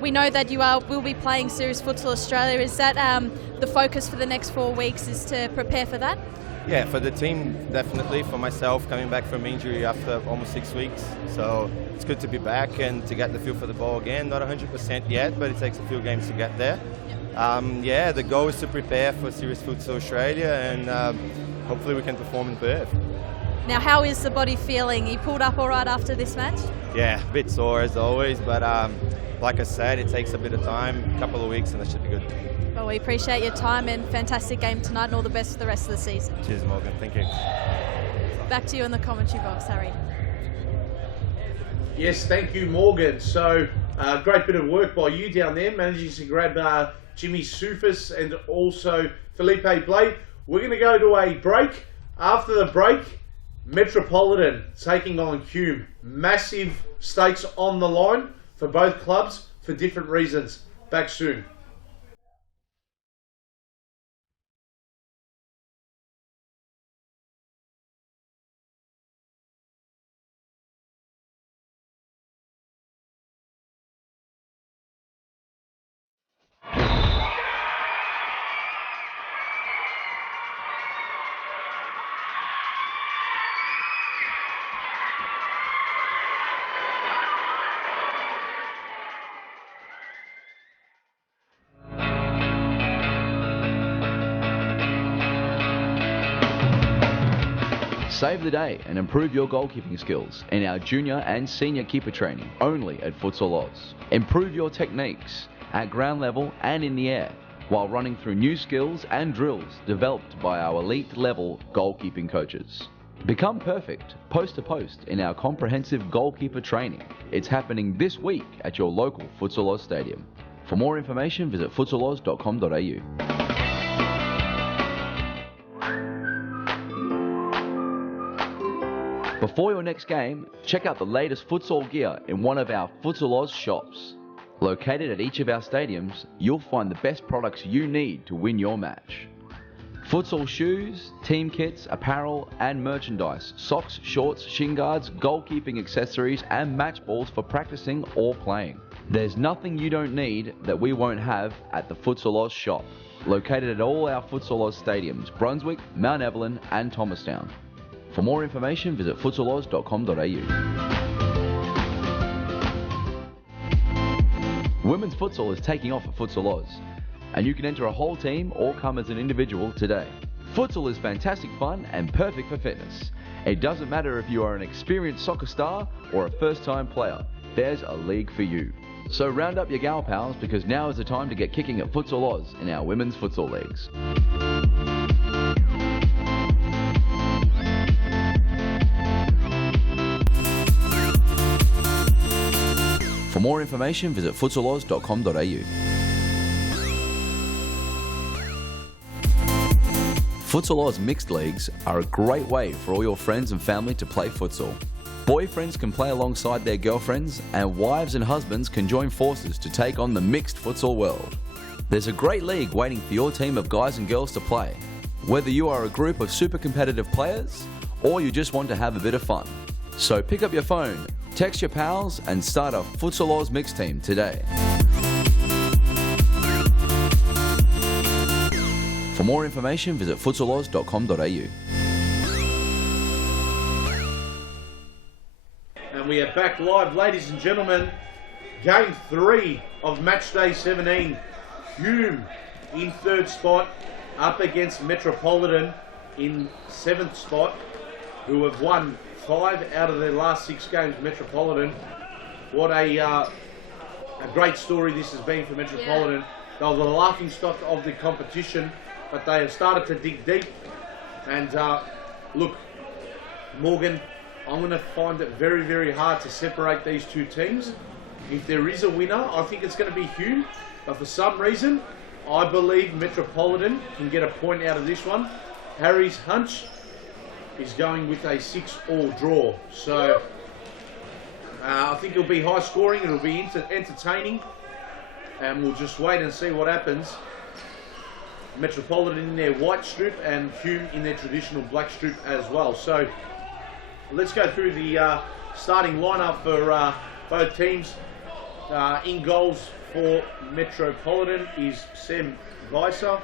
We know that you will be playing Series Futsal Australia. Is that the focus for the next 4 weeks, is to prepare for that? Yeah, for the team, definitely. For myself, coming back from injury after almost 6 weeks. So it's good to be back and to get the feel for the ball again. Not 100% yet, but it takes a few games to get there. Yeah, the goal is to prepare for Series Futsal Australia, and hopefully we can perform in Perth. Now, how is the body feeling? You pulled up all right after this match? Yeah, a bit sore as always, but like I said, it takes a bit of time, a couple of weeks, and that should be good. Well, we appreciate your time, and fantastic game tonight, and all the best for the rest of the season. Cheers, Morgan. Thank you. Back to you in the commentary box, Harry. Yes, thank you, Morgan. So, great bit of work by you down there, managing to grab Jimmy Soufis and also Felipe Blay. We're going to go to a break. After the break, Metropolitan taking on HUME. Massive stakes on the line for both clubs for different reasons. Back soon. Save the day and improve your goalkeeping skills in our junior and senior keeper training only at Futsal Oz. Improve your techniques at ground level and in the air while running through new skills and drills developed by our elite level goalkeeping coaches. Become perfect post to post in our comprehensive goalkeeper training. It's happening this week at your local Futsal Oz stadium. For more information, visit futsaloz.com.au. Before your next game, check out the latest futsal gear in one of our Futsal Oz shops. Located at each of our stadiums, you'll find the best products you need to win your match. Futsal shoes, team kits, apparel and merchandise, socks, shorts, shin guards, goalkeeping accessories and match balls for practicing or playing. There's nothing you don't need that we won't have at the Futsal Oz shop. Located at all our Futsal Oz stadiums, Brunswick, Mount Evelyn and Thomastown. For more information, visit futsaloz.com.au. Women's futsal is taking off at Futsal Oz, and you can enter a whole team or come as an individual today. Futsal is fantastic fun and perfect for fitness. It doesn't matter if you are an experienced soccer star or a first-time player, there's a league for you. So round up your gal pals because now is the time to get kicking at Futsal Oz in our women's futsal leagues. For more information, visit futsaloz.com.au. Futsal Oz mixed leagues are a great way for all your friends and family to play futsal. Boyfriends can play alongside their girlfriends, and wives and husbands can join forces to take on the mixed futsal world. There's a great league waiting for your team of guys and girls to play, whether you are a group of super competitive players or you just want to have a bit of fun. So pick up your phone, text your pals and start a Futsal Oz mixed team today. For more information, visit futsaloz.com.au. And we are back live, ladies and gentlemen. Game 3 of match day 17. Hume in 3rd spot, up against Metropolitan in 7th spot, who have won 5 out of their last 6 games. Metropolitan, what a great story this has been for Metropolitan. Yeah. They were the laughing stock of the competition, but they have started to dig deep. And look, Morgan, I'm going to find it very, very hard to separate these two teams. If there is a winner, I think it's going to be Hume. But for some reason, I believe Metropolitan can get a point out of this one. Harry's hunch is going with a 6-all draw. So I think it'll be high scoring, it'll be entertaining, and we'll just wait and see what happens. Metropolitan in their white strip and Hume in their traditional black strip as well. So let's go through the starting lineup for both teams. In goals for Metropolitan is Sam Weiser.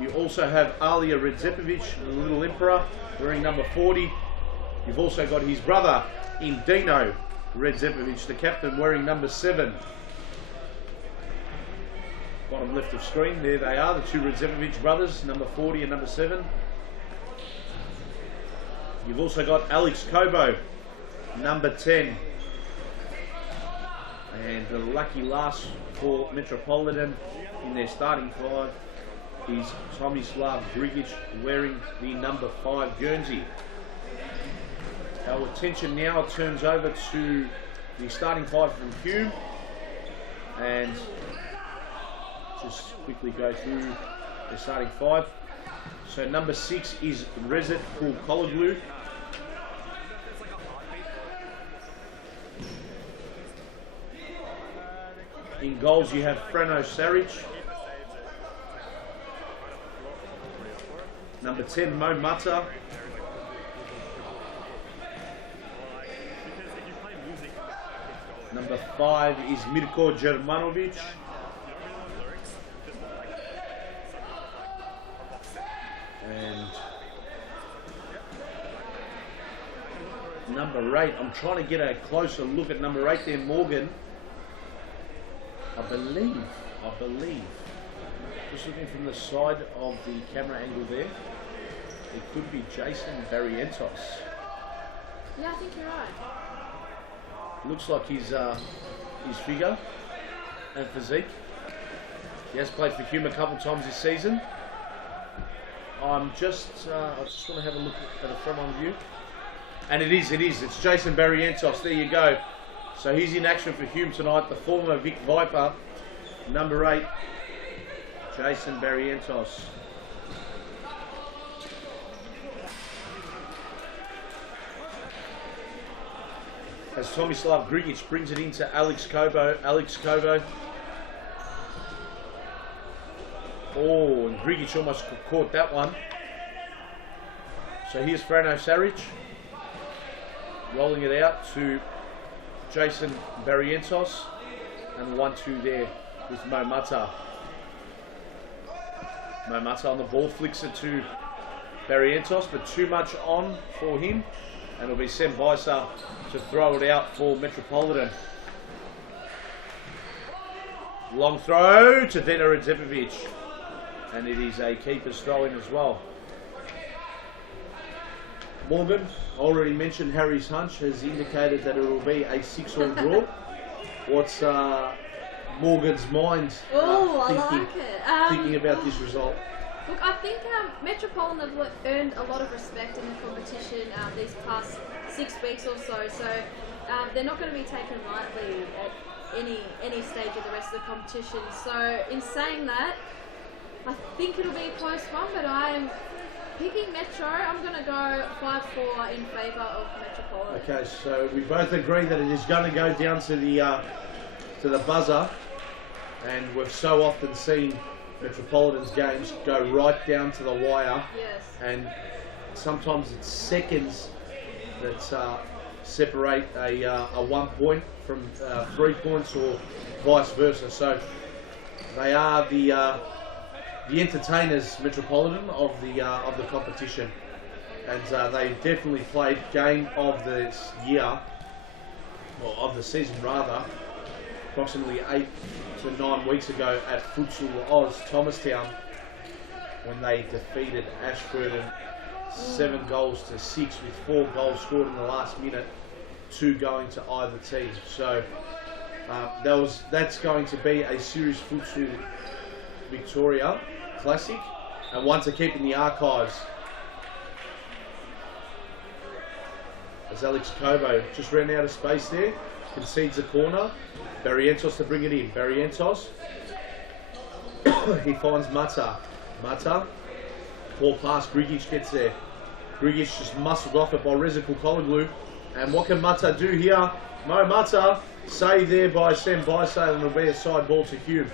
You also have Alia Redzepovic, the Little Emperor, wearing number 40. You've also got his brother in Dino Redzepovic, the captain, wearing number 7. Bottom left of screen, there they are, the two Redzepovic brothers, number 40 and number 7. You've also got Alex Kobo, number 10. And the lucky last for Metropolitan in their starting 5 is Tomislav Grigic, wearing the number 5 Guernsey. Our attention now turns over to the starting 5 from Hume, and just quickly go through the starting 5. So number 6 is Rezet Kulkologlu. In goals you have Frano Saric. Number 10, Mo Mata. Number 5 is Mirko Jermanovic. And number 8, I'm trying to get a closer look at number 8 there, Morgan. I believe, just looking from the side of the camera angle there, It could be Jason Barrientos. Yeah, I think you're right. Looks like his figure and physique. He has played for HUME a couple times this season. I just want to have a look at a front-on view. And it is. It's Jason Barrientos. There you go. So he's in action for HUME tonight. The former Vic Viper, number 8, Jason Barrientos. As Tomislav Grigic brings it into Alex Kobo. Oh, and Grigic almost caught that one. So here's Frano Saric. Rolling it out to Jason Barrientos. And 1-2 there with Mo Mata. Mo Mata on the ball, flicks it to Barrientos, but too much on for him. And it'll be Sem Baisa to throw it out for Metropolitan. Long throw to Dena Radzepovic. And it is a keeper's throw in as well. Morgan, already mentioned Harry's hunch, has indicated that it will be a 6-all draw. What's Morgan's mind thinking about this result? Look, I think Metropolitan have earned a lot of respect in the competition these past 6 weeks or so. So they're not going to be taken lightly at any stage of the rest of the competition. So in saying that, I think it'll be a close one, but I am picking Metro. I'm going to go 5-4 in favour of Metropolitan. Okay, so we both agree that it is going to go down to the buzzer, and we've so often seen Metropolitan's games go right down to the wire. Yes. And sometimes it's seconds that separate a 1 point from 3 points, or vice versa. So they are the entertainers, Metropolitan, of the competition, and they definitely played game of this year, or of the season rather, approximately 8 to 9 weeks ago at Futsal Oz Thomastown, when they defeated Ashburton 7-6 with 4 goals scored in the last minute, 2 going to either team. So that's going to be a Series Futsal Victoria Classic, and one to keep in the archives. As Alex Kobo just ran out of space there, concedes a corner. Barrientos to bring it in. Barrientos. He finds Mata. Ball pass. Grigic gets there. Grigic just muscled off it by Rezical Kologlu. And what can Mata do here? Mo Mata. Saved there by Sem Baisa, and it'll be a side ball to HUME.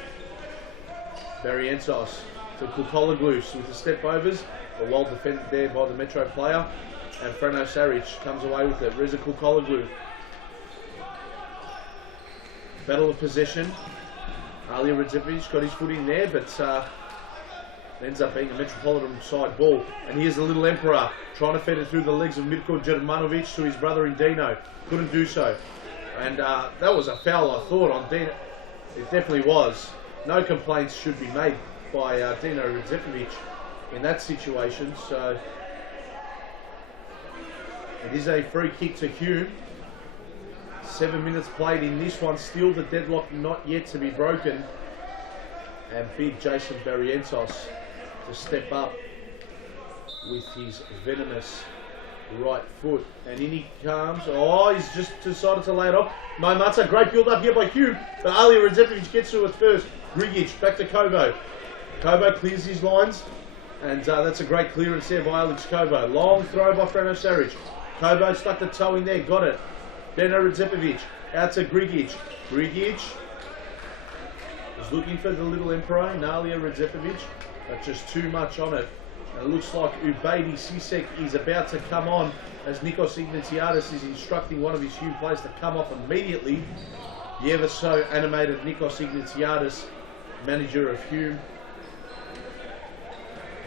Barrientos to Kologlu with the step overs. But well defended there by the Metro player. And Frano Saric comes away with it. Rezical Kologlu. Battle of possession. Alia Radzepovic got his foot in there, but ends up being a Metropolitan side ball. And here's the little Emperor trying to feed it through the legs of Mirko Jermanovic to his brother Indino. Couldn't do so. And that was a foul, I thought, on Dino. It definitely was. No complaints should be made by Dino Radzepovic in that situation. So it is a free kick to HUME. 7 minutes played in this one, still the deadlock not yet to be broken. And big Jason Barrientos to step up with his venomous right foot. And in he comes. Oh, he's just decided to lay it off. Mo Mata, great build up here by HUME, but Alia Radzepovic gets to it first. Grigic back to Kobo. Kobo clears his lines, and that's a great clearance there by Alex Kobo. Long throw by Frano Saric. Kobo stuck the toe in there, got it. Deno Radzepovic out to Grigic. Grigic was looking for the little Emperor, Nalia Radzepovic, but just too much on it. And it looks like Ubaidi Sisek is about to come on as Nikos Ignatiadis is instructing one of his HUME players to come off immediately. The ever so animated Nikos Ignatiadis, manager of HUME.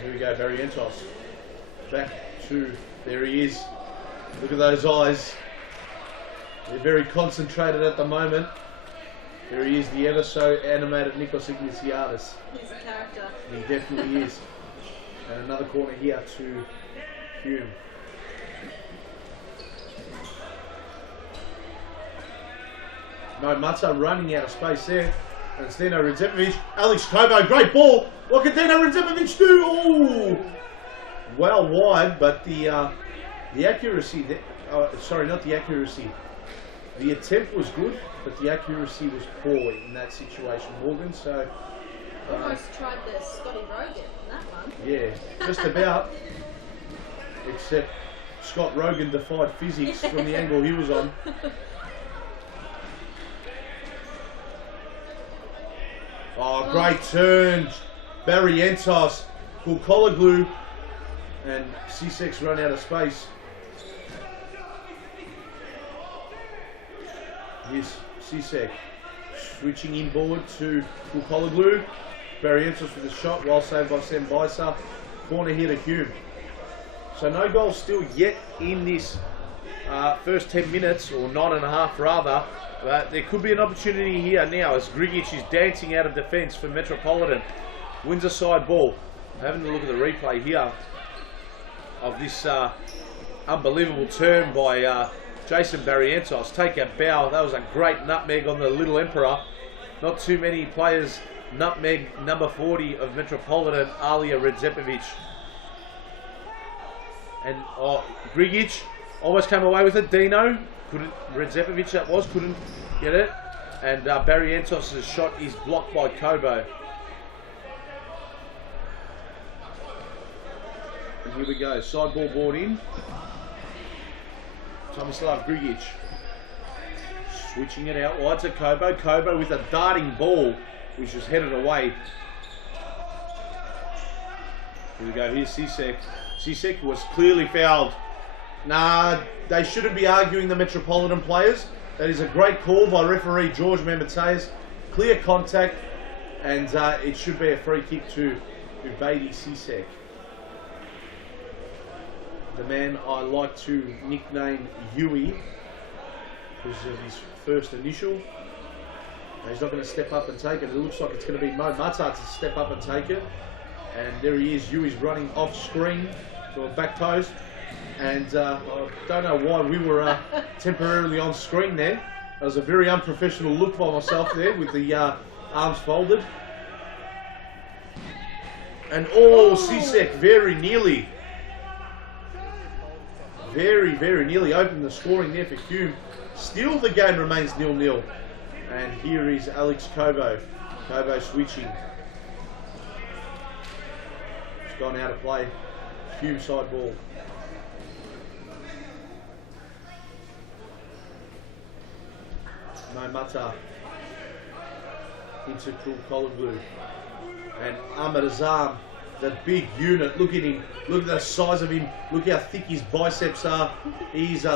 Here we go, Barrientos. Back to, there he is. Look at those eyes. They're very concentrated at the moment. There he is, the ever so animated Nikos Ignatiadis. He's a character. He definitely is. And another corner here to Hume. No Mata running out of space there. And it's Dino Redzepovic. Alex Kobo, great ball. What can Dino Redzepovic do? Oh, well wide, but the accuracy, sorry, not the accuracy. The attempt was good, but the accuracy was poor in that situation, Morgan. So almost tried the Scotty Rogan in that one. yeah, just about. Except Scott Rogan defied physics from the angle he was on. Oh, great turn. Barrientos, cool collar glue, and C6 run out of space. Here's Sisek switching inboard to Kukologlu. Barrientos with a shot, well saved by Sam Bisa. Corner here to Hume. So no goals still yet in this first 10 minutes, or 9.5 rather. But there could be an opportunity here now as Grigic is dancing out of defence for Metropolitan. Wins a side ball. Having a look at the replay here of this unbelievable turn by Jason Barrientos. Take a bow. That was a great nutmeg on the Little Emperor. Not too many players nutmeg number 40 of Metropolitan, Alia Redzepovic. And Grigic almost came away with it. Dino couldn't. Redzepovic that was, couldn't get it. And Barrientos' shot is blocked by Kobo. And here we go. Side ball brought in. Tomislav Grigic switching it out wide to Kobo. Kobo with a darting ball which was headed away. Here we go. Here's Sisek. Sisek was clearly fouled. Nah, they shouldn't be arguing, the Metropolitan players. That is a great call by referee George Mamataeus. Clear contact, and it should be a free kick to Ubedi Sisek. The man I like to nickname Huey because of his first initial. He's not going to step up and take it. It looks like it's going to be Mo Mata to step up and take it. And there he is. Huey's running off screen to a back post. And I don't know why we were temporarily on screen there. That was a very unprofessional look by myself there with the arms folded. And Sisek very nearly. Very, very nearly opened the scoring there for Hume. Still the game remains 0-0. And here is Alex Kobo. Kobo switching. It's gone out of play. Hume side ball. No Mata. Into Kulkologlu. And Ahmed Azam. The big unit, look at him, look at the size of him, look how thick his biceps are. He's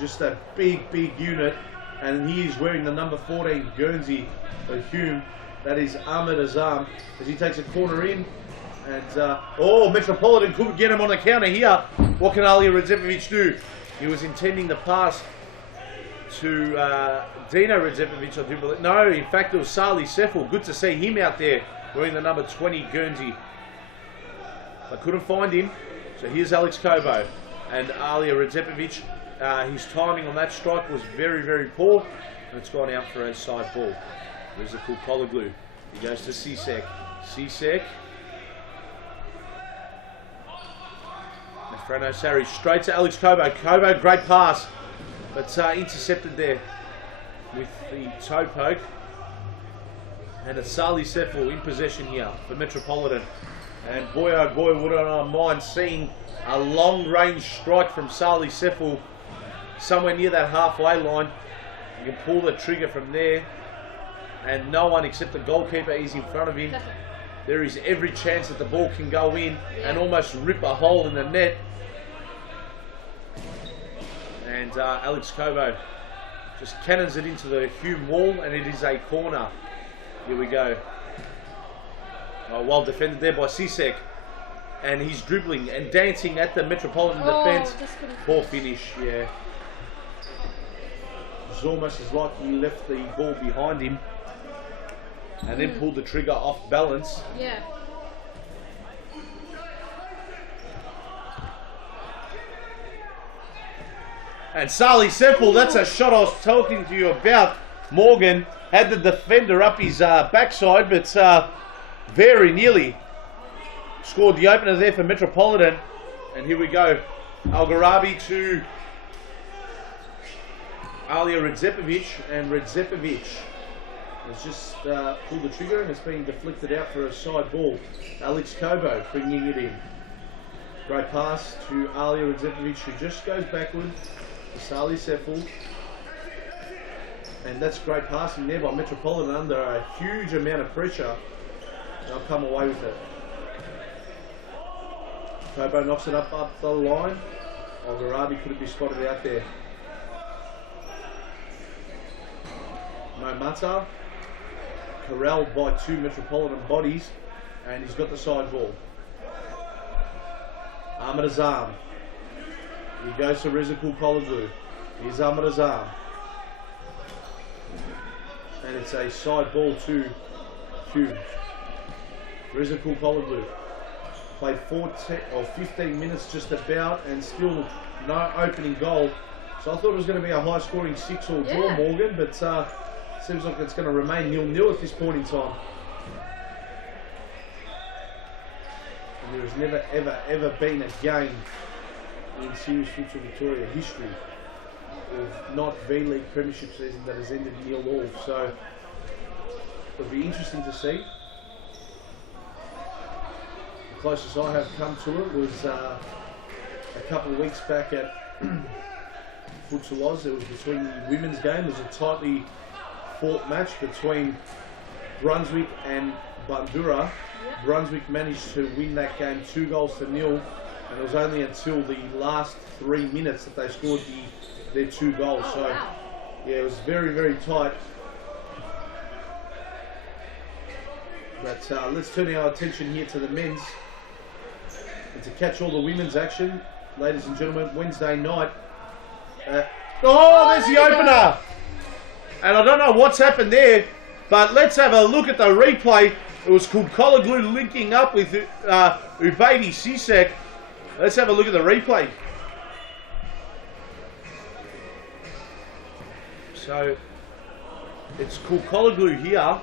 just a big unit, and he is wearing the number 14 Guernsey for Hume. That is Ahmed Azam as he takes a corner in, and Metropolitan couldn't get him on the counter here. What can Alia Redzepovic do? He was intending the pass to Dino Redzepovic, I do believe. No, in fact it was Salih Sefel. Good to see him out there wearing the number 20 Guernsey. I couldn't find him, so here's Alex Kobo and Alia Redzepovic. His timing on that strike was very poor, and it's gone out for a side ball. There's a cool collar glue. He goes to Sisek. Sisek. Frano Sari straight to Alex Kobo. Kobo, great pass, but intercepted there with the toe poke. And it's Salih Sefel in possession here for Metropolitan. And boy oh boy, would I not mind seeing a long range strike from Salih Sefel somewhere near that halfway line. You can pull the trigger from there, and no one except the goalkeeper is in front of him. There is every chance that the ball can go in and almost rip a hole in the net. And Alex Kobo just cannons it into the Hume wall, and it is a corner. Here we go. Well defended there by Sisek, and he's dribbling and dancing at the Metropolitan defence. Poor finish, yeah. It's almost as like he left the ball behind him and then pulled the trigger off balance. Yeah. And Sali Semple, that's a shot I was talking to you about. Morgan had the defender up his backside, but very nearly scored the opener there for Metropolitan. And here we go. Algarabi to Alia Redzepovic, and Redzepovic has just pulled the trigger and it's been deflected out for a side ball. Alex Kobo bringing it in. Great pass to Alia Redzepovic, who just goes backward to Sali Semple. And that's great passing there by Metropolitan under a huge amount of pressure. They'll come away with it. Kobo knocks it up the line. Algarabi couldn't be spotted out there. Momata corralled by two Metropolitan bodies, and he's got the side ball. Ahmed Azam. He goes to Rizikul Kologlu. Here's Ahmed Azam. And it's a side ball to Hume. Rizikul Kologlu. Played 15 minutes just about, and still no opening goal. So I thought it was going to be a high scoring 6-all draw, Morgan, but seems like it's going to remain 0-0 at this point in time. And there has never, ever been a game in Series Futsal Victoria history of not V-League Premiership season that has ended 0-0. So it'll be interesting to see. The closest I have come to it was a couple of weeks back at Futsal Oz. It was between the women's game. It was a tightly fought match between Brunswick and Bandura. Brunswick managed to win that game 2-0, and it was only until the last 3 minutes that they scored their 2 goals. So yeah, it was very, very tight. But let's turn our attention here to the men's. And to catch all the women's action, ladies and gentlemen, Wednesday night. There's the opener! And I don't know what's happened there, but let's have a look at the replay. It was Kologlu linking up with Ubaidi Sisek. Let's have a look at the replay. So it's Kologlu here,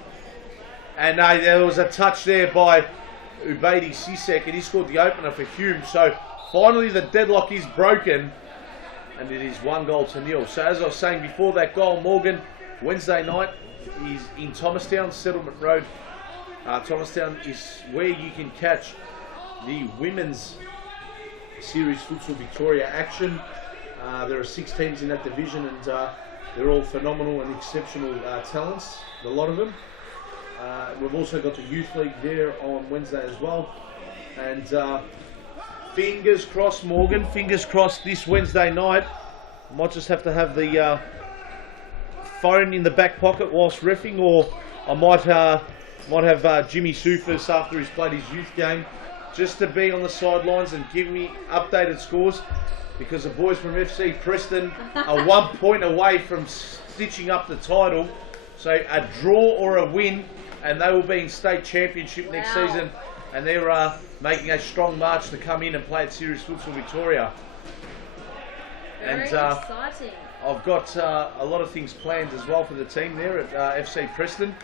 and there was a touch there by Ubaidi Sisek, and he scored the opener for Hume. So finally the deadlock is broken, and it is 1-0. So as I was saying before that goal, Morgan, Wednesday night is in Thomastown, Settlement Road. Thomastown is where you can catch the women's Series Futsal Victoria action. There are 6 teams in that division, and they're all phenomenal and exceptional talents, a lot of them. We've also got the Youth League there on Wednesday as well. And fingers crossed, Morgan, fingers crossed this Wednesday night. Might just have to have the phone in the back pocket whilst reffing, or I might have Jimmy Sufis after he's played his youth game, just to be on the sidelines and give me updated scores, because the boys from FC Preston are 1 point away from stitching up the title. So a draw or a win, and they will be in state championship next season, and they're making a strong march to come in and play at Series Futsal Victoria. Very exciting. I've got a lot of things planned as well for the team there at FC Preston.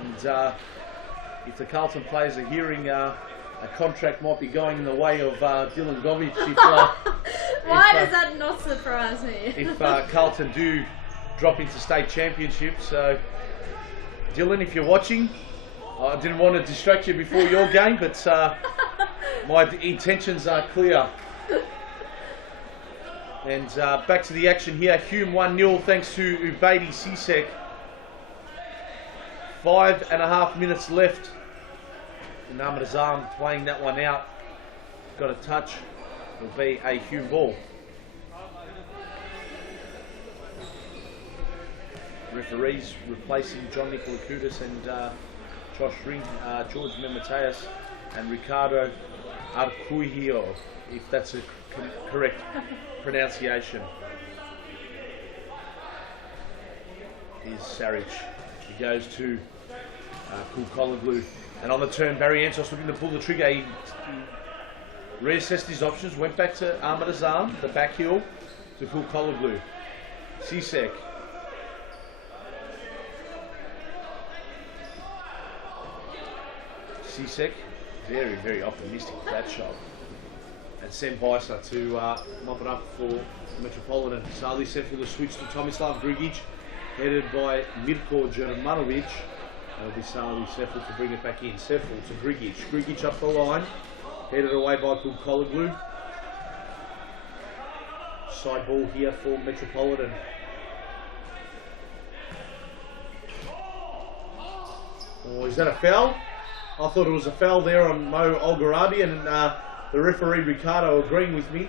And if the Carlton players are hearing a contract might be going in the way of Dylan Govic. Why does that not surprise me? If Carlton do drop into state championship. So Dylan, if you're watching, I didn't want to distract you before your game, but my intentions are clear. And back to the action here. Hume 1-0 thanks to Ubaidi Sisek. 5.5 minutes left. And Ahmed Azam playing that one out. Got a touch. It'll be a Hume ball. Referees replacing John Nicolakoutis and Josh Ring, George Memataeus and Ricardo Arcuhio, if that's a correct pronunciation. Here's Saric. He goes to Kologlu. And on the turn, Barry Antos looking to pull the trigger. He reassessed his options, went back to Ahmed Azam, the back heel. to Kulkologlu. Sisek. Sisek, very, very optimistic with that shot. And Sembisa to mop it up for Metropolitan. Sali Sefil to switch to Tomislav Grigic, headed by Mirko Jermanovic. That'll be Sali Sefil to bring it back in. Sefil to Grigic. Grigic up the line, headed away by Kulkologlu. Side ball here for Metropolitan. Oh, is that a foul? I thought it was a foul there on Mo Algarabi, and the referee Ricardo agreeing with me.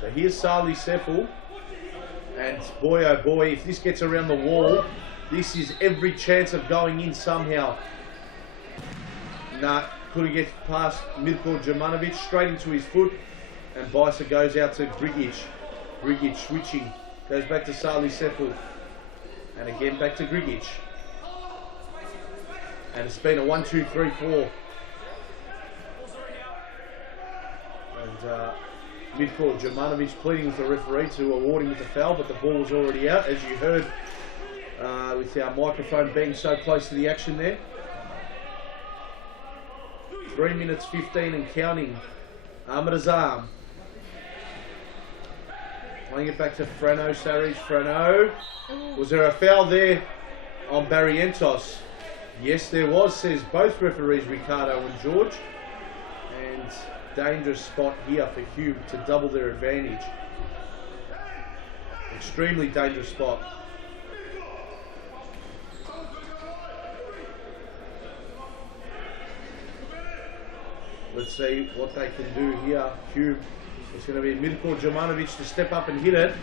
So here's Sali Sefil, and boy oh boy, if this gets around the wall, this is every chance of going in somehow. Nah, couldn't get past Mirko Jermanovic, straight into his foot, and Bisa goes out to Grigic. Grigic switching, goes back to Sali Sefil, and again back to Grigic. And it's been a 1-2-3-4. And Mirko Jermanovic pleading with the referee to award him with a foul, but the ball was already out, as you heard with our microphone being so close to the action there. 3 minutes 15 and counting. Ahmed Azam. Playing it back to Frano Sarich. Frano. Was there a foul there on Barrientos? Yes, there was, says both referees, Ricardo and George. And dangerous spot here for Hume to double their advantage. Extremely dangerous spot. Let's see what they can do here. Hume, it's going to be Mirko Jermanovic to step up and hit it.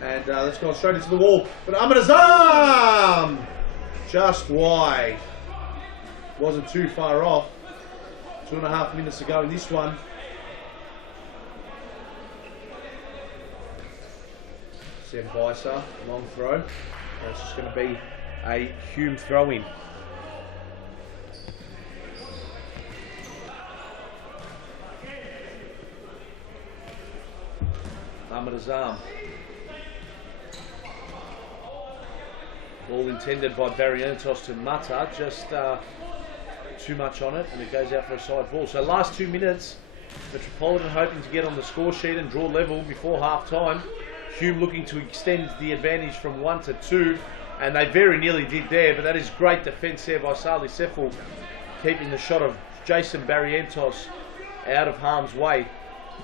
And let's go straight into the wall. But Ahmed Azam! Just wide. Wasn't too far off. 2.5 minutes to go in this one. Sembisa, long throw. And it's just going to be a Hume throw-in. Ahmed Azam. Ball intended by Barrientos to Mata, just too much on it, and it goes out for a side ball. So last 2 minutes, Metropolitan hoping to get on the score sheet and draw level before half time. Hume looking to extend the advantage from 1 to 2, and they very nearly did there, but that is great defence there by Sali Sefil, keeping the shot of Jason Barrientos out of harm's way.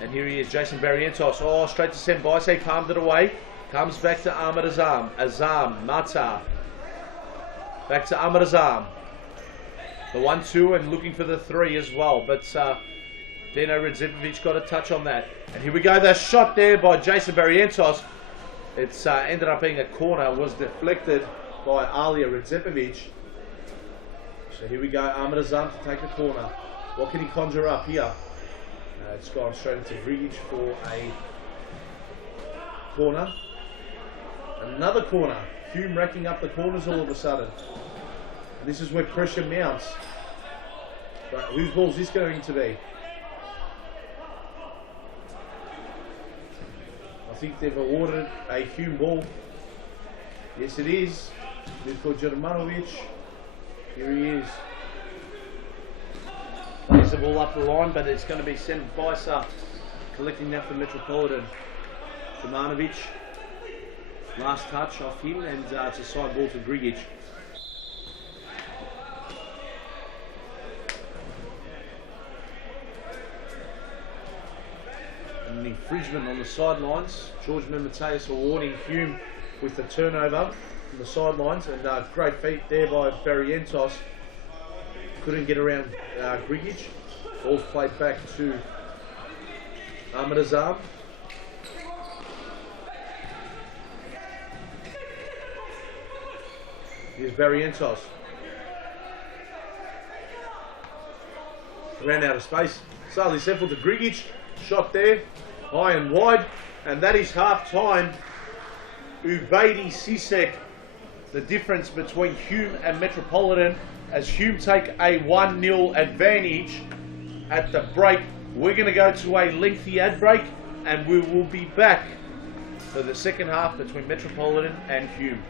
And here he is, Jason Barrientos. Oh, straight to Sembisa, he palmed it away. Comes back to Ahmed Azam. Azam, Mata. Back to Ahmed Azam. The 1-2 and looking for the 3 as well. But Dino Redzipovic got a touch on that. And here we go, the shot there by Jason Barrientos. It's ended up being a corner. Was deflected by Alia Redzipovic. So here we go, Ahmed Azam to take a corner. What can he conjure up here? It's gone straight into Grigic for a corner. Another corner. Hume racking up the corners all of a sudden. And this is where pressure mounts. But whose ball is this going to be? I think they've awarded a Hume ball. Yes, it is. Mirko Jermanovic. Here he is. Plays the ball up the line, but it's going to be Sembisa collecting that for Metropolitan. Jermanovic, last touch off him, and it's a side ball to Grigic. And an infringement on the sidelines. George Memetaeus awarding Hume with the turnover from the sidelines, and great feat there by Barrientos. Couldn't get around Grigic. Ball's played back to Ahmed Azam. Here's Barrientos. Ran out of space. Sali Sefil to Grigic. Shot there. High and wide. And that is half time. Ubaidi Sisek. The difference between Hume and Metropolitan, as Hume take a 1-0 advantage at the break We're going to go to a lengthy ad break, and we will be back for the second half between Metropolitan and Hume.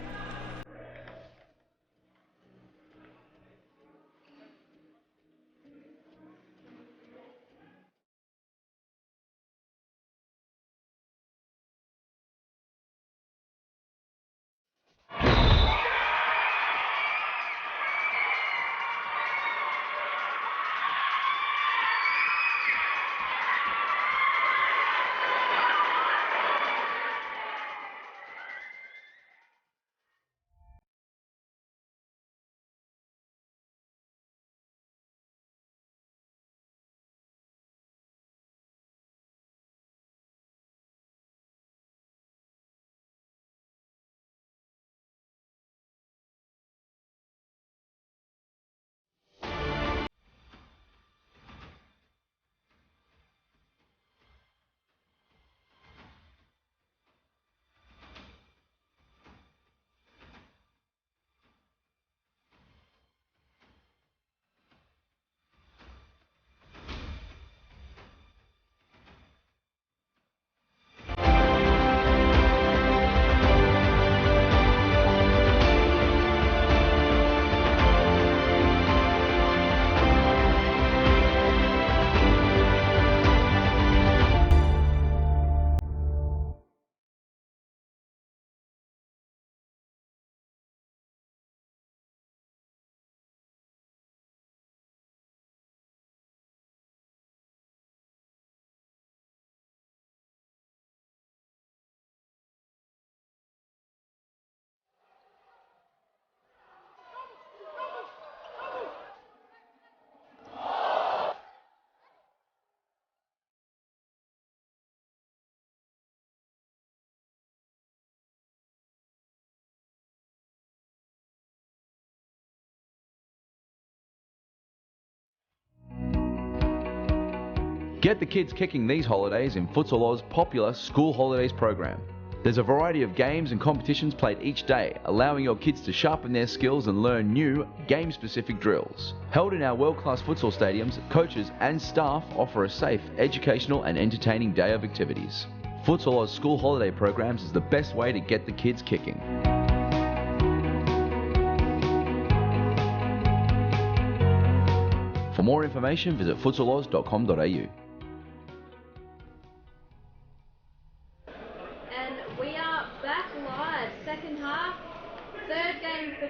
Get the kids kicking these holidays in Futsal Oz's popular School Holidays program. There's a variety of games and competitions played each day, allowing your kids to sharpen their skills and learn new, game-specific drills. Held in our world-class futsal stadiums, coaches and staff offer a safe, educational and entertaining day of activities. Futsal Oz School Holiday programs is the best way to get the kids kicking. For more information, visit futsaloz.com.au.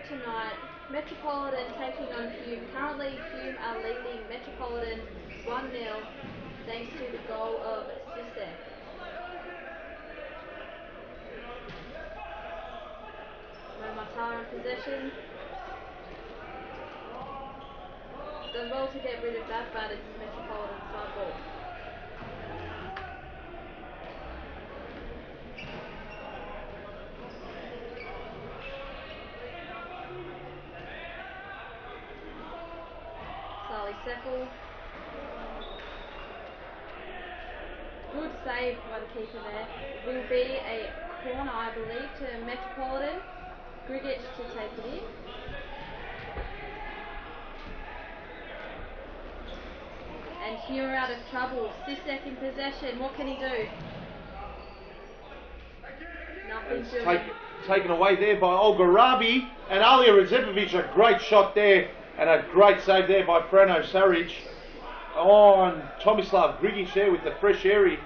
Tonight, Metropolitan taking on Hume. Currently, Hume are leading Metropolitan 1-0 thanks to the goal of Sisek. Matara in possession. Done well to get rid of that, but it's Metropolitan side ball. Settle. Good save by the keeper there. Will be a corner, I believe, to Metropolitan. Grigich to take it in. And Hume out of trouble. Sisek in possession. What can he do? Nothing doing. Taken away there by Olgarabi, and Alia Rezepovic, a great shot there. And a great save there by Frano Saric on Tomislav Grigic there with the fresh airy.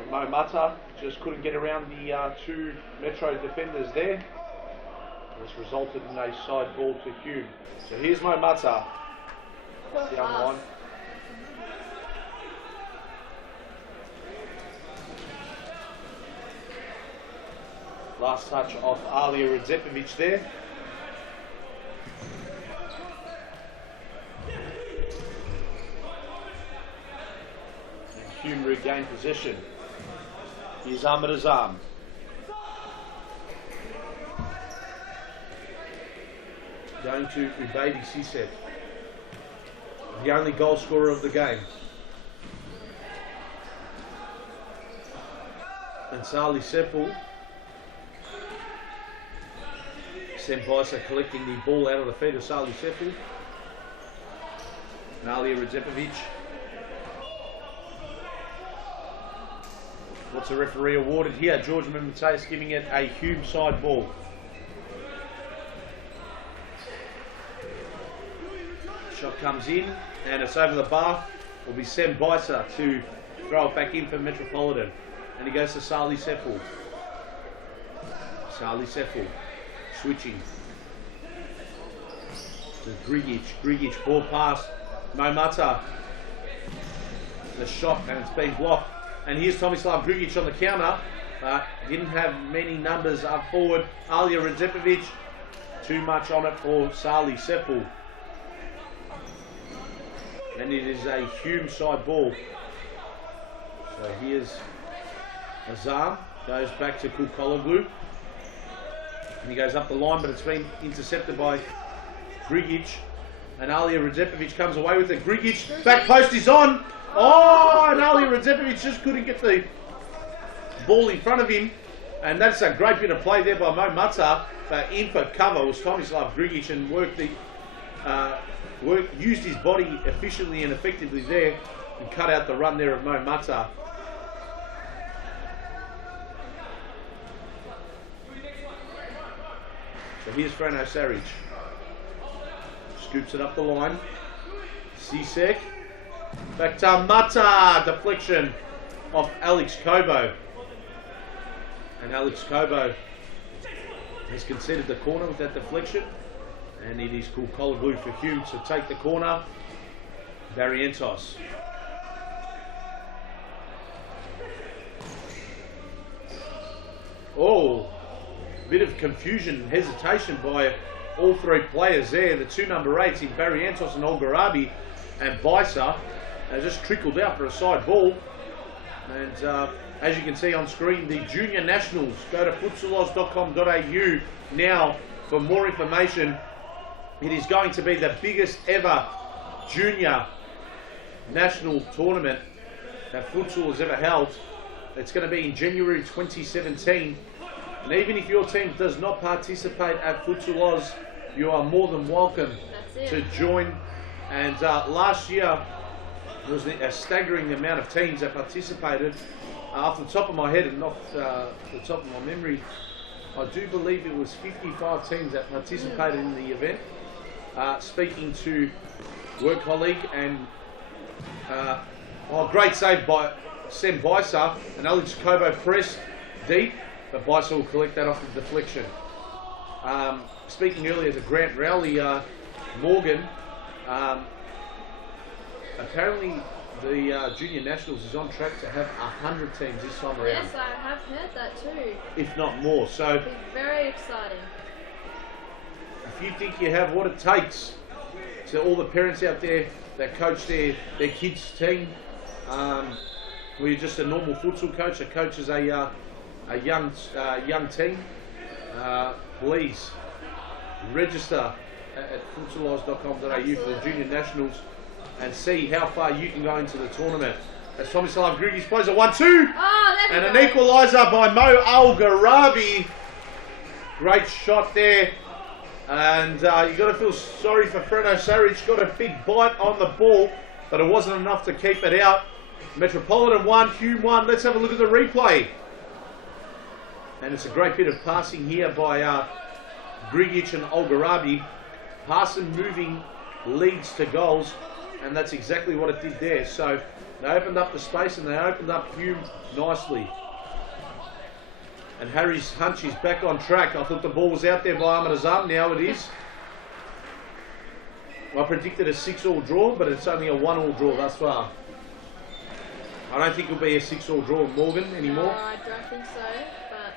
And Mo Mata just couldn't get around the two Metro defenders there. This resulted in a side ball to Hume. So here's Mo Mata. That's the young one. Last touch off Alia Rezepovic there. Hume regain possession. Here's Ahmed Azam. Going to Ubaidi Sisek, the only goal scorer of the game. And Sali Seppel. Senpaisa collecting the ball out of the feet of Sali Seppel. Nalia Radzepovic. What's the referee awarded here? George Mateus giving it a Hume side ball. Shot comes in and it's over the bar. Will be Sam Bison to throw it back in for Metropolitan. And he goes to Sali Seful. Sali Seful switching to Grigic. Grigic ball pass. Momata. The shot and it's been blocked. And here's Tomislav Grigic on the counter. Didn't have many numbers up forward. Alija Radzepovic. Too much on it for Sali Seful. And it is a Hume side ball. So here's Azam. Goes back to Kulkologlu. And he goes up the line, but it's been intercepted by Grigic. And Alija Radzepovic comes away with it. Grigic, back post is on. Oh, and Alija Radzepovic just couldn't get the ball in front of him. And that's a great bit of play there by Mo Mata. But in for cover was Tomislav Grigic and used his body efficiently and effectively there and cut out the run there of Mo Mata. So here's Frano Saric. Scoops it up the line. Sisek. Back to Mata. Deflection off Alex Kobo. And Alex Kobo has conceded the corner with that deflection. And it is Kulkologlu for Hume to take the corner. Barrientos. Oh, bit of confusion and hesitation by all three players there. The two number 8s in Barrientos and Olgarabi and Bisa just trickled out for a side ball. And as you can see on screen, the junior nationals. Go to futsaloz.com.au now for more information. It is going to be the biggest ever junior national tournament that futsal has ever held. It's going to be in January 2017. And even if your team does not participate at Futsal Oz, you are more than welcome to join. And last year was a staggering amount of teams that participated. Off the top of my head and off the top of my memory, I do believe it was 55 teams that participated in the event. Speaking to work colleague and great save by Sam Bisa, and Alex Kobo pressed deep, but Bisa will collect that off the deflection. Speaking earlier to Grant Rowley, Morgan, apparently the Junior Nationals is on track to have 100 teams this time around. Yes, I have heard that too. If not more. So it'll be very exciting. If you think you have what it takes, to all the parents out there that coach their kids' team, where you're just a normal futsal coach, that coaches a young team, please register at futsaloz.com.au for the Junior Nationals and see how far you can go into the tournament. As Tomislav Grigic plays a 1-2, and an equaliser by Mo Algarabi. Great shot there. And you've got to feel sorry for Frano Saric. Got a big bite on the ball, but it wasn't enough to keep it out. Metropolitan 1, Hume 1. Let's have a look at the replay. And it's a great bit of passing here by Grigic and Olgarabi. Passing, moving, leads to goals, and that's exactly what it did there. So they opened up the space and they opened up Hume nicely. And Harry's hunch is back on track. I thought the ball was out there by Ahmed Azam. Now it is. I predicted a 6-all draw, but it's only a 1-all draw thus far. I don't think it'll be a 6-all draw, Morgan, anymore. No, I don't think so. But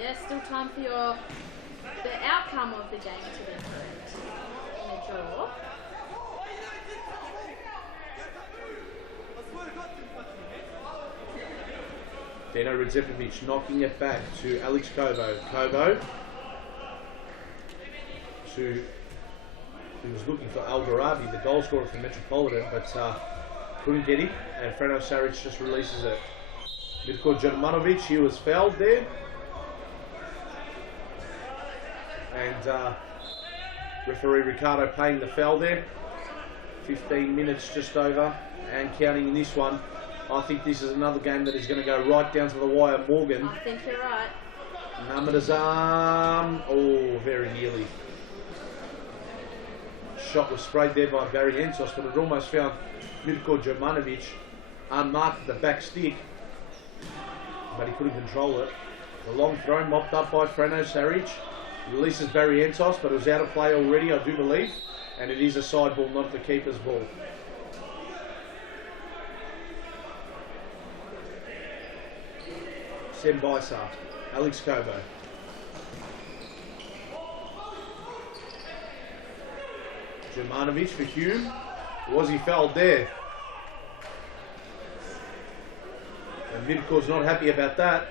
yeah, still time for the outcome of the game to be correct. In a draw. Dino Radzepovic knocking it back to Alex Kobo. Kobo, who was looking for Algarabi, the goal scorer for Metropolitan, but couldn't get him, and Frano Saric just releases it. Mitko Jermanovic, he was fouled there. And referee Ricardo paying the foul there. 15 minutes just over and counting in this one. I think this is another game that is going to go right down to the wire. Morgan. I think you're right. Numbers arm. Oh, very nearly. Shot was sprayed there by Barry Entos, but it almost found Mirko Jovanovic unmarked at the back stick, but he couldn't control it. The long throw mopped up by Frano Saric. Releases Barry Entos, but it was out of play already, I do believe, and it is a side ball, not the keeper's ball. Sem Baisa, Alex Cobo. Jovanovic for Hume. Was he fouled there? And Vidkor's not happy about that.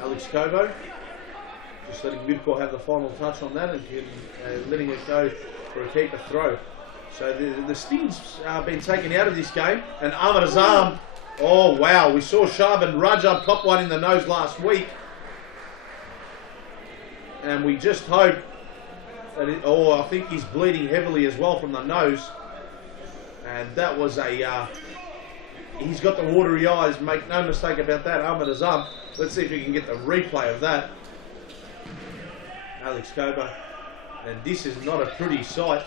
Alex Cobo just letting Vidkor have the final touch on that and letting it go for a keeper throw. So the sting's been taken out of this game. And Ahmed Azam, oh wow, we saw Shaban Rajab cop one in the nose last week. And we just hope that I think he's bleeding heavily as well from the nose. And that was a, he's got the watery eyes, make no mistake about that, Ahmed Azam. Let's see if we can get the replay of that. Alex Cobo. And this is not a pretty sight.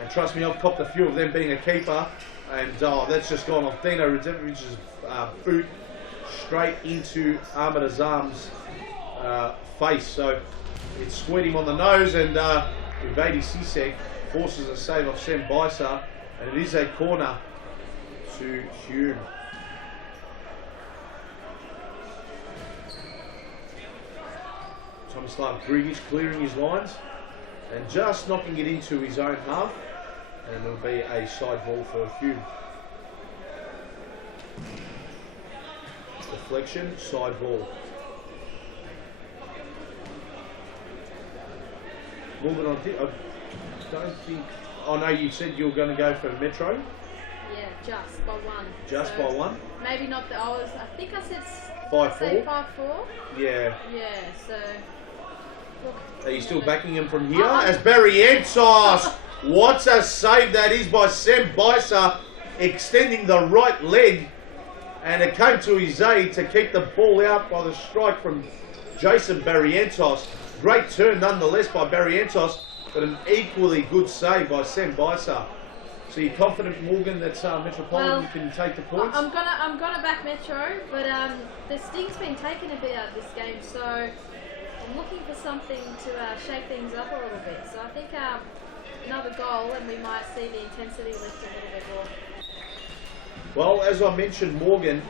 And trust me, I've copped a few of them being a keeper. And that's just gone off Dino Radzevic's boot straight into Ahmed Azam's face. So it's squeezed him on the nose, and Uvadi Sisek forces a save off Sem Baisa. And it is a corner to Hume. Tomislav Grigic clearing his lines and just knocking it into his own half, and it'll be a side ball for Hume. Deflection, side ball. Morgan, I don't think. Oh no, you said you were going to go for Metro. Yeah, just by one. Just by one. Maybe not the. I think I said 5-4. 5-4. Yeah. Yeah. So. Look, Are you still backing him from here? As Barry Entos, what a save that is by Sem Baisa, extending the right leg, and it came to his aid to keep the ball out by the strike from Jason Barrientos. Great turn nonetheless by Barrientos, but an equally good save by Sem Baisa. So you're confident, Morgan, that Metropolitan can take the points? I'm gonna back Metro, but the sting's been taken a bit out of this game, so I'm looking for something to shake things up a little bit. So I think another goal, and we might see the intensity lift a little bit more. Well, as I mentioned, Morgan,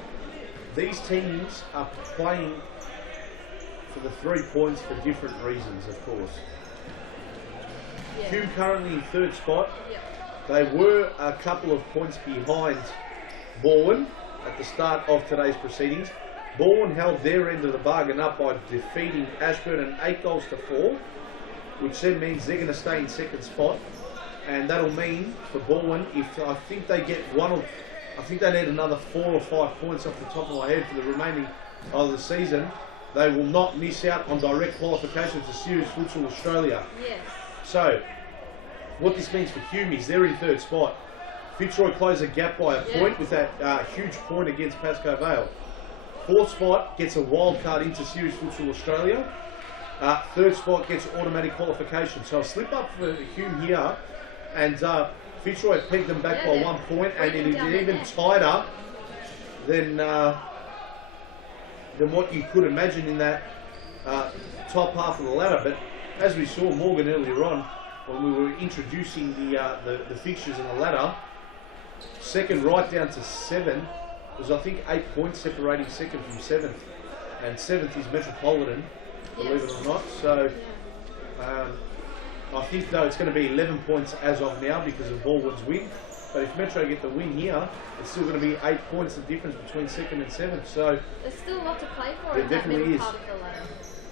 these teams are playing for the 3 points for different reasons, of course. Yeah. Hume currently in third spot. Yep. They were a couple of points behind BALWYN at the start of today's proceedings. BALWYN held their end of the bargain up by defeating Ashburton 8-4, which then means they're going to stay in second spot. And that'll mean for BALWYN, if I think they get I think they need another 4 or 5 points off the top of my head for the remaining of the season, they will not miss out on direct qualification to Series Futsal Australia. Yes. So, what this means for Hume is they're in third spot. FITZROY close a gap by a point with that huge point against PASCOE VALE. Fourth spot gets a wild card into Series Futsal Australia. Third spot gets automatic qualification. So a slip up for Hume here, and FITZROY pegged them back by 1 point, and it is even tighter than what you could imagine in that top half of the ladder. But as we saw, Morgan, earlier on, when we were introducing the fixtures in the ladder, second right down to 7 was, I think, 8 points separating second from 7th, and 7th is Metropolitan, believe it or not. So I think though it's going to be 11 points as of now because of BALWYN's win. But if Metro get the win here, it's still going to be 8 points the difference between second and 7th. So there's still a lot to play for there in that definitely middle is. part of the ladder.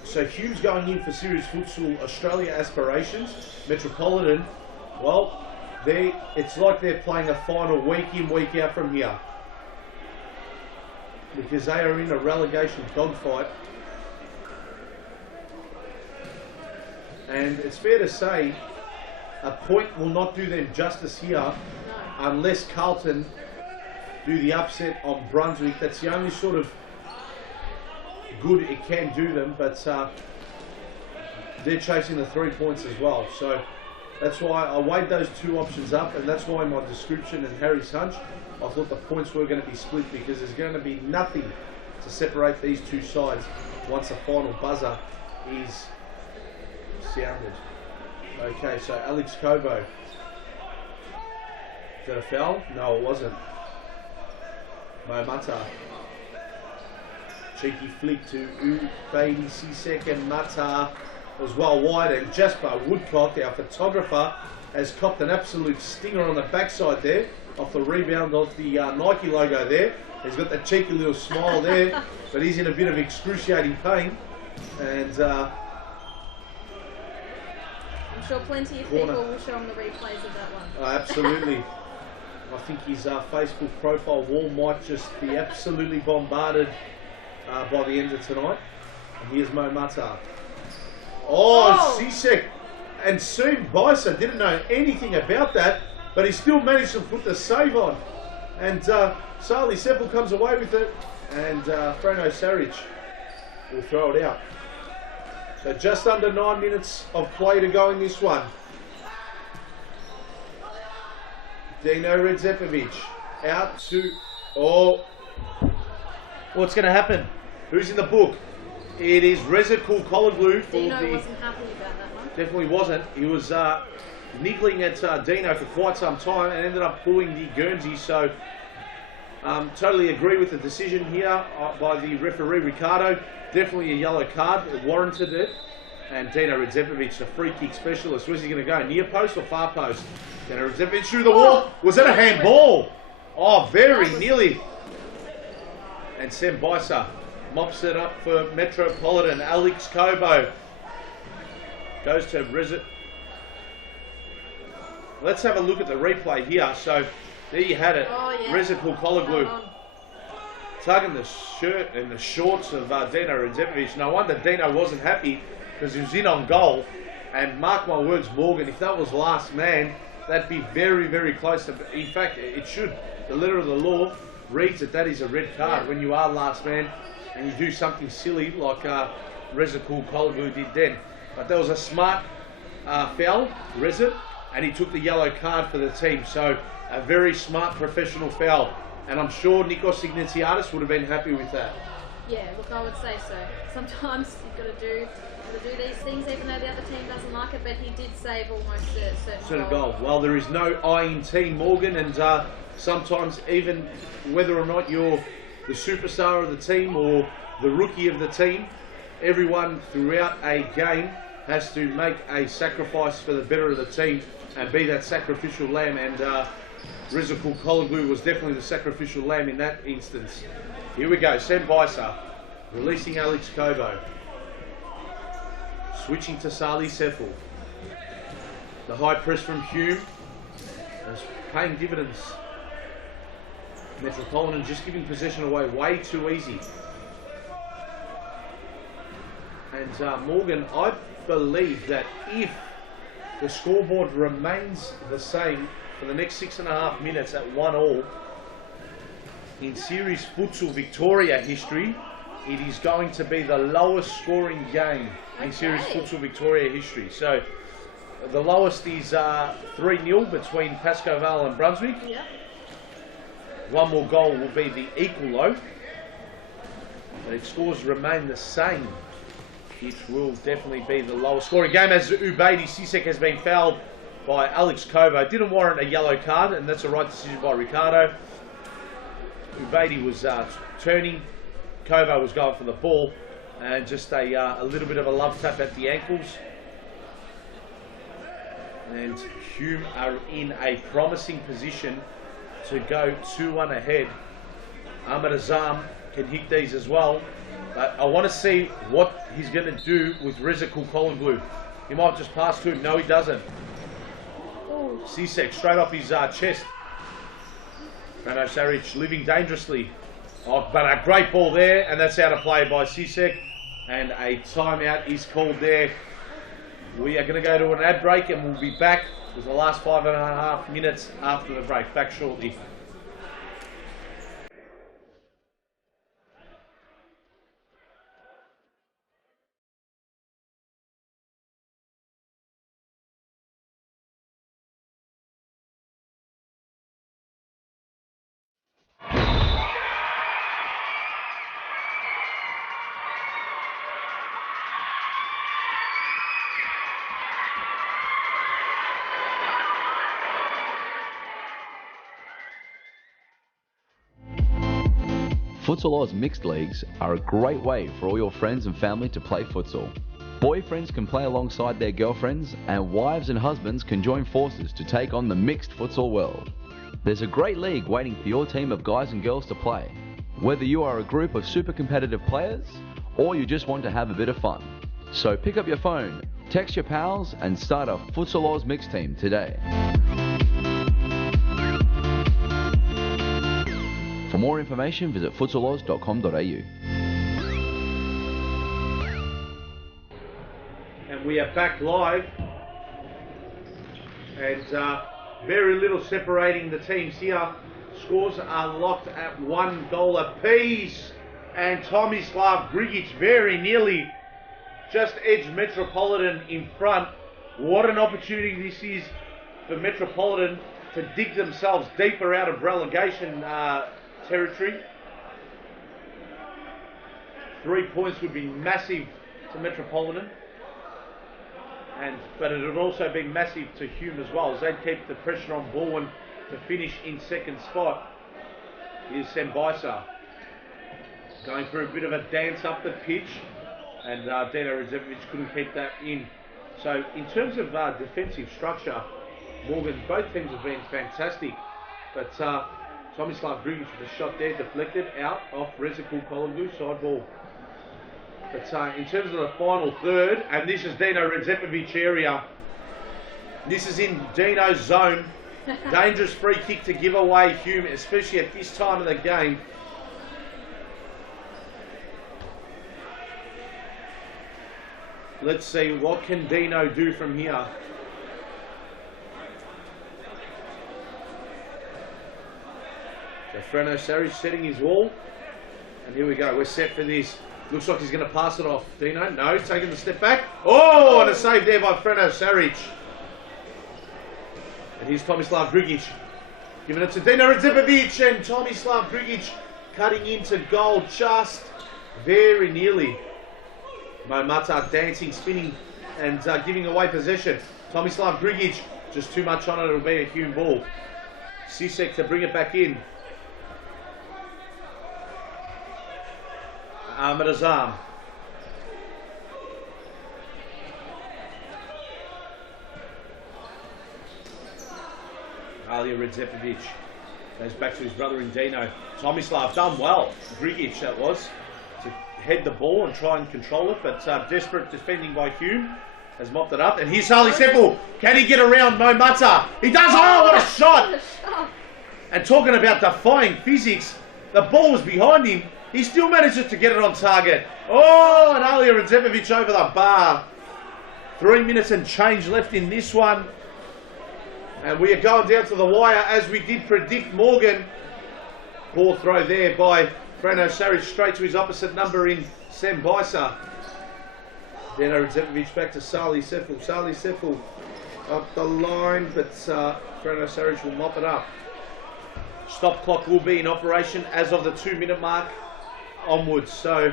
So Hume's going in for Series Futsal Australia aspirations. Metropolitan, well, it's like they're playing a final week in, week out from here, because they are in a relegation dogfight. And it's fair to say a point will not do them justice here unless Carlton do the upset on Brunswick. That's the only sort of good it can do them, but they're chasing the 3 points as well. So that's why I weighed those two options up, and that's why in my description and Harry's hunch, I thought the points were going to be split, because there's going to be nothing to separate these two sides once the final buzzer is sounded. Okay, so Alex Cobo. Is that a foul? No, it wasn't. Momata. Cheeky flick to Ubaidi Sisek, and Mata was well wide, and Jasper Woodcock, our photographer, has copped an absolute stinger on the backside there, off the rebound of the Nike logo there. He's got that cheeky little smile there, but he's in a bit of excruciating pain, and I'm sure plenty of people will show him the replays of that one. Absolutely. I think his Facebook profile wall might just be absolutely bombarded by the end of tonight. And here's Momata. Oh, Sisek and Soon Bison didn't know anything about that, but he still managed to put the save on. And Sali Seppel comes away with it, and Frano Saric will throw it out. So just under 9 minutes of play to go in this one. Dino Redzepovic out to... Oh, what's going to happen? Who's in the book? It is Reza Kulkologlu. Dino wasn't happy about that one. Definitely wasn't. He was niggling at Dino for quite some time and ended up pulling the Guernsey. So totally agree with the decision here by the referee Ricardo. Definitely a yellow card. It warranted it. And Dino Redzepovic, the free kick specialist. Where's he going to go? Near post or far post? Dino Redzepovic through the wall. Was that a handball? Oh, very nearly. And Sam Bisa mops it up for Metropolitan. Alex Cobo goes to Reza. Let's have a look at the replay here. So there you had it. Reza Kulkologlu tugging the shirt and the shorts of Dino Redzepovic. No wonder Dino wasn't happy, because he was in on goal. And mark my words, Morgan, if that was last man, that'd be very, very close to... In fact, it should. The letter of the law reads that is a red card when you are last man and you do something silly like Reza Kulkologlu did then. But there was a smart foul, Reza, and he took the yellow card for the team. So a very smart professional foul. And I'm sure Nikos Ignatiadis would have been happy with that. Yeah, look, I would say so. Sometimes you've got to do these things even though the other team doesn't like it, but he did save almost a certain goal. Well, there is no I in team, Morgan, and sometimes even whether or not you're the superstar of the team or the rookie of the team, everyone throughout a game has to make a sacrifice for the better of the team and be that sacrificial lamb, and Reza Kulkologlu was definitely the sacrificial lamb in that instance. Here we go, Sam Bisa releasing Alex Cobo. Switching to Sali Seppel. The high press from Hume is paying dividends. Metropolitan just giving possession away way too easy. And Morgan, I believe that if the scoreboard remains the same for the next 6.5 minutes at 1-1, in series futsal Victoria history, it is going to be the lowest scoring game in series futsal Victoria history. So the lowest is 3-0 between PASCOE, VALE and Brunswick. Yeah. One more goal will be the equal though. But if scores remain the same, it will definitely be the lowest scoring game, as Ubaidi Sisek has been fouled by Alex Cobo. Didn't warrant a yellow card, and that's a right decision by Ricardo. Ubaidi was turning, Cobo was going for the ball, and just a little bit of a love tap at the ankles. And Hume are in a promising position to go 2-1 ahead. Ahmed Azam can hit these as well. But I want to see what he's going to do with Reza Kulkologlu. He might just pass to him. No, he doesn't. Sisek straight off his chest. Frano Saric living dangerously. Oh, but a great ball there, and that's out of play by Sisek. And a timeout is called there. We are going to go to an ad break, and we'll be back It was the last 5.5 minutes after the break. Back shortly. Futsal Oz mixed leagues are a great way for all your friends and family to play futsal. Boyfriends can play alongside their girlfriends, and wives and husbands can join forces to take on the mixed futsal world. There's a great league waiting for your team of guys and girls to play, whether you are a group of super competitive players or you just want to have a bit of fun. So pick up your phone, text your pals and start a Futsal Oz mixed team today. For more information, visit futsaloz.com.au. And we are back live, and very little separating the teams here. Scores are locked at 1 goal apiece, and Tomislav Grigic very nearly just edged Metropolitan in front. What an opportunity this is for Metropolitan to dig themselves deeper out of relegation territory. 3 points would be massive to Metropolitan, but it would also be massive to Hume as well, as they'd keep the pressure on BALWYN to finish in second spot. Here's Sembaisa going through a bit of a dance up the pitch, and Dino Radzevic couldn't keep that in. So in terms of defensive structure, Morgan, both teams have been fantastic, but Tomislav Grigic with a shot there, deflected out off Rezikul Kologlu, side ball. But in terms of the final third, and this is Dino Radzevic area, this is in Dino's zone. Dangerous free kick to give away Hume, especially at this time of the game. Let's see, what can Dino do from here? So Frano Saric setting his wall, and here we go, we're set for this. Looks like he's going to pass it off. Dino, no, he's taking the step back. Oh, and a save there by Frano Saric. And here's Tomislav Grigic, giving it to Dino Radzevic, and Tomislav Grigic cutting into goal just very nearly. Momata dancing, spinning, and giving away possession. Tomislav Grigic, just too much on it, it'll be a Hume ball. Sisek to bring it back in. Ahmed Azam. Alia Radzevic goes back to his brother in Dino. Tomislav done well. Grigic that was, to head the ball and try and control it, but desperate defending by Hume has mopped it up. And here's Harley Seppel. Can he get around Momata? He does. Oh, what a shot! And talking about defying physics, the ball was behind him. He still manages to get it on target. Oh, and Alia Radzevic over the bar. 3 minutes and change left in this one. And we are going down to the wire as we did predict, Morgan. Ball throw there by Frano Saric straight to his opposite number in Sembaisa. Dino Radzevic back to Sali Sefel. Sali Sefel up the line, but Frano Saric will mop it up. Stop clock will be in operation as of the 2 minute mark onwards. So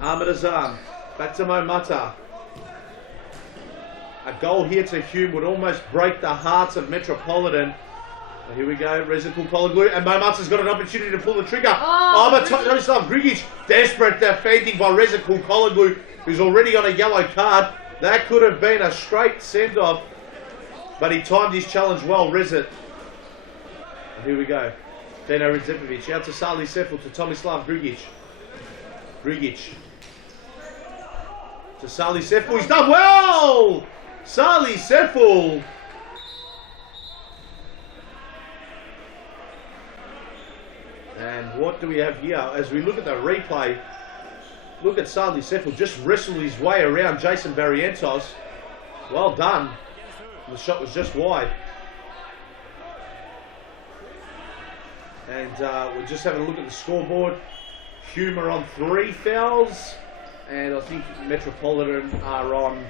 Ahmed Azam back to Momata. A goal here to Hume would almost break the hearts of Metropolitan. Here we go, Rezikul Kologlu, and Momata's got an opportunity to pull the trigger. But Tomislav Grigic, desperate defending by Rezikul Kologlu, who's already on a yellow card. That could have been a straight send-off, but he timed his challenge well, Rezit. Here we go. Dino Radzevic out to Sali Sefel, to Tomislav Grigic. Grigic to Sali Sefel. He's done well! Sali Sefel. And what do we have here? As we look at the replay, look at Sali Sefel just wrestle his way around Jason Barrientos. Well done. The shot was just wide. And we're just having a look at the scoreboard. HUME are on 3 fouls. And I think Metropolitan are on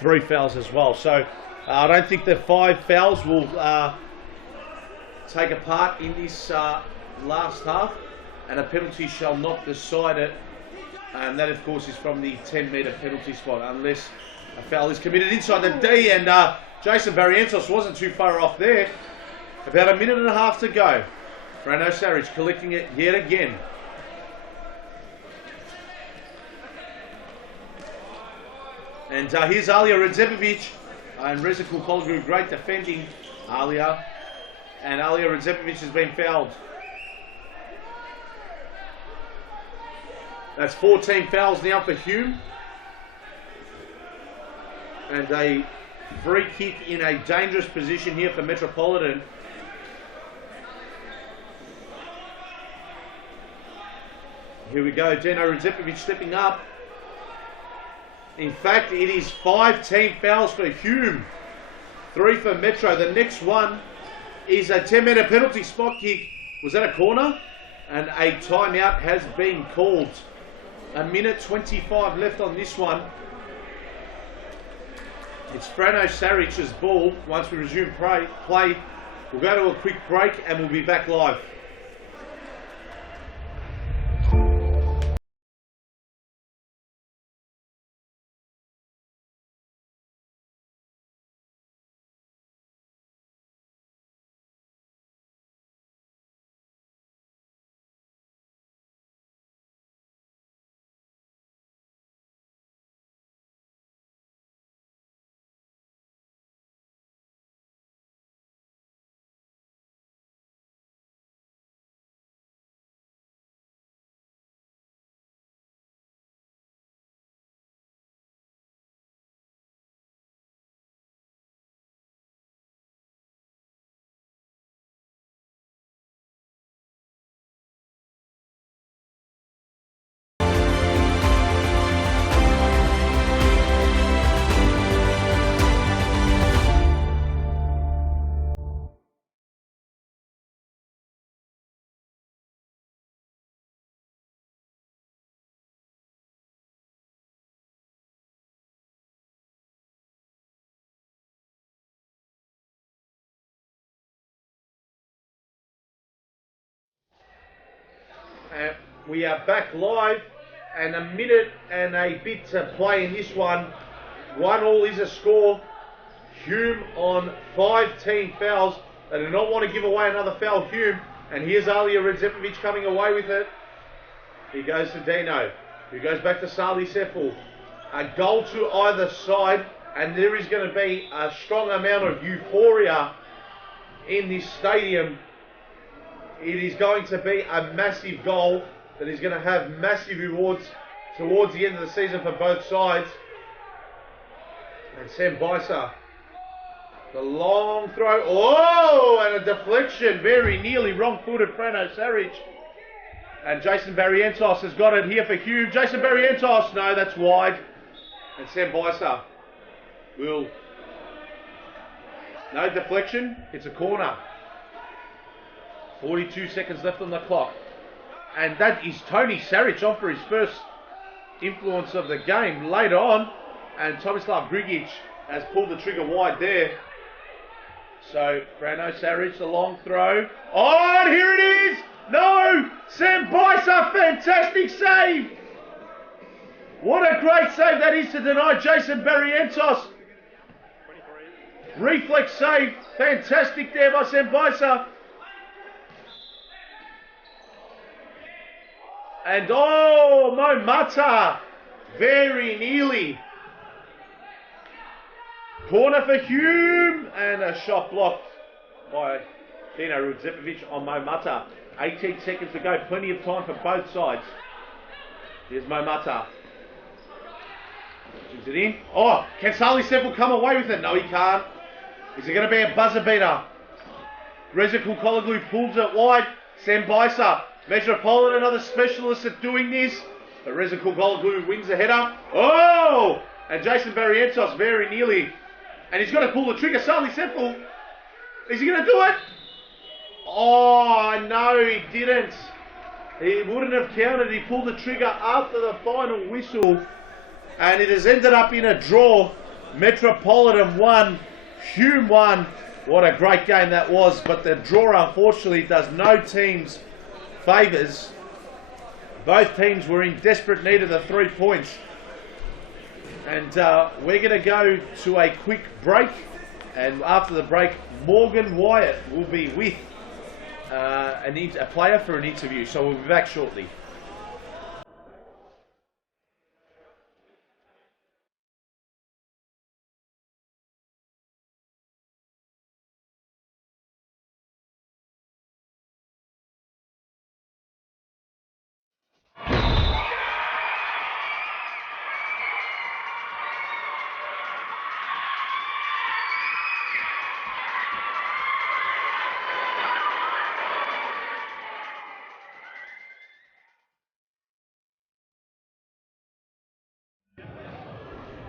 3 fouls as well. So I don't think the 5 fouls will take a part in this last half. And a penalty shall not decide it. And that, of course, is from the 10-metre penalty spot, unless a foul is committed inside the D. And Jason Barrientos wasn't too far off there. About a minute and a half to go. Frano Saric collecting it yet again. And here's Alia Redzepovic and Reza Kulkologlu, great defending Alia. And Alia Redzepovic has been fouled. That's 14 fouls now for HUME. And a free kick in a dangerous position here for Metropolitan. Here we go, Dino Redzepovic stepping up. In fact, it is 5 team fouls for HUME, 3 for Metro. The next one is a 10-metre penalty spot kick. Was that a corner? And a timeout has been called. A minute 25 left on this one. It's Frano Saric's ball. Once we resume play, we'll go to a quick break and we'll be back live. We are back live, and a minute and a bit to play in this one. 1-1 is a score. HUME on 5 team fouls. They do not want to give away another foul, HUME. And here's Alia Redzepovic coming away with it. He goes to Dino, who goes back to Sali Seful. A goal to either side, and there is going to be a strong amount of euphoria in this stadium. It is going to be a massive goal that is going to have massive rewards towards the end of the season for both sides. And Sam Bicer, the long throw, oh, and a deflection, very nearly wrong-footed Frano Saric. And Jason Barrientos has got it here for HUME. Jason Barrientos, no, that's wide. And Sam Bicer will, no deflection, it's a corner. 42 seconds left on the clock. And that is Tony Saric on for his first influence of the game later on. And Tomislav Grigic has pulled the trigger wide there. So Frano Saric, the long throw. Oh, and here it is! No! Sam Bicer, fantastic save! What a great save that is to deny Jason Barrientos. Reflex save, fantastic there by Sam Bicer. And oh, Mo Mata, very nearly. Corner for HUME, and a shot blocked by Dino Redzepovic on Mo Mata. 18 seconds to go, plenty of time for both sides. Here's Mo Mata. Shoots it in. Oh, can Sali Seful come away with it? No, he can't. Is it going to be a buzzer beater? Reza Kulkologlu pulls it wide. Sam Bicer. Metropolitan are the specialists at doing this. But Reza Kulkologlu wins the header. Oh! And Jason Barrientos very nearly. And he's got to pull the trigger. Sully Semple. Is he going to do it? Oh, no, he didn't. He wouldn't have counted. He pulled the trigger after the final whistle. And it has ended up in a draw. Metropolitan 1, Hume 1. What a great game that was. But the draw, unfortunately, does no teams favours. Both teams were in desperate need of the 3 points. And we're going to go to a quick break. And after the break, Morgan Wyatt will be with a player for an interview. So we'll be back shortly.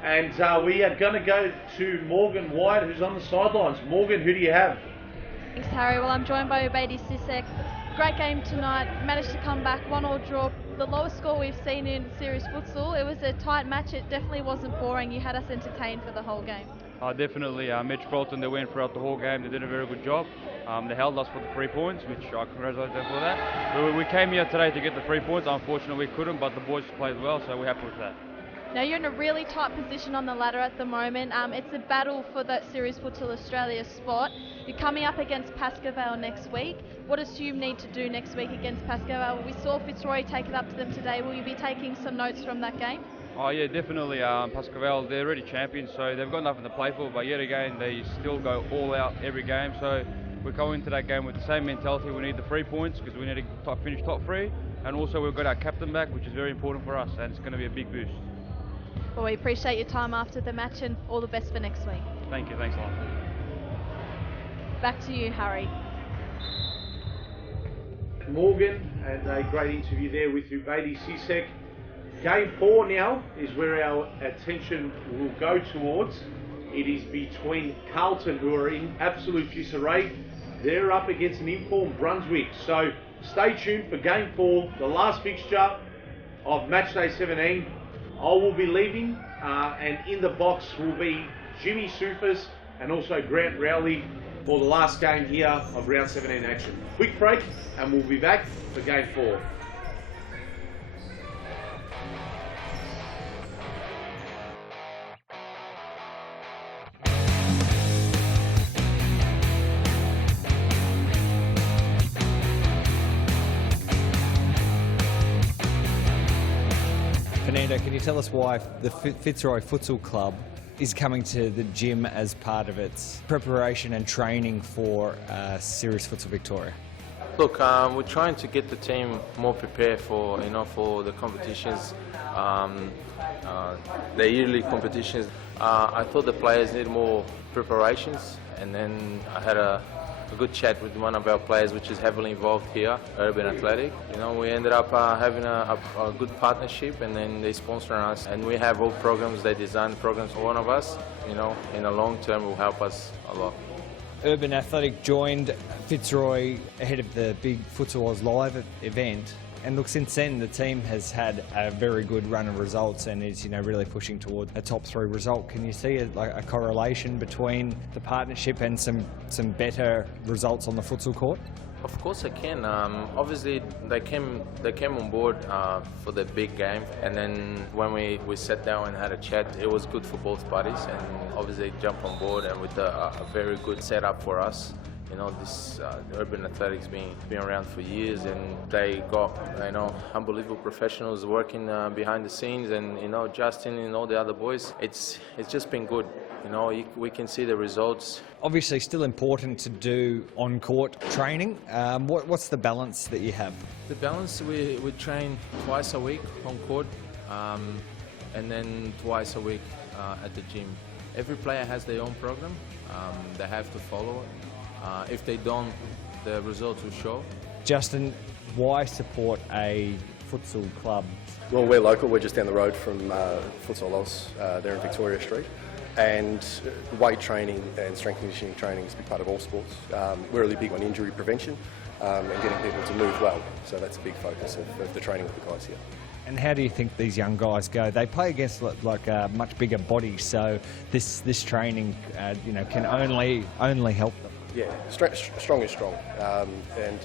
And we are going to go to Morgan Wyatt, who's on the sidelines. Morgan, who do you have? Thanks, Harry. Well, I'm joined by Obedi Sisek. Great game tonight. Managed to come back, 1-1 draw. The lowest score we've seen in series futsal. It was a tight match. It definitely wasn't boring. You had us entertained for the whole game. Definitely. Metropolitan, they went throughout the whole game. They did a very good job. They held us for the 3 points, which I congratulate them for that. We came here today to get the 3 points. Unfortunately, we couldn't, but the boys played well, so we're happy with that. Now you're in a really tight position on the ladder at the moment. It's a battle for that Series Futsal Australia spot. You're coming up against PASCOE next week. What does HUME need to do next week against PASCOE? We saw FITZROY take it up to them today. Will you be taking some notes from that game? Oh yeah, definitely. PASCOE, they're already champions, so they've got nothing to play for, but yet again, they still go all out every game. So we're going into that game with the same mentality. We need the 3 points because we need to finish top 3. And also we've got our captain back, which is very important for us, and it's going to be a big boost. Well, we appreciate your time after the match and all the best for next week. Thank you, thanks a lot. Back to you, Harry. Morgan, and a great interview there with Obedi Sisek. Game 4 now is where our attention will go towards. It is between CARLTON, who are in absolute disarray. They're up against an informed Brunswick. So stay tuned for Game 4, the last fixture of Matchday 17. I will be leaving, and in the box will be Jimmy Soufis and also Grant Rowley for the last game here of round 17 action. Quick break, and we'll be back for Game 4. Fernando, can you tell us why the Fitzroy Futsal Club is coming to the gym as part of its preparation and training for Series Futsal Victoria? Look, we're trying to get the team more prepared for for the competitions, the yearly competitions. I thought the players need more preparations, and then I had a good chat with one of our players, which is heavily involved here, Urban Athletic. We ended up having a good partnership, and then they sponsor us, and we have all programs. They design programs for one of us. In the long term, will help us a lot. Urban Athletic joined Fitzroy ahead of the big Futsal Oz Live event. And look, since then the team has had a very good run of results and is, really pushing toward a top 3 result. Can you see a correlation between the partnership and some better results on the futsal court? Of course I can. Obviously they came on board for the big game, and then when we sat down and had a chat, it was good for both parties, and obviously they jumped on board and with a very good setup for us. This Urban Athletics been around for years, and they got unbelievable professionals working behind the scenes, and Justin and all the other boys. It's just been good. We can see the results. Obviously, still important to do on-court training. What's the balance that you have? The balance, we train twice a week on court, and then twice a week at the gym. Every player has their own program. They have to follow it. If they don't, the results will show. Justin, why support a futsal club? Well, we're local. We're just down the road from Futsal Oz. They're in Victoria Street. And weight training and strength conditioning training is a big part of all sports. We're really big on injury prevention and getting people to move well. So that's a big focus of the training with the guys here. And how do you think these young guys go? They play against like much bigger bodies, so this training, can only help them. Yeah, strong is strong, and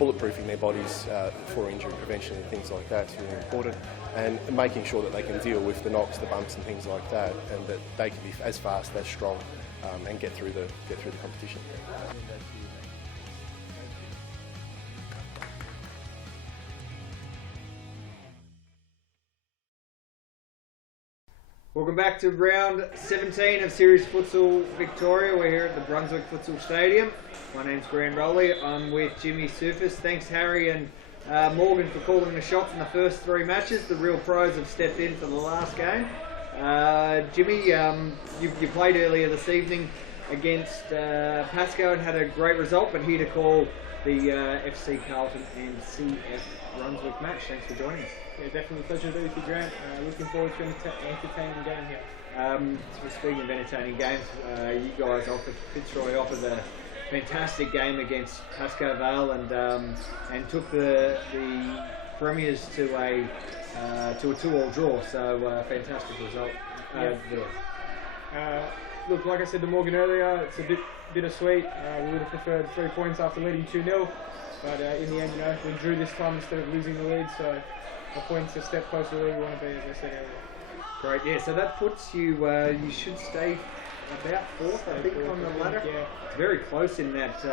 bulletproofing their bodies for injury prevention and things like that is really important. And making sure that they can deal with the knocks, the bumps, and things like that, and that they can be as fast, as strong, and get through the competition. Welcome back to round 17 of Series Futsal Victoria. We're here at the Brunswick Futsal Stadium. My name's Graham Rowley. I'm with Jimmy Soufis. Thanks Harry and Morgan for calling the shots in the first 3 matches. The real pros have stepped in for the last game. Jimmy, you played earlier this evening against PASCOE and had a great result, but here to call the FC Carlton and CF Brunswick match. Thanks for joining us. Yeah, definitely a pleasure to be with you, Grant. Looking forward to an entertaining game here. Speaking of entertaining games, you guys Fitzroy offered a fantastic game against PASCOE VALE and took the premiers to a 2-2 draw. So fantastic result. Look, like I said to Morgan earlier, it's a bit bittersweet. We would have preferred 3 points after leading 2-0, but in the end, we drew this time instead of losing the lead. So a point's a step closer to where we want to be, as I said earlier. Great, yeah. So that puts you. You should stay about 4th, I think, on the ladder. Yeah. It's very close in that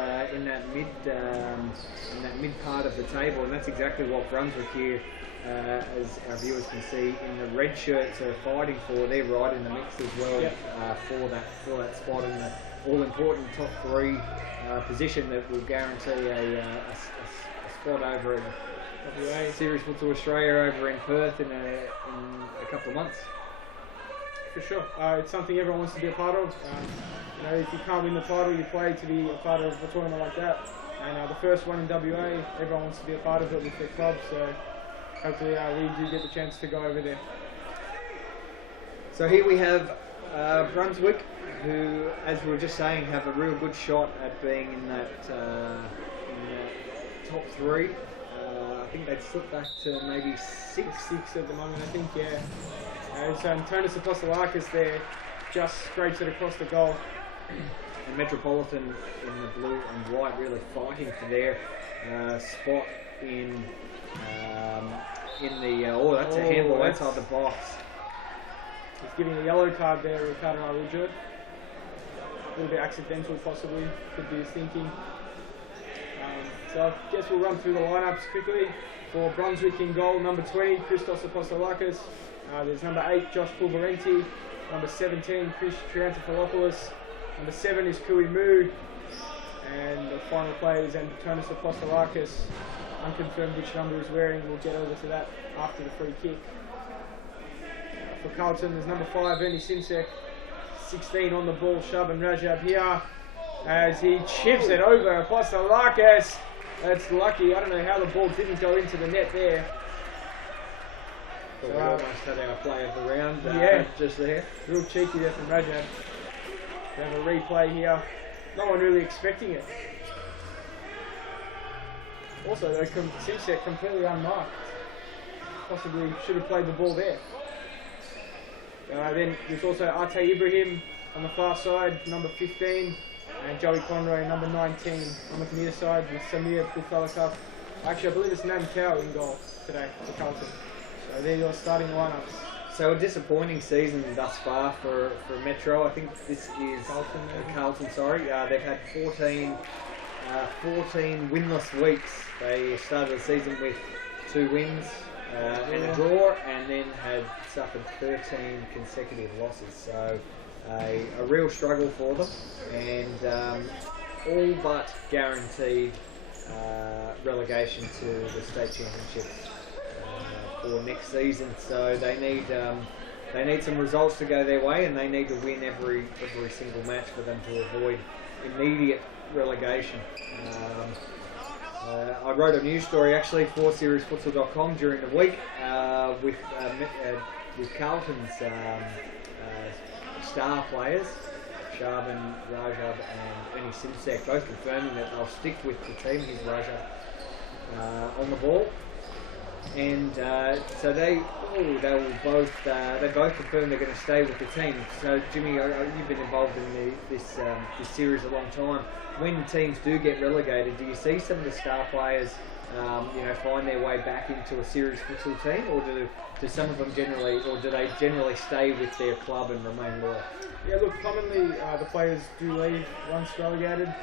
mid part of the table, and that's exactly what Brunswick here, as our viewers can see, in the red shirts are fighting for. They're right in the mix as well for that spot in the all-important top 3 position that will guarantee a spot over at Series Futsal Australia over in Perth in a couple of months. For sure. It's something everyone wants to be a part of. If you can't win the title, you play to be a part of a tournament like that. And the first one in WA, everyone wants to be a part of it with their club. So hopefully we do get the chance to go over there. So here we have Brunswick, who, as we were just saying, have a real good shot at being in that top 3. I think they'd slip back to maybe 6 at the moment, I think, yeah. So Antonis Apostolakis there just scrapes it across the goal. And Metropolitan in the blue and white really fighting for their spot in the that's a handball outside the box. He's giving a yellow card there, Ricardo Arujud. A little bit accidental possibly, could be his thinking. So I guess we'll run through the lineups quickly. For Brunswick in goal, number 20, Christos Apostolakis. There's number 8, Josh Pulverenti. Number 17, Chris Triantafilopoulos. Number 7 is Kui Mu. And the final player is Antonis Apostolakis. Unconfirmed which number he's wearing. We'll get over to that after the free kick. For Carlton, there's number 5, Ernie Sinsek. 16 on the ball, Shaban Rajab here. As he chips it over, Apostolakis. That's lucky. I don't know how the ball didn't go into the net there. So we almost had our play of the round just there. Real cheeky there from Rajab. We have a replay here. No one really expecting it. Also, though, Sinsek completely unmarked. Possibly should have played the ball there. Then there's also Ate Ibrahim on the far side, number 15. And Joey Conroy, number 19, on the near side with Samir Bufalakov. Actually, I believe it's Nam Kao in goal today for Carlton. So they're your starting lineups. So a disappointing season thus far for Metro. I think this is Carlton. They've had 14 winless weeks. They started the season with 2 wins and a draw, and then had suffered 13 consecutive losses. So a real struggle for them, and all but guaranteed relegation to the state championship for next season. So they need some results to go their way, and they need to win every single match for them to avoid immediate relegation. I wrote a news story actually for SeriesFutsal.com during the week with Carlton's star players, Sharban, Rajab and Ernie Simsek, both confirming that they'll stick with the team. Here's Rajab on the ball. And so they both confirmed they're going to stay with the team. So Jimmy, you've been involved in this series a long time. When teams do get relegated, do you see some of the star players, find their way back into a series futsal team, or do some of them generally stay with their club and remain loyal? Yeah, look, commonly the players do leave once relegated.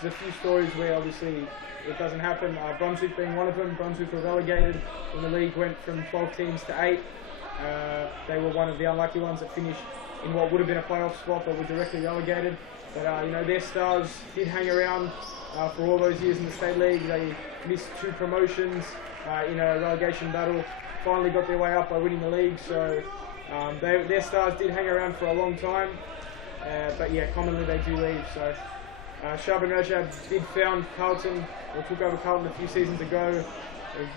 There's a few stories where obviously it doesn't happen. Brunswick being one of them. Brunswick were relegated when the league went from 12 teams to 8. They were one of the unlucky ones that finished in what would have been a playoff spot but were directly relegated. But their stars did hang around for all those years in the state league. They missed 2 promotions in a relegation battle. Finally got their way up by winning the league. So their stars did hang around for a long time. But yeah, commonly they do leave. So Sharban Rajab did found Carlton, or took over Carlton a few seasons ago.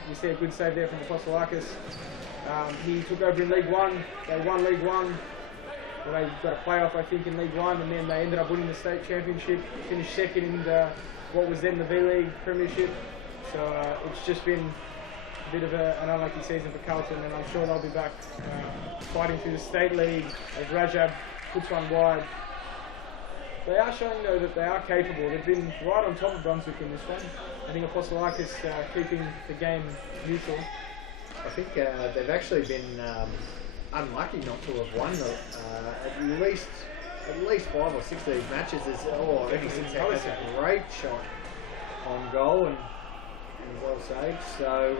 You see a good save there from Apostolakis. He took over in League One. They won League One. Well, they got a playoff, I think, in League One, and then they ended up winning the state championship. Finished second in what was then the V-League Premiership. So it's just been a bit of an unlucky season for Carlton, and I'm sure they'll be back fighting through the state league as Rajab puts one wide. They are showing though that they are capable. They've been right on top of Brunswick in this one. I think Apostolakis keeping the game neutral. I think they've actually been unlucky not to have won at least 5 or 6 of these matches. Ernie Simsek has a great shot on goal and well saved. So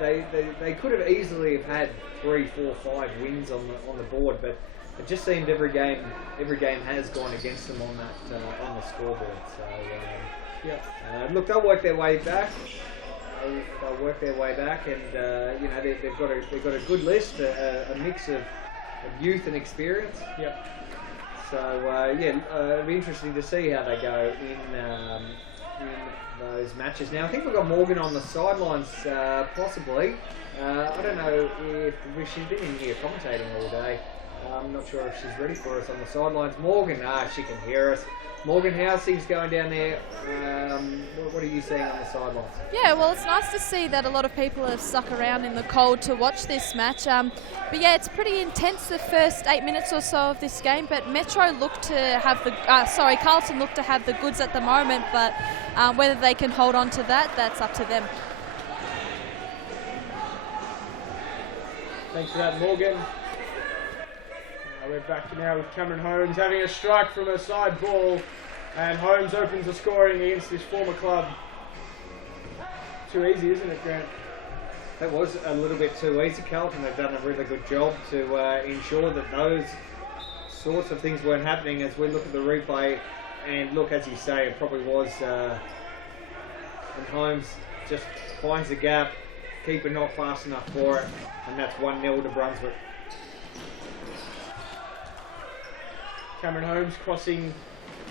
they could have easily have had 3, 4, 5 wins on the board, but it just seemed every game has gone against them on the scoreboard. So look, they'll work their way back. They'll work their way back, and they've got a good list, a mix of youth and experience. Yep. So it'll be interesting to see how they go in those matches. Now I think we've got Morgan on the sidelines, possibly. I don't know if she's been in here commentating all day. I'm not sure if she's ready for us on the sidelines. Morgan, she can hear us. Morgan, how's things going down there? What are you seeing on the sidelines? Yeah, well, it's nice to see that a lot of people have stuck around in the cold to watch this match. But yeah, it's pretty intense the first 8 minutes or so of this game. But Carlton look to have the goods at the moment. But whether they can hold on to that, that's up to them. Thanks for that, Morgan. We're back now with Cameron Holmes having a strike from a side ball, and Holmes opens the scoring against his former club. Too easy, isn't it, Grant? That was a little bit too easy. Carlton have done a really good job to ensure that those sorts of things weren't happening as we look at the replay. And look, as you say, it probably was. And Holmes just finds the gap, keeper not fast enough for it, and that's 1-0 to Brunswick. Cameron Holmes crossing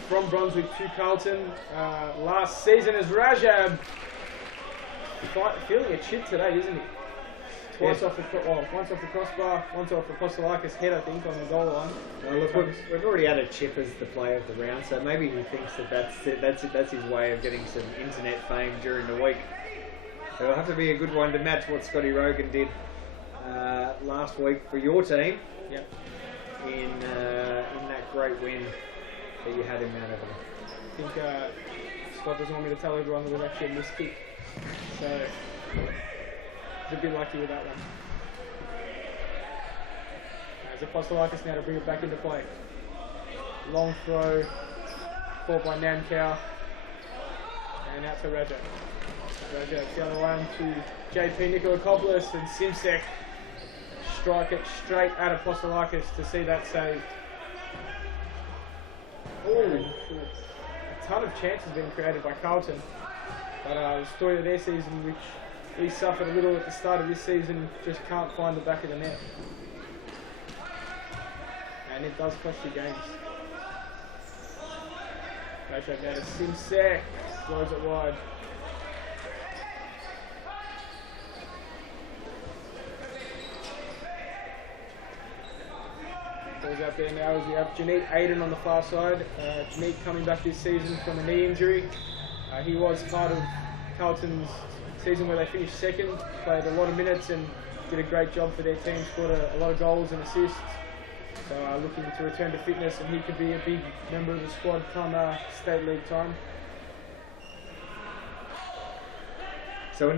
from Brunswick to Carlton last season as Rajab. Feeling a chip today, isn't he? Once off the crossbar, once off the Apostolakis head, I think, on the goal line. Well, look, we've already had a Chip as the player of the round, so maybe he thinks that's his way of getting some internet fame during the week. It'll have to be a good one to match what Scotty Rogan did last week for your team. Yep. In that great win that you had in Mount Evelyn. I think Scott doesn't want me to tell everyone that we've actually missed kick, so he's a bit lucky with that one. There's Apostolakis now to bring it back into play. Long throw, caught by Namkow, and out to Rajab. Rajab the other one to JP Nikolakopoulos, and Simsek strike it straight at Apostolakis to see that save. A ton of chances being created by Carlton, but the story of their season, which we suffered a little at the start of this season, just can't find the back of the net, and it does cost you games. Rajab now to Simsek, throws it wide. there now is we have Janeek Aiden on the far side. Janeek coming back this season from a knee injury. He was part of Carlton's season where they finished second, played a lot of minutes and did a great job for their team, scored a lot of goals and assists. So looking to return to fitness, and he could be a big member of the squad come state league time. So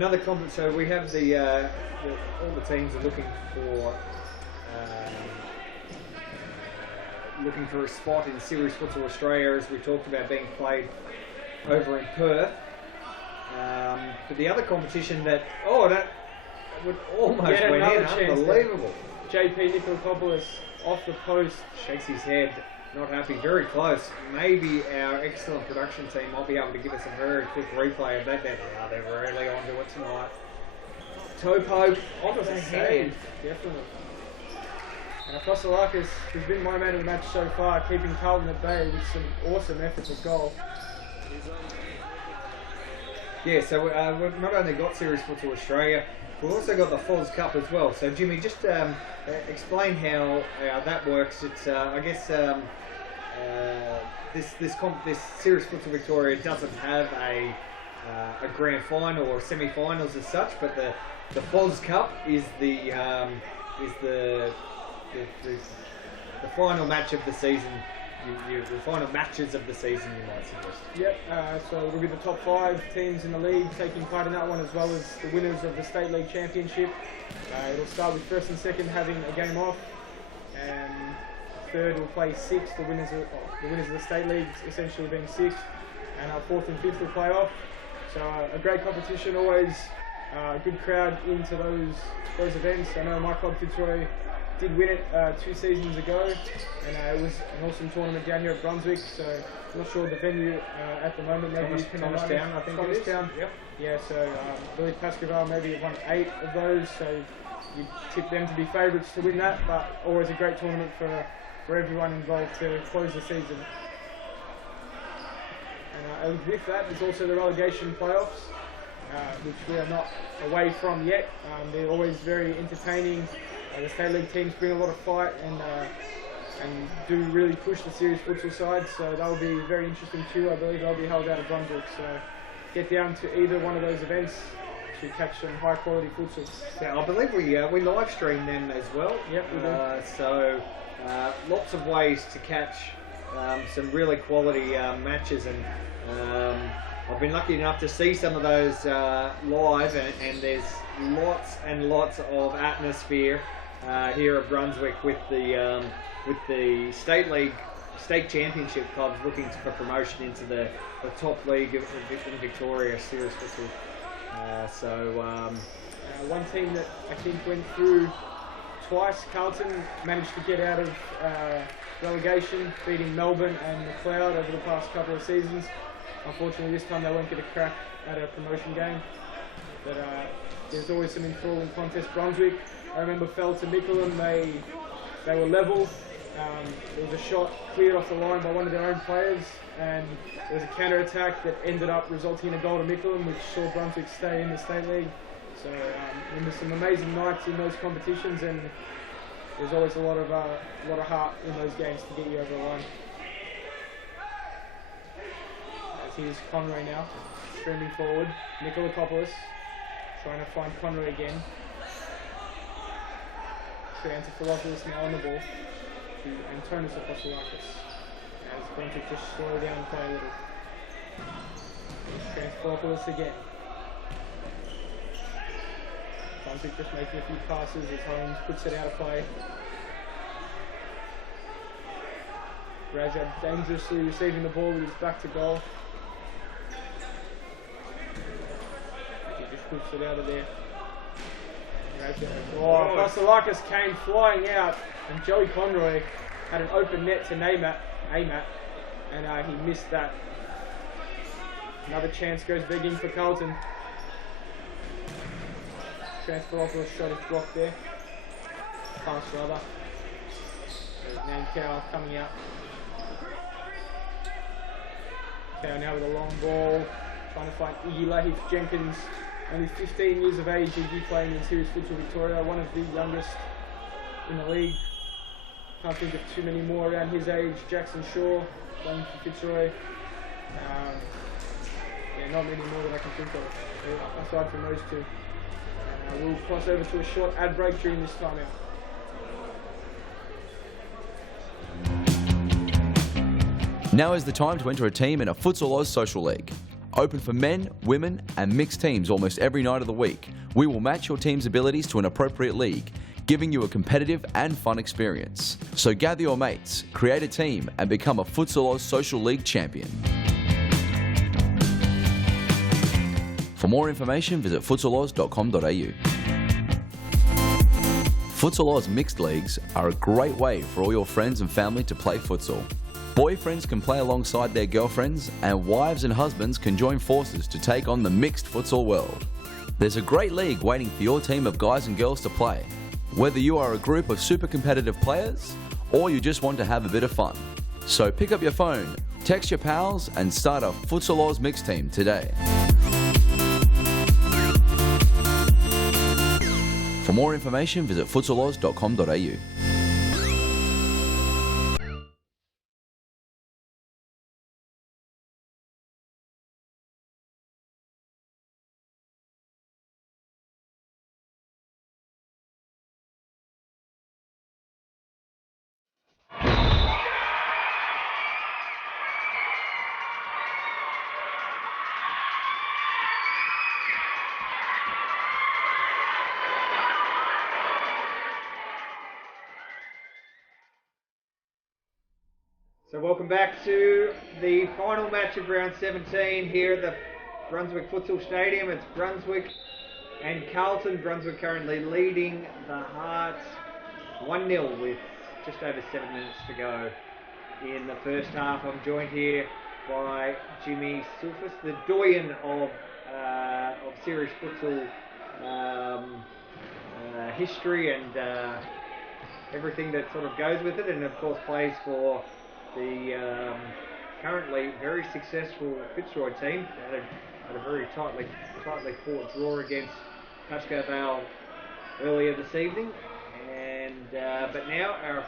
so we have all the teams are looking for a spot in Series Futsal Australia, as we talked about, being played over in Perth. But the other competition that would almost went in, unbelievable. JP Nikolakopoulos off the post, shakes his head, not happy, very close. Maybe our excellent production team might be able to give us a very quick replay of that. They're really onto it tonight. Toe poke, off the hand. Definitely. And Fosilakis, who's been my man of the match so far, keeping Carlton at bay with some awesome efforts at goal. Yeah, so we've not only got Series Futsal Australia, we've also got the FOS Cup as well. So Jimmy, just explain how that works. It's I guess this Series Futsal Victoria doesn't have a grand final or semi-finals as such, but the FOS Cup is the final match of the season. The final matches of the season, you might suggest. Yep, so it'll be the top 5 teams in the league taking part in that one, as well as the winners of the State League Championship. It'll start with first and second having a game off, and third will play 6th, the winners of the State League essentially being 6th, and our 4th and 5th will play off. So a great competition, always a good crowd into those events. I know my club Fitzroy did win it 2 seasons ago, and it was an awesome tournament down here at Brunswick. So I'm not sure the venue at the moment. Maybe Thomastown, I think it is. Yep. Yeah, so I believe PASCOE maybe won 8 of those. So you tip them to be favourites to win that, but always a great tournament for everyone involved to close the season. And with that, there's also the relegation playoffs, which we are not away from yet. They're always very entertaining. The State League teams bring a lot of fight and do really push the serious futsal side, so that'll be very interesting too. I believe they'll be held out of Brunswick, so get down to either one of those events to catch some high quality futsal. Yeah, I believe we live stream them as well. Yep, we do. So lots of ways to catch some really quality matches, and I've been lucky enough to see some of those live, and there's lots and lots of atmosphere here at Brunswick with the state championship clubs looking for promotion into the top league in Victoria, Series Futsal. One team that I think went through twice, Carlton, managed to get out of relegation, beating Melbourne and McLeod over the past couple of seasons. Unfortunately, this time they won't get a crack at a promotion game, but there's always some enthralling contests. Brunswick, I remember, fell to Mickleham. They were level. There was a shot cleared off the line by one of their own players, and there was a counter-attack that ended up resulting in a goal to Mickleham, which saw Brunswick stay in the State League. So there's some amazing nights in those competitions, and there's always a lot of heart in those games to get you over the line. Here's Conroy now, streaming forward. Nikolakopoulos trying to find Conroy again. Triantafilopoulos now on the ball to Antonis Fosilakis. As Brunswick just slow down and play a little. Triantafilopoulos again. Brunswick just making a few passes as Holmes puts it out of play. Rajab dangerously receiving the ball with his back to goal. Puts it out of there. Fosilakis came flying out, and Joey Conroy had an open net to Amat, and he missed that. Another chance goes begging for Carlton. Transfer off a shot is blocked there. Pass rather. There's Nankau coming out. Cow now with a long ball, trying to find Iggy Lahith Jenkins. Only 15 years of age, Iggy playing in Series Futsal Victoria, one of the youngest in the league. Can't think of too many more around his age. Jackson Shaw, playing for Fitzroy. Yeah, not many more that I can think of, aside from those two. We'll cross over to a short ad break during this time out. Now is the time to enter a team in a Futsal Oz Social League. Open for men, women and mixed teams almost every night of the week. We will match your team's abilities to an appropriate league, giving you a competitive and fun experience. So gather your mates, create a team and become a Futsal Oz Social League champion. For more information, visit futsaloz.com.au. Futsal Oz mixed leagues are a great way for all your friends and family to play futsal. Boyfriends can play alongside their girlfriends and wives and husbands can join forces to take on the mixed futsal world. There's a great league waiting for your team of guys and girls to play. Whether you are a group of super competitive players or you just want to have a bit of fun. So pick up your phone, text your pals and start a Futsal Oz mixed team today. For more information, visit futsaloz.com.au. So welcome back to the final match of round 17 here at the Brunswick Futsal Stadium. It's Brunswick and Carlton. Brunswick currently leading the Hearts 1-0 with just over 7 minutes to go in the first half. I'm joined here by Jimmy Sulfus, the doyen of series futsal history and everything that sort of goes with it, and of course plays for the currently very successful Fitzroy team. They had a very tightly fought draw against PASCOE VALE earlier this evening, and but now our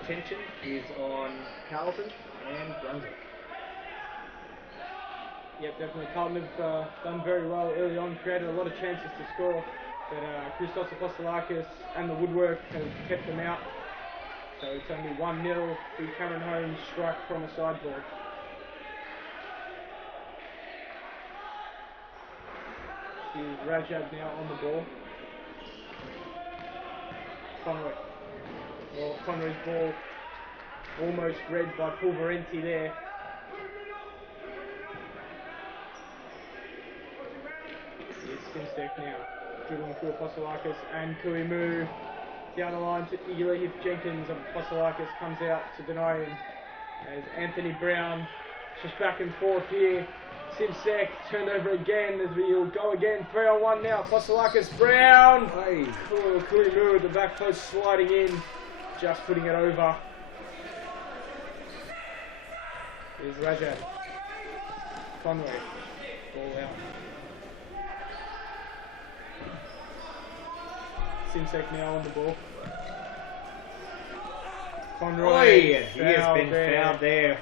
attention is on Carlton and Brunswick. Yep, definitely. Carlton have done very well early on, created a lot of chances to score, but Christos Apostolakis and the woodwork have kept them out. So it's only 1-0 through Cameron Holmes' strike from a sideboard. Here's Rajab now on the ball. Conroy. Well, Conroy's ball almost read by Pulverenti there. Here's Simsek now, dribbling through Apostolakis and Kuimu. Down the line to Elif Jenkins, and Apostolakis comes out to deny him as Anthony Brown just back and forth here. Simsek turned over again as we'll go again. 3-on-1 now. Apostolakis, Brown. Hey, Kuimu at the back post sliding in, just putting it over. Here's Rajab. Conway, ball out. Simsek now on the ball. Conroy, he has been fouled there.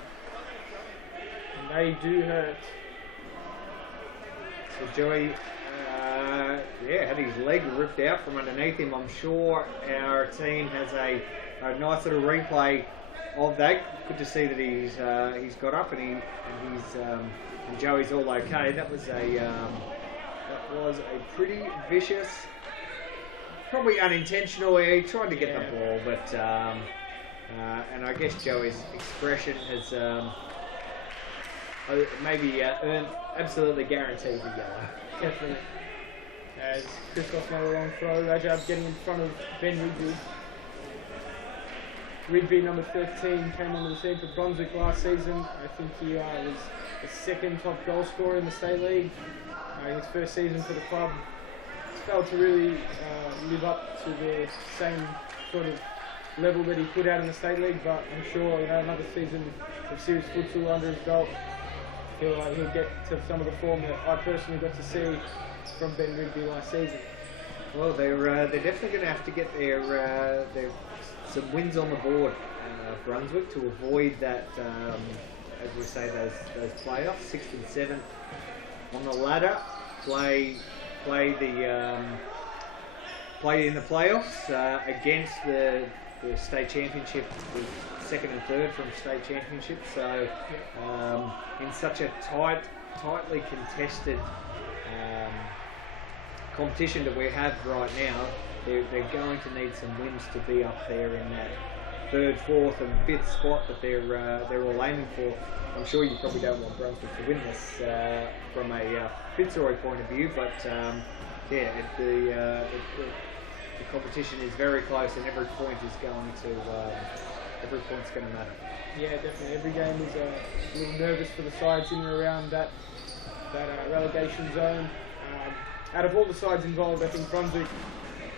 And they do hurt. So Joey, had his leg ripped out from underneath him. I'm sure our team has a nice little replay of that. Good to see that he's got up and Joey's all okay. That was a pretty vicious. Probably unintentional. He tried to get the ball, but and I guess Joey's expression has maybe earned absolutely guaranteed the yellow. Definitely. As Christos made a long throw, Rajab getting in front of Ben Rigby. Rigby, number 13, came onto the scene for Brunswick last season. I think he was the second top goal scorer in the state league. In his first season for the club. Failed to really live up to the same sort of level that he put out in the state league, but I'm sure another season of serious futsal under his belt, he'll get to some of the form that I personally got to see from Ben Rigby last season. Well, they're definitely going to have to get their some wins on the board, Brunswick, to avoid that, as we say, those playoffs, 6th and 7th on the ladder. Play in the playoffs against the state championship, the 2nd and 3rd from state championship. So in such a tightly contested competition that we have right now, they're going to need some wins to be up there in that 3rd, 4th and 5th spot that they're all aiming for. I'm sure you probably don't want Brunswick to win this from a Fitzroy point of view, but yeah, the competition is very close and every point is going to matter. Yeah, definitely. Every game is a little nervous for the sides in and around that relegation zone. Out of all the sides involved, I think Brunswick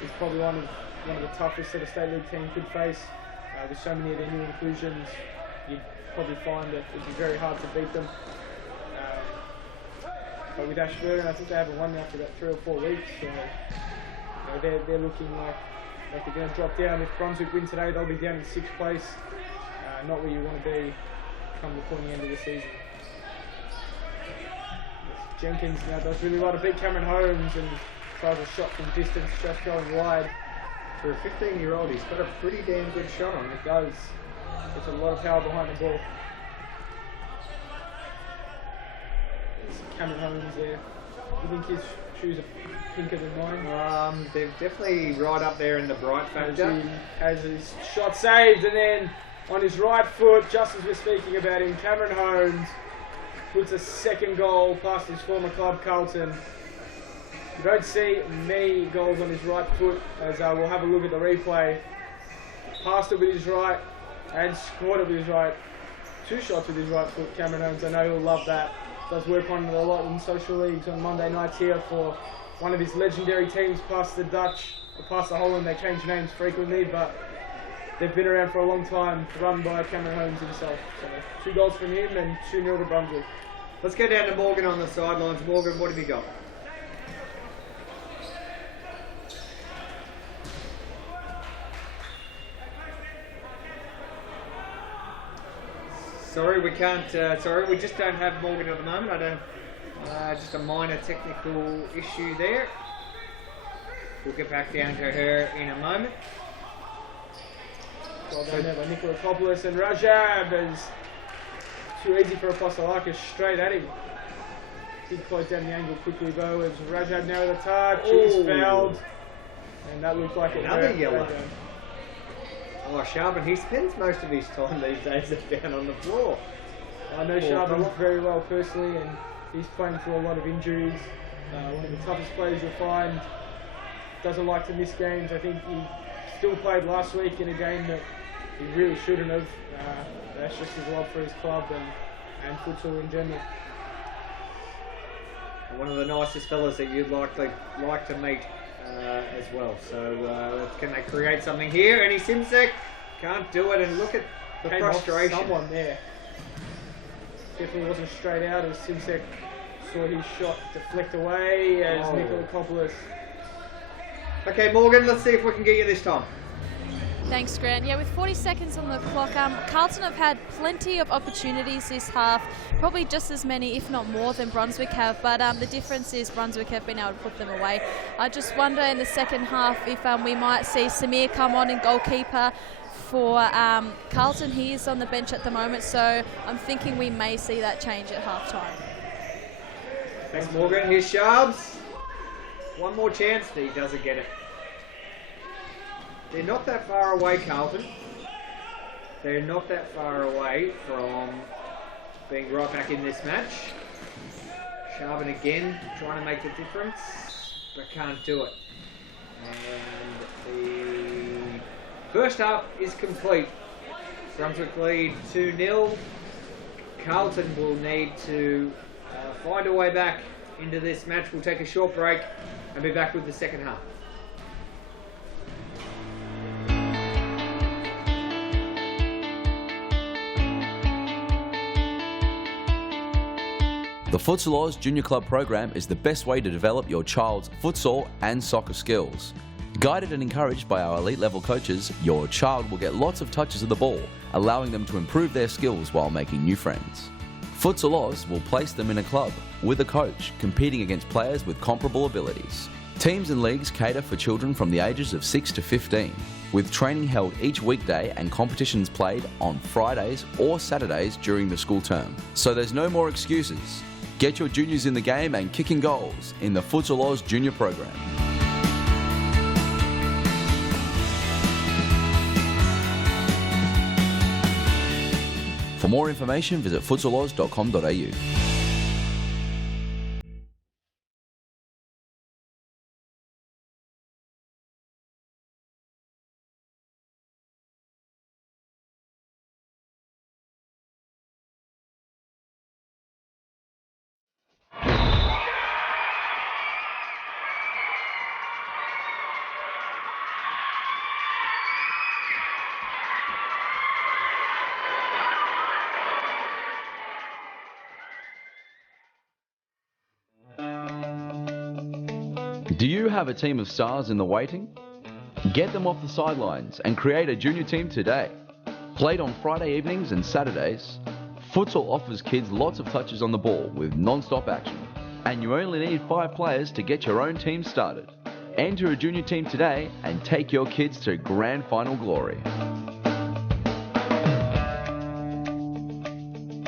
is probably one of the toughest that a state league team could face. With so many of their new inclusions, you'd probably find that it'd be very hard to beat them. But with Ashburton, I think they haven't won now for about 3 or 4 weeks, so they're looking like they're going to drop down. If Brunswick win today, they'll be down in 6th place. Not where you want to be come the pointy end of the season. Jenkins now does really well to beat Cameron Holmes and tries a shot from distance, just going wide. For a 15-year-old, he's got a pretty damn good shot on it. Does. There's a lot of power behind the ball. There's Cameron Holmes there. You think his shoes are pinker than mine? They're definitely right up there in the bright factor. He has his shot saved, and then on his right foot, just as we're speaking about him, Cameron Holmes puts a 2nd goal past his former club, CARLTON. You don't see many goals on his right foot, as we'll have a look at the replay. Passed it with his right and scored it with his right. 2 shots with his right foot, Cameron Holmes. I know he'll love that. Does work on it a lot in social leagues on Monday nights here for one of his legendary teams, past the Dutch, or past the Holland. They change names frequently, but they've been around for a long time, run by Cameron Holmes himself. So 2 goals from him and 2-0 to Brunswick. Let's go down to Morgan on the sidelines. Morgan, what have you got? Sorry, we can't. Sorry, we just don't have Morgan at the moment. I don't. Just a minor technical issue there. We'll get back down to her in a moment. Well done there by Nikolakopoulos, and Rajab is too easy for Apostolakis, straight at him. Did close down the angle quickly though, as Rajab now with a touch, he's fouled. And that looked like another yellow. Oh, Sharpen, he spends most of his time these days down on the floor. I know Sharpen very well personally, and he's playing through a lot of injuries. One of the toughest players you'll find. Doesn't like to miss games. I think he still played last week in a game that he really shouldn't have. That's just his love for his club and futsal in general. One of the nicest fellas that you'd like to meet as well. So can they create something here? Any Simsek can't do it, and look at the frustration. Someone there. Definitely wasn't straight out as Simsek saw his shot deflect away as Nikolakopoulos. Okay, Morgan, let's see if we can get you this time. Thanks, Grant. Yeah, with 40 seconds on the clock, CARLTON have had plenty of opportunities this half, probably just as many, if not more, than Brunswick have, but the difference is Brunswick have been able to put them away. I just wonder in the second half if we might see Samir come on in goalkeeper for CARLTON. He is on the bench at the moment, so I'm thinking we may see that change at half time. Thanks, Morgan. Here's Sharps. One more chance. He doesn't get it. They're not that far away, CARLTON. They're not that far away from being right back in this match. Sharpen again, trying to make the difference, but can't do it. And the first half is complete. Brunswick lead 2-0. CARLTON will need to find a way back into this match. We'll take a short break and be back with the second half. The The Futsal Oz Junior Club program is the best way to develop your child's futsal and soccer skills. Guided and encouraged by our elite level coaches, your child will get lots of touches of the ball, allowing them to improve their skills while making new friends. Futsal Oz will place them in a club with a coach, competing against players with comparable abilities. Teams and leagues cater for children from the ages of 6 to 15, with training held each weekday and competitions played on Fridays or Saturdays during the school term. So there's no more excuses. Get your juniors in the game and kicking goals in the Futsal Oz Junior program. For more information, visit futsaloz.com.au. Do you have a team of stars in the waiting? Get them off the sidelines and create a junior team today. Played on Friday evenings and Saturdays, futsal offers kids lots of touches on the ball with non-stop action. And you only need 5 players to get your own team started. Enter a junior team today and take your kids to grand final glory.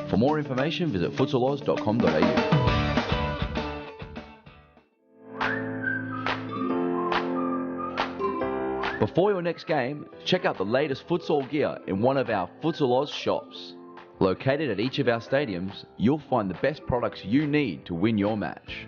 For more information, visit futsaloz.com.au. Before your next game, check out the latest futsal gear in one of our Futsal Oz shops. Located at each of our stadiums, you'll find the best products you need to win your match.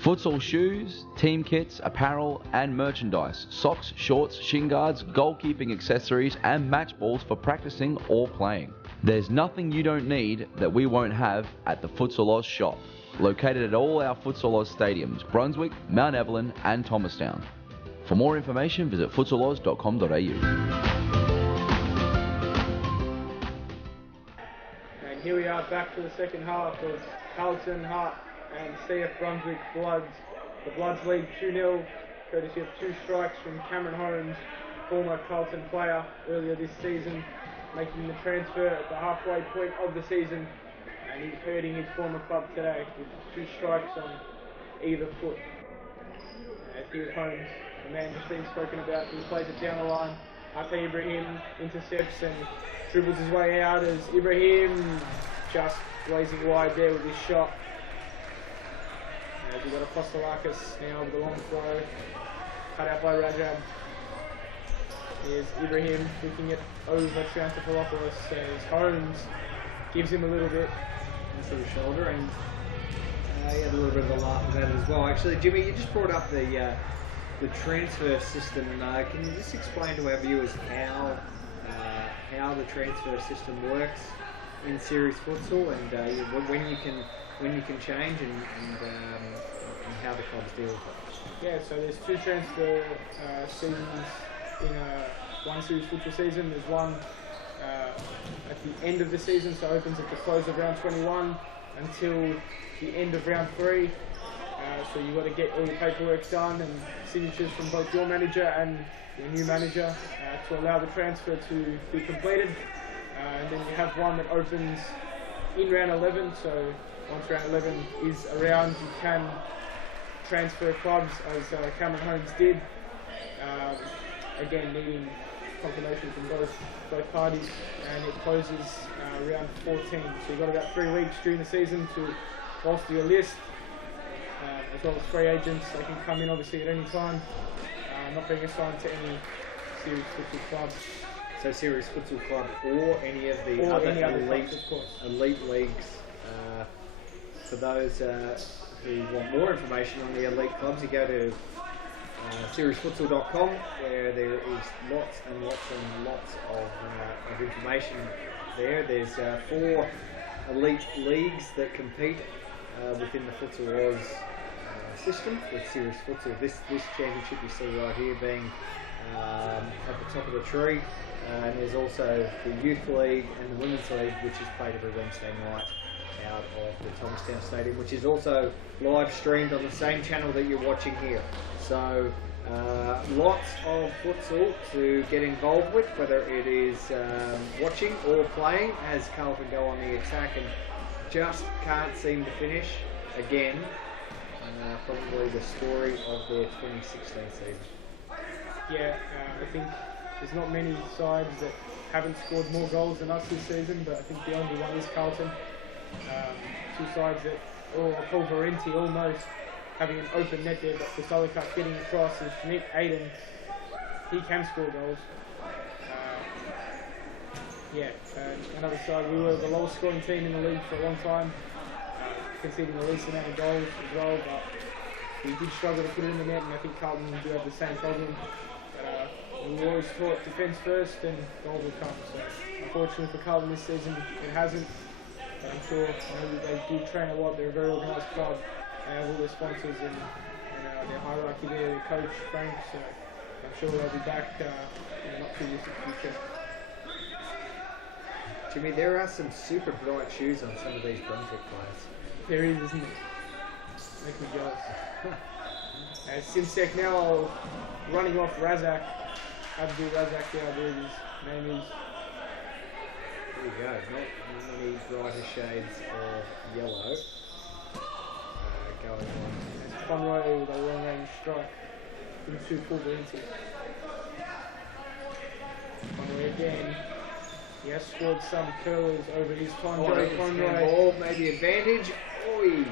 Futsal shoes, team kits, apparel and merchandise, socks, shorts, shin guards, goalkeeping accessories and match balls for practicing or playing. There's nothing you don't need that we won't have at the Futsal Oz shop. Located at all our Futsal Oz stadiums, Brunswick, Mount Evelyn and Thomastown. For more information, visit futsaloz.com.au. And here we are back for the second half of Carlton, Hart and CF Brunswick Bloods. The Bloods lead 2-0, courtesy of 2 strikes from Cameron Holmes, former Carlton player earlier this season, making the transfer at the halfway point of the season, and he's hurting his former club today with 2 strikes on either foot. Here's Holmes, the man just been spoken about. He plays it down the line. After Ibrahim intercepts and dribbles his way out as Ibrahim just blazing wide there with his shot. As we've got a Apostolakis now with a long throw, cut out by Rajab. Here's Ibrahim flicking it over to Antipolopoulos as Holmes gives him a little bit into the shoulder, and he had a little bit of a laugh about it as well. Actually, Jimmy, you just brought up the transfer system. Can you just explain to our viewers how the transfer system works in series futsal, and when you can change and how the clubs deal with it? Yeah, so there's 2 transfer seasons in one series futsal season. There's one at the end of the season, so it opens at the close of round 21 until the end of round 3. So you've got to get all your paperwork done and signatures from both your manager and your new manager to allow the transfer to be completed. And then you have one that opens in round 11, so once round 11 is around, you can transfer clubs as Cameron Holmes did. Again, needing confirmation from both parties, and it closes around 14. So you've got about 3 weeks during the season to bolster your list, as well as free agents. They can come in obviously at any time, not being assigned to any series futsal club. So series futsal club or any of the other elite leagues. For those who want more information on the elite clubs, you go to seriesfutsal.com, where there is lots and lots of information there. There's 4 elite leagues that compete within the Futsal Oz system with series futsal. This championship you see right here being at the top of the tree, and there's also the youth league and the women's league, which is played every Wednesday night out of the Thomastown Stadium, which is also live streamed on the same channel that you're watching here. So lots of futsal to get involved with, whether it is watching or playing, as Carlton go on the attack and just can't seem to finish again. Probably the story of their 2016 season. Yeah, I think there's not many sides that haven't scored more goals than us this season, but I think the only one is Carlton. Two sides that, Paul Valenti almost having an open net there, but for Solicup getting across, and Nick Aiden, he can score goals. Another side, we were the lowest scoring team in the league for a long time, conceding the least amount of goals as well, but we did struggle to put it in the net, and I think Carlton do have the same problem. We were always taught defence first and goal will come. So unfortunately for Carlton this season, it hasn't. But I'm sure they do train a lot. They're a very organised club. They have all their sponsors and their hierarchy there, their coach, Frank. So I'm sure they'll be back in the not too distant future. Jimmy, there are some super bright shoes on some of these Brunswick players. There is, isn't it? Make me jealous. Simsek now running off Razak. Abdul Razak there, I believe his name is. There we go, not many brighter shades of yellow going on. Conroy with a long range strike into full Valenti. Conroy again. He has scored some curlers over his time. Conroy, maybe advantage. Oi!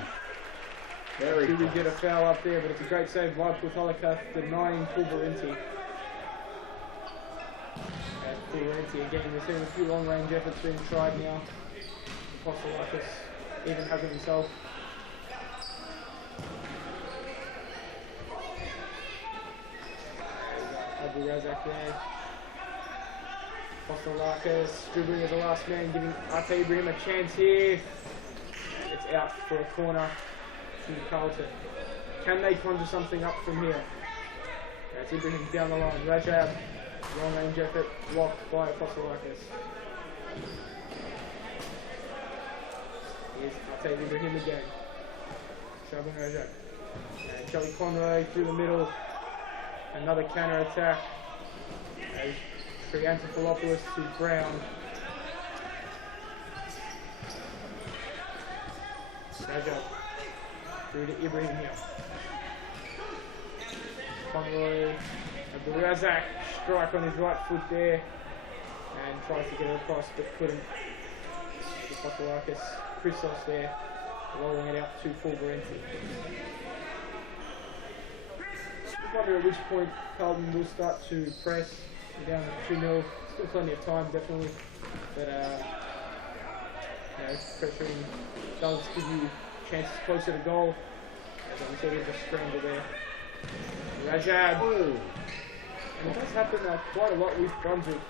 Very good. Did get a foul up there, but it's a great save by Putholica, denying full Valenti. Full Valenti again. We're seeing a few long range efforts being tried now. Postolakis even has it himself. Abu Razak there. Postolakis dribbling as the last man, giving Arte Ibrahim a chance here. It's out for a corner from Carlton. Can they conjure something up from here? That's Ibrahim down the line. Rajab, long range effort, blocked by Postolakis. Here's Arte Ibrahim again. Shabin Rajab. And Kelly Conroy through the middle. Another counter attack. As Triantafilopoulos to Brown. Rajab through to Ibrahim here. Conroy, Abdulrazak, strike on his right foot there and tries to get it across but couldn't. Postolakis, Christos there, rolling it out to full Valenti. I wonder at which point Carlton will start to press. We're down at 2-0, still plenty of time definitely, but pressuring does give you chances closer to goal. As I'm sort of just scramble there. Rajab. Oh. And it does happen quite a lot with Brunswick.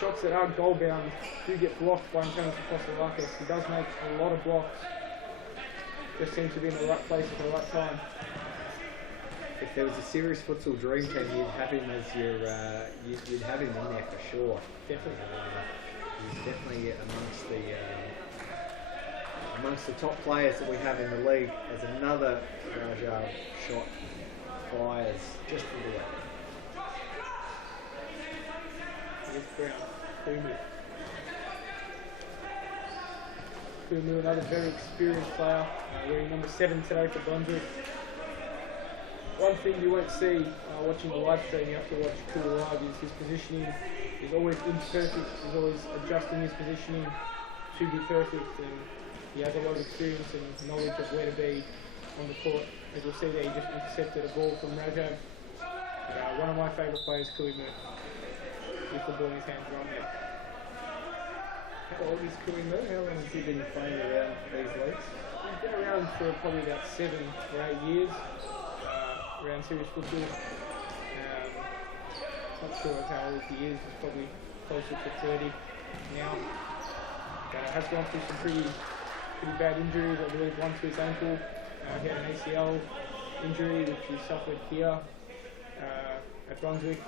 Shots that are goal bound do get blocked by Antonio Postolakis. He does make a lot of blocks. Just seems to be in the right place at the right time. If there was a serious futsal dream team, you'd have him as your, you'd have him in there for sure. Definitely. He's definitely amongst the top players that we have in the league. As another Rajab shot fires just for the way. Here's Brown. Kumu, another very experienced player, wearing number 7 today for Brunswick. One thing you won't see watching the live stream, you have to watch Kumu live, is his positioning is always imperfect. He's always adjusting his positioning to be perfect, and he has a lot of experience and knowledge of where to be on the court. As you'll see there, he just intercepted a ball from Rajab. One of my favourite players, Kumu, with the ball in his hands right now. How old is Kumu? How long has he been playing around these leagues? He's been around for probably about 7 or 8 years. Around serious football. Not sure of how old he is. He's probably closer to 30 now. But has gone through some pretty bad injuries. I believe one to his ankle. He had an ACL injury which he suffered here at Brunswick.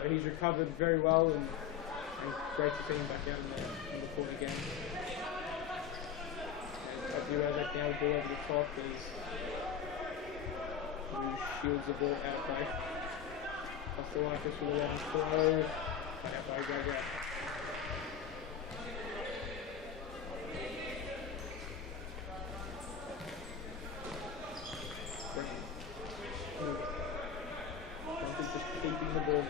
So he's recovered very well and great to see him back out in the court again. see Razak now with the ball over the top as he shields the ball out of play. Off the line, just with a long throw. Out by Razak. Just keeping the ball.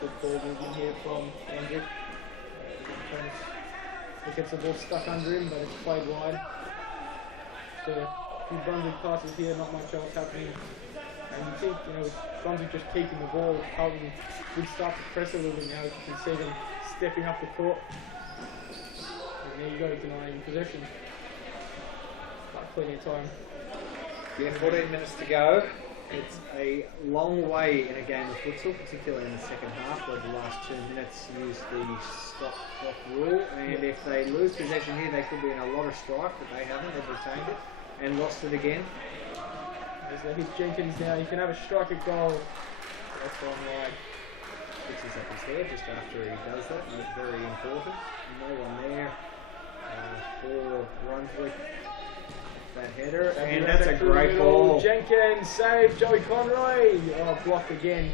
Good ball movement here from Andrew. He gets the ball stuck under him, but it's played wide. So a few Brunswick passes here, not much else happening. And you think, with Brunswick just keeping the ball, Carlton would start to press a little bit now. You can see them stepping up the court. And there you go, denying possession. Plenty of time. Yeah, 14 minutes to go. It's a long way in a game of futsal, particularly in the second half, where the last 2 minutes use the stop clock rule. And if they lose possession here, they could be in a lot of strife, but they haven't. They've retained it and lost it again. As they hit Jenkins now, you can have a strike at goal. That's on wide. Fixes up his head just after he does that. That's very important. No one there for Brunswick. That header, and that's a great ball. Jenkins saved Joey Conroy. Oh, blocked again.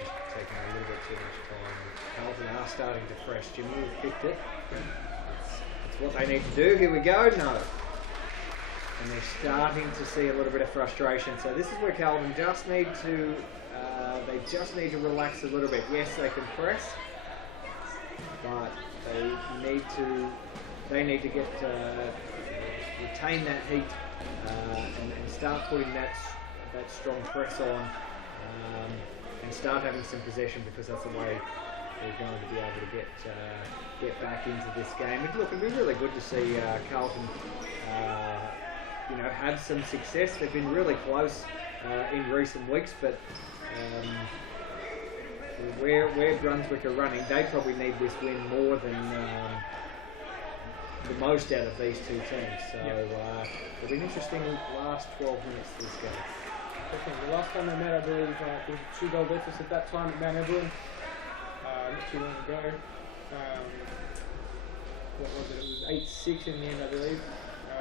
Just taking a little bit too much time. Carlton are starting to press. Jimmy picked it. It's what they need to do. Here we go. No. And they're starting to see a little bit of frustration. So this is where Carlton just need to, they just need to relax a little bit. Yes, they can press, but they need to get retain that heat and start putting that strong press on and start having some possession, because that's the way they're going to be able to get back into this game. And look, it'd be really good to see Carlton have some success. They've been really close in recent weeks, but where Brunswick are running, they probably need this win more than the most out of these two teams. So it'll be an interesting last 12 minutes to this game. Okay, the last time they met, I believe, there was a 2-goal deficit at that time at Mount Evelyn, not too long ago. What was it? It was 8-6 in the end, I believe.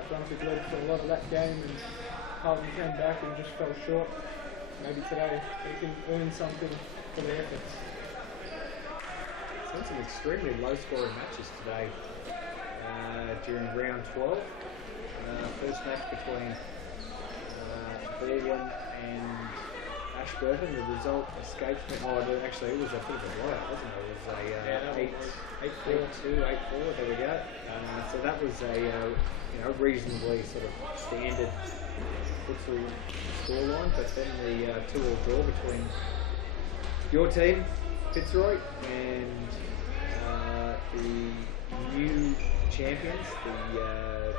Brunswick led for a lot of that game, and Carlton came back and just fell short. Maybe today they can earn something for their efforts. It's been some extremely low-scoring matches today during round 12. First match between BALWYN and ASHBURTON. The result escapes me. Oh, actually, it was a bit of a blowout, wasn't it? It was a 8-4-2, 8-4. There we go. So that was a reasonably sort of standard futsal scoreline. But then the 2-all draw between your team, Fitzroy, and the new champions, the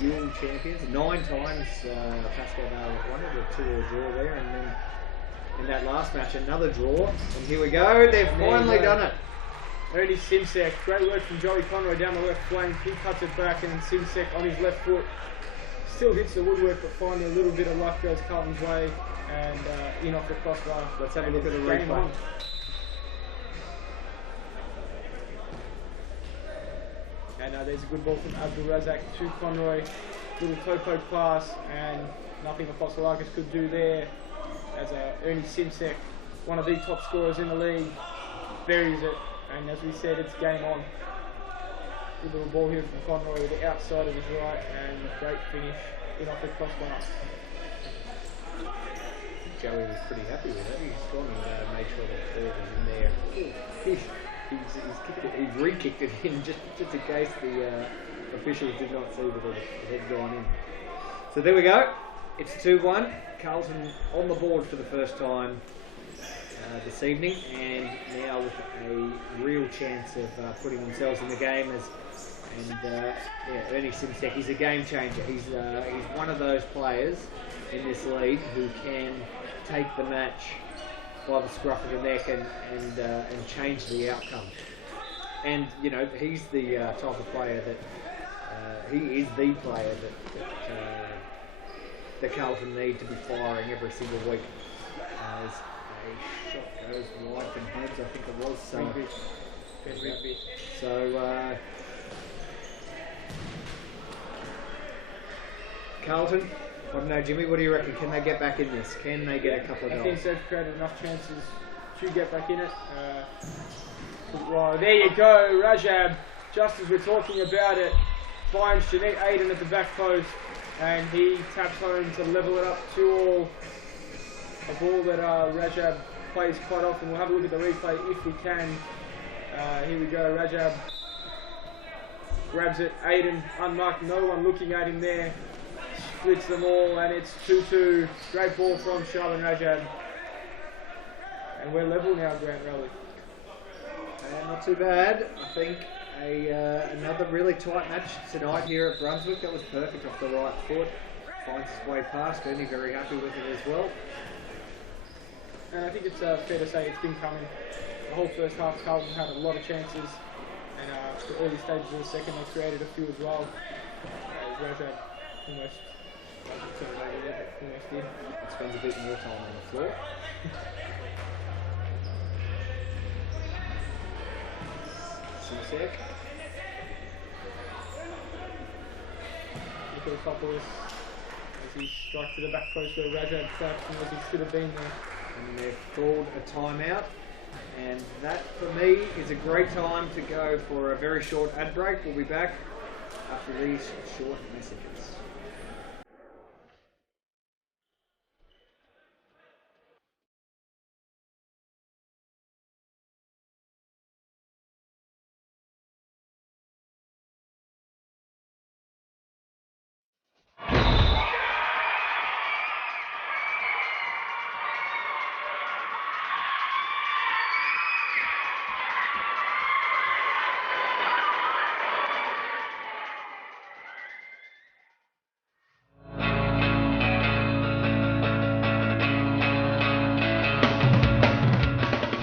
dual champions. 9 times PASCOE have won it, a 2-all draw there, and then in that last match another draw. And here we go, they've finally done it. Ernie Simsek, great work from Joey Conroy down the left flank. He cuts it back, and Simsek on his left foot still hits the woodwork, but finally a little bit of luck goes Carlton's way, and in off the crossbar. Let's have a look at the replay. And there's a good ball from Abdul Razak to Conroy. Little toe poke pass, and nothing Apostolakis could do there. As Ernie Simsek, one of the top scorers in the league, buries it. And as we said, it's game on. Good little ball here from Conroy with the outside of his right, and great finish in off the crossbar. Joey was pretty happy with it. He's gone and made sure that the ball was in there. He's kicked it, he's re-kicked it in just in case the officials did not see that it had gone in. So there we go. It's 2-1. Carlton on the board for the first time this evening, and now with a real chance of putting themselves in the game. Ernie Simsek, he's a game changer. He's one of those players in this league who can take the match by the scruff of the neck and change the outcome. And he's the type of player that he is the player that that Carlton need to be firing every single week. As a shot goes wide from heads, I think it was. So Carlton, I don't know, Jimmy, what do you reckon? Can they get back in this? Can they get a couple of goals? I think they've created enough chances to get back in it. Well, there you go, Rajab. Just as we're talking about it, finds Jeanette Aiden at the back post, and he taps home to level it up 2-2. A ball that Rajab plays quite often. We'll have a look at the replay if we can. Here we go, Rajab grabs it, Aiden unmarked, no one looking at him there. Splits them all, and it's 2-2. Great ball from Charlotte Rajab. And we're level now, Grant Rowley. Not too bad. I think another really tight match tonight here at Brunswick. That was perfect off the right foot. Finds his way past. Bernie very happy with it as well. And I think it's fair to say it's been coming. The whole first half, Carlton had a lot of chances, and the early stages of the second, they created a few as well. Rajab almost did. Spends a bit more time on the floor. Simsek. Look at the Populous as he strikes to the back post where Rajab trapped him as he should have been there. And they've called a timeout, and that for me is a great time to go for a very short ad break. We'll be back after these short messages.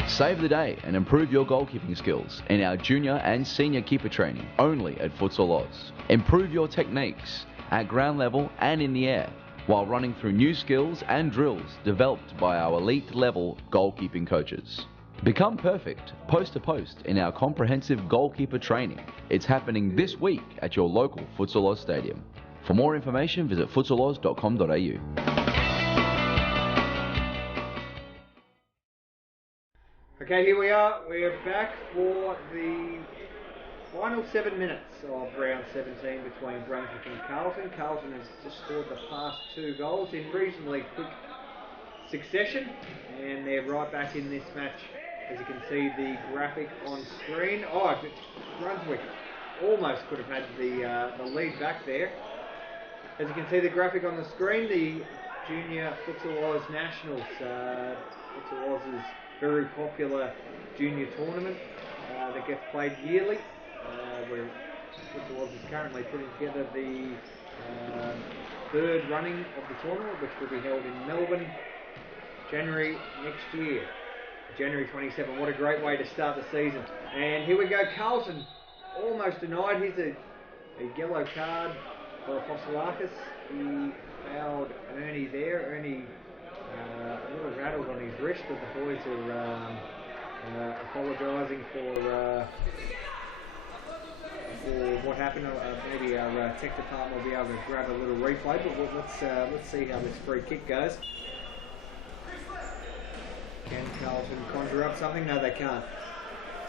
Save the day and improve your goalkeeping skills in our junior and senior keeper training only at Futsal Oz. Improve your techniques at ground level and in the air while running through new skills and drills developed by our elite level goalkeeping coaches. Become perfect post to post in our comprehensive goalkeeper training. It's happening this week at your local Futsal Oz stadium. For more information, visit futsaloz.com.au. Okay, here we are. We're back for the final 7 minutes of round 17 between Brunswick and Carlton. Carlton has just scored the past 2 goals in reasonably quick succession, and they're right back in this match. As you can see the graphic on screen. Oh, Brunswick almost could have had the lead back there. As you can see the graphic on the screen, the Junior Futsal Oz Nationals, Futsal Oz's very popular junior tournament that gets played yearly, where Futsal Oz is currently putting together the 3rd running of the tournament, which will be held in Melbourne, January next year. January 27. What a great way to start the season. And here we go, Carlton almost denied. Here's a yellow card for Fosilakis. He fouled Ernie there. Ernie a little rattled on his wrist, but the boys are apologising for what happened. Maybe our tech department will be able to grab a little replay, but let's see how this free kick goes. Can Carlton conjure up something? No, they can't.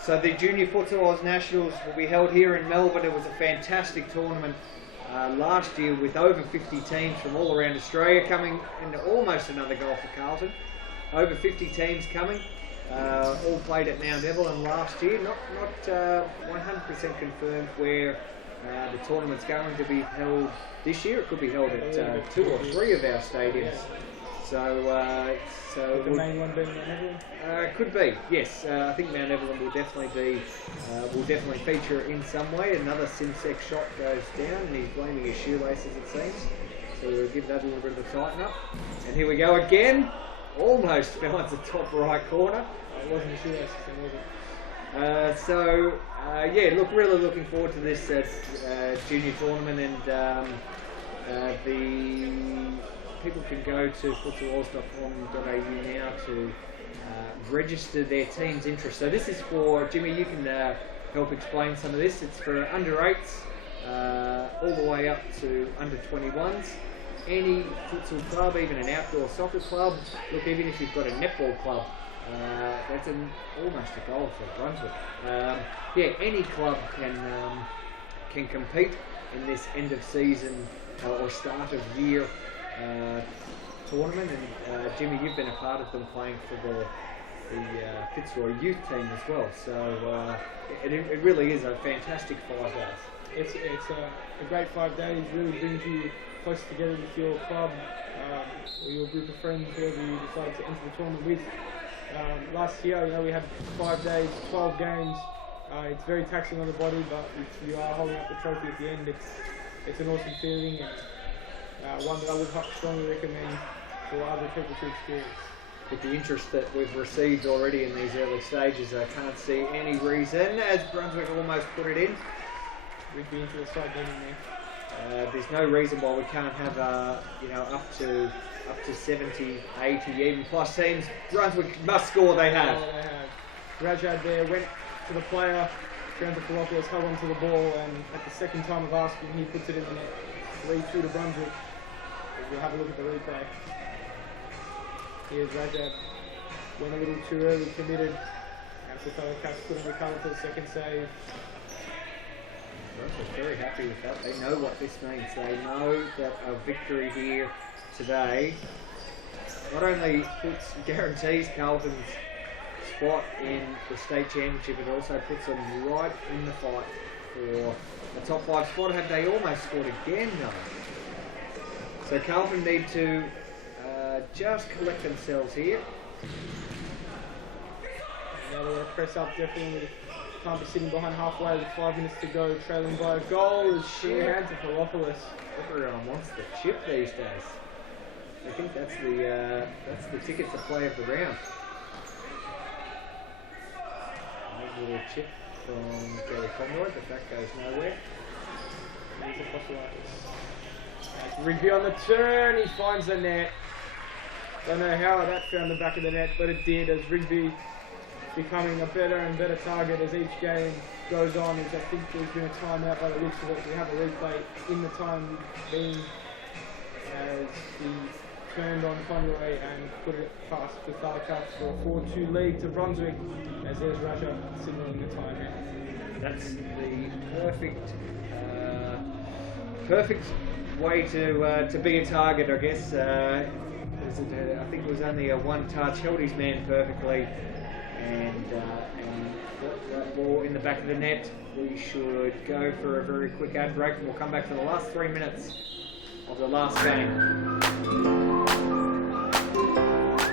So the Junior Futsal Oz Nationals will be held here in Melbourne. It was a fantastic tournament last year with over 50 teams from all around Australia coming, and almost another goal for Carlton. Over 50 teams coming, all played at Mount Evelyn last year. Not 100% confirmed where the tournament's going to be held this year. It could be held at 2 or 3 of our stadiums. So the main one being Mount Evelyn? Could be, yes. I think Mount Evelyn will definitely feature in some way. Another Simsek shot goes down, and he's blaming his shoelaces, it seems. So we'll give that a little bit of a tighten up. And here we go again. Almost finds the top right corner. It wasn't a shoelaces, was it? Yeah, look, really looking forward to this junior tournament, and the people can go to futsalOz.com.au now to register their team's interest. So this is for, Jimmy, you can help explain some of this. It's for under 8s all the way up to under 21s. Any futsal club, even an outdoor soccer club, look, even if you've got a netball club, that's almost a goal for Brunswick. Yeah, any club can compete in this end of season or start of year tournament. And Jimmy, you've been a part of them playing for the FITZROY youth team as well. So it really is a fantastic 5 days. It's a great 5 days. Really brings you close together with your club or your group of friends, whoever you decide to enter the tournament with. Last year, we had 5 days, 12 games. It's very taxing on the body, but if you are holding up the trophy at the end, it's an awesome feeling, and one that I would strongly recommend for other people to experience. With the interest that we've received already in these early stages, I can't see any reason, as Brunswick almost put it in. We'd be into the side game there. There's no reason why we can't have up to 70, 80, even plus teams. Brunswick must score. They have. Oh, they have. Rajad there went to the player, Triantafilopoulos held onto the ball, and at the second time of asking, he puts it in the net. Lead through to Brunswick. We'll have a look at the replay. Here's Rajad. Went a little too early, committed. And Sotolocas couldn't recover for the second save. Brunswick very happy with that. They know what this means. They know that a victory here today not only guarantees Carlton's spot in the state championship, it also puts them right in the fight for the top 5 spot. Have they almost scored again though? So Carlton need to just collect themselves here. Now they're going to press up, definitely can't be sitting behind halfway with 5 minutes to go, trailing by a goal. It's sheer hand to Filopoulos. Everyone wants the chip these days. I think that's the ticket to play of the round. Nice little chip from Gary Conroy, but that goes nowhere. Here's a Filopoulos. Rigby on the turn, he finds the net. Don't know how that found the back of the net, but it did, as Rigby becoming a better and better target as each game goes on. As I think there's been a timeout by the looks of it. We have a replay in the time being as he turned on Conroy and put it past Futhalka for a 4-2 lead to Brunswick, as there's Raja signalling the timeout. That's the perfect way to be a target, I guess. I think it was only a one touch, held his man perfectly, and got that ball in the back of the net. We should go for a very quick ad break, and we'll come back for the last 3 minutes of the last game.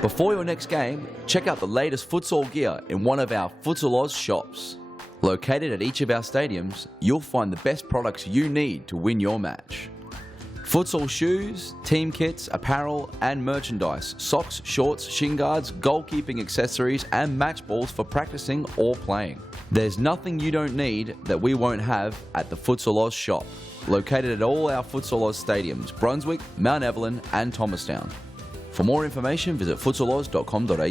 Before your next game, check out the latest futsal gear in one of our Futsal Oz shops. Located at each of our stadiums, you'll find the best products you need to win your match. Futsal shoes, team kits, apparel and merchandise, socks, shorts, shin guards, goalkeeping accessories and match balls for practicing or playing. There's nothing you don't need that we won't have at the Futsal Oz shop, located at all our Futsal Oz stadiums, Brunswick, Mount Evelyn and Thomastown. For more information, visit futsaloz.com.au.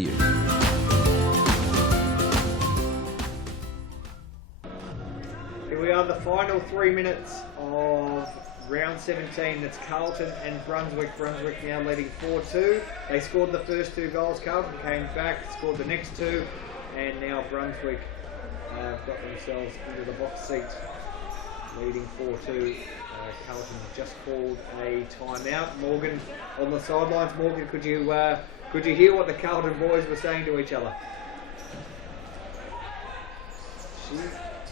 Here we are, the final 3 minutes of round 17. That's Carlton and Brunswick. Brunswick now leading 4-2. They scored the first 2 goals. Carlton came back, scored the next 2, and now Brunswick have got themselves into the box seat, leading 4-2. Carlton just called a timeout. Morgan on the sidelines. Morgan, could you hear what the Carlton boys were saying to each other?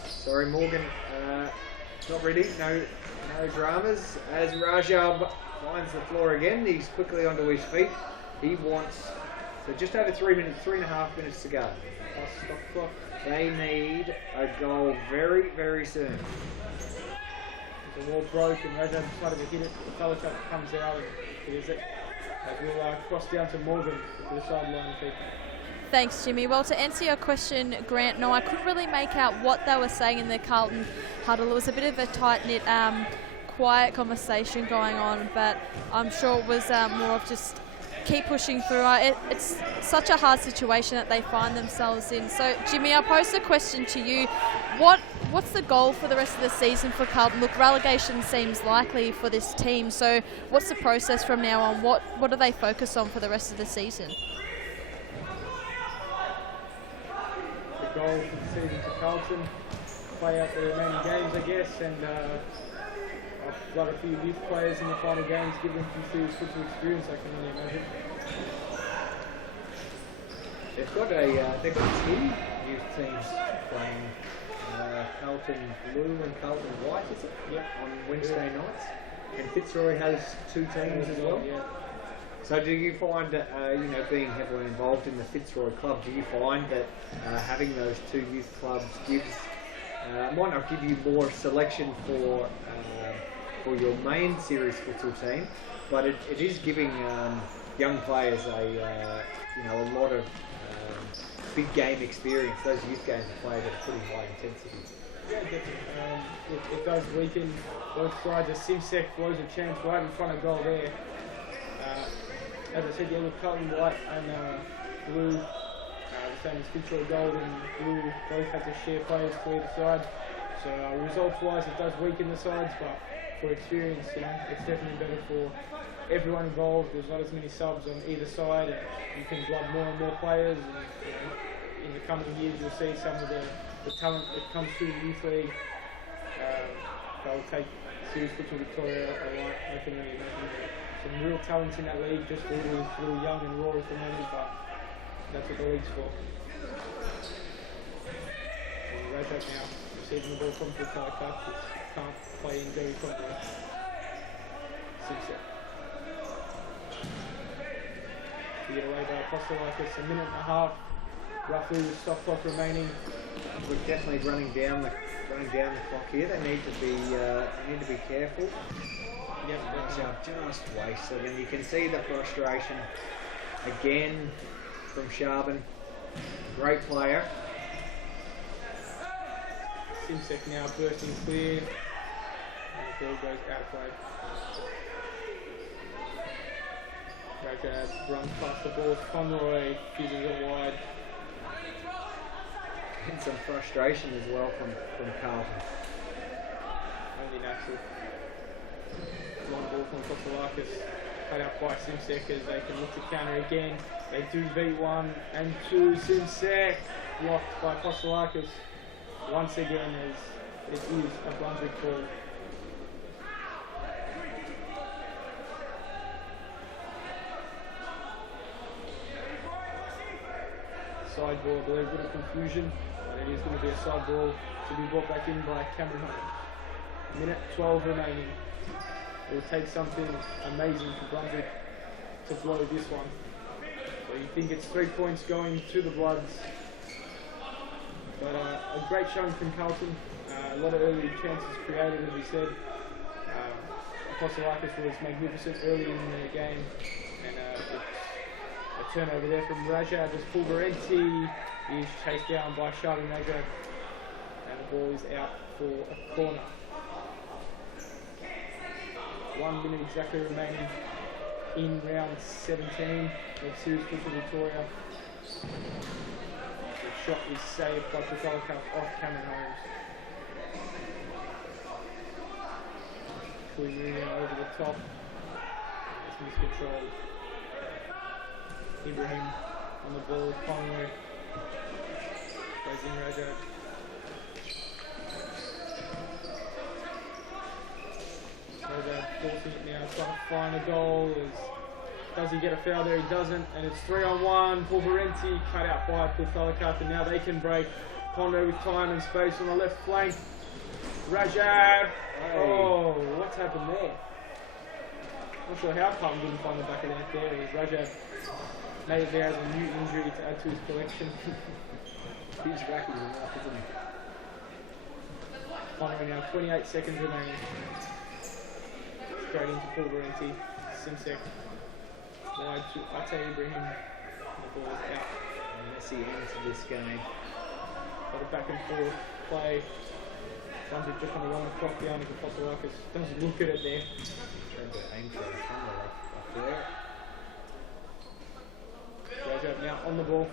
Sorry, Morgan. Not ready. No dramas. As Rajab finds the floor again, he's quickly onto his feet. He wants, so just over 3.5 minutes to go. Stop clock. They need a goal very, very soon. The wall broke and Rajab decided to hit it. The fellow comes out and it is it. As we'll cross down to Morgan for the sideline people. Thanks, Jimmy. Well, to answer your question, Grant, no, I couldn't really make out what they were saying in the Carlton huddle. It was a bit of a tight-knit quiet conversation going on, but I'm sure it was more of just keep pushing through. It's such a hard situation that they find themselves in. So, Jimmy, I'll pose a question to you. What's the goal for the rest of the season for Carlton? Look, relegation seems likely for this team, so what's the process from now on? What do they focus on for the rest of the season? The goal for the season for Carlton, play out the remaining games, I guess, and I've got a few youth players in the final games, give them some serious football experience, I can only imagine. They've got 2 youth teams playing, Carlton Blue and Carlton White, is it? Yep. On Wednesday nights. And Fitzroy has 2 teams as well. Yeah. So do you find, being heavily involved in the Fitzroy club, do you find that having those 2 youth clubs might not give you more selection for your main series futsal team, but it is giving young players a lot of big game experience. Those youth games are played at pretty high intensity. Yeah, definitely. It does weaken both sides. As Simsek blows a chance right in front of goal there. As I said, with Carlton White and Blue, the same as Fitzroy Gold and Blue, both had to share players to either side. So results-wise, it does weaken the sides, but for experience, it's definitely better for everyone involved. There's not as many subs on either side, and you can blood more and more players. And in the coming years, you'll see some of the talent that comes through the youth league. They'll take Series Futsal Victoria a lot. I can really imagine some real talent in that league, just a little young and raw at the moment, but that's what the league's for. Rajat now receiving the ball from the Futsal Cup, just can't play in very properly. Simsek. To get away by Apostolakis, a minute and a half, roughly with stop clock remaining. We're definitely running down the clock here. They need to be careful. Yep, just wasted, and you can see the frustration again from Sharbin. Great player. Simsek now bursting clear, and the ball goes out of play. Rajab runs past the ball. Conroy uses it wide. And some frustration as well from Carlton. Only natural. Long ball from Apostolakis, cut out by Simsek as they can look to counter again. They do beat 1 and 2. Simsek blocked by Apostolakis once again, as it is a Brunswick ball. Side ball, I believe, a bit of confusion, but it is going to be a side ball to be brought back in by Cameron Holmes. Minute 12 remaining. It will take something amazing for Brunswick to blow this one. So you think it's 3 points going to the Bloods. But a great showing from Carlton. A lot of early chances created, as we said. Apostolakis was magnificent early in the game. And it's a turnover there from Rajab as Pulverenti is chased down by Shardin Rajab. And the ball is out for a corner. 1 minute exactly remaining in round 17 of Series Futsal Victoria. The shot is saved by Futsal off Cameron Holmes. Moving over the top. It's miscontrolled. Ibrahim on the ball. Conway plays in Rajab. Rajab forcing it now, trying to find a goal. Does he get a foul there? He doesn't, and it's 3-on-1. Pulverenti cut out by Pulthalakat, and now they can break. Conway with time and space on the left flank. Rajab! Oh, what's happened there? Not sure how Carlton didn't find the back of that there. Rajab made it there as a new injury to add to his collection. He's racky enough, isn't he? Conway now, 28 seconds remaining. Straight into Pulverenti. Simsek. Wide to Ate Ibrahim. The ball is out. A messy end to this game. Got a back and forth play. Brunswick just want to run the clock down if possible. Doesn't look at it there. Trying to aim for the corner up there. Goes out now on the ball.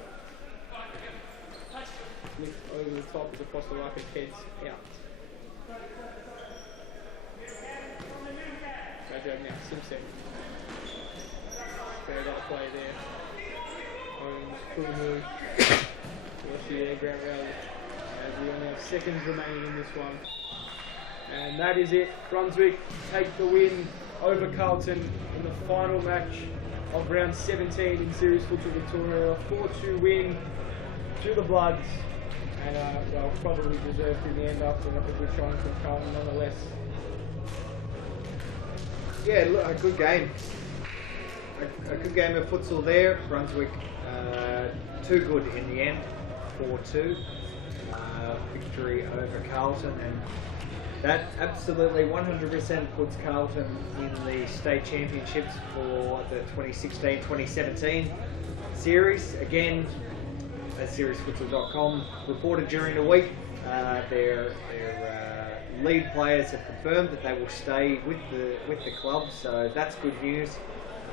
Lift over the top as across the ruck, heads out. Goes out now, Simpson. Fair got a play there. Owens, cool move. Watch the air ground rally. As we only have seconds remaining in this one. And that is it. Brunswick take the win over Carlton in the final match of round 17 in Series Futsal Victoria. A 4-2 win to the Bloods. And well, probably deserved in the end after a good showing from Carlton nonetheless. Yeah, look, a good game. A good game of futsal there. Brunswick too good in the end. 4-2. Victory over Carlton, and that absolutely 100% puts Carlton in the state championships for the 2016-2017 series. Again, as seriesfutsal.com reported during the week, their lead players have confirmed that they will stay with the club, so that's good news.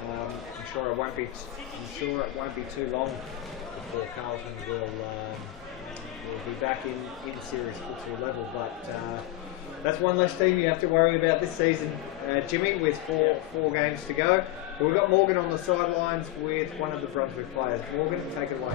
I'm sure it won't be too long before Carlton will be back in series futsal level, but that's one less team you have to worry about this season, Jimmy, with four games to go. But we've got Morgan on the sidelines with one of the Brunswick players. Morgan, take it away.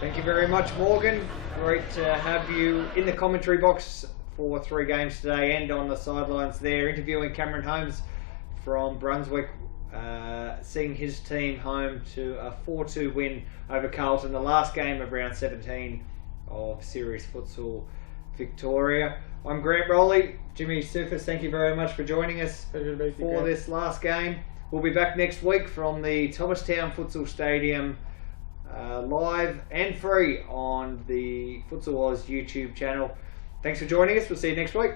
Thank you very much, Morgan. Great to have you in the commentary box for 3 games today and on the sidelines there, interviewing Cameron Holmes from Brunswick, seeing his team home to a 4-2 win over Carlton, the last game of round 17 of Series Futsal Victoria. I'm Grant Rowley. Jimmy Sufis, thank you very much for joining us for this last game. We'll be back next week from the Thomastown Futsal Stadium, live and free on the Futsal Oz YouTube channel. Thanks for joining us. We'll see you next week.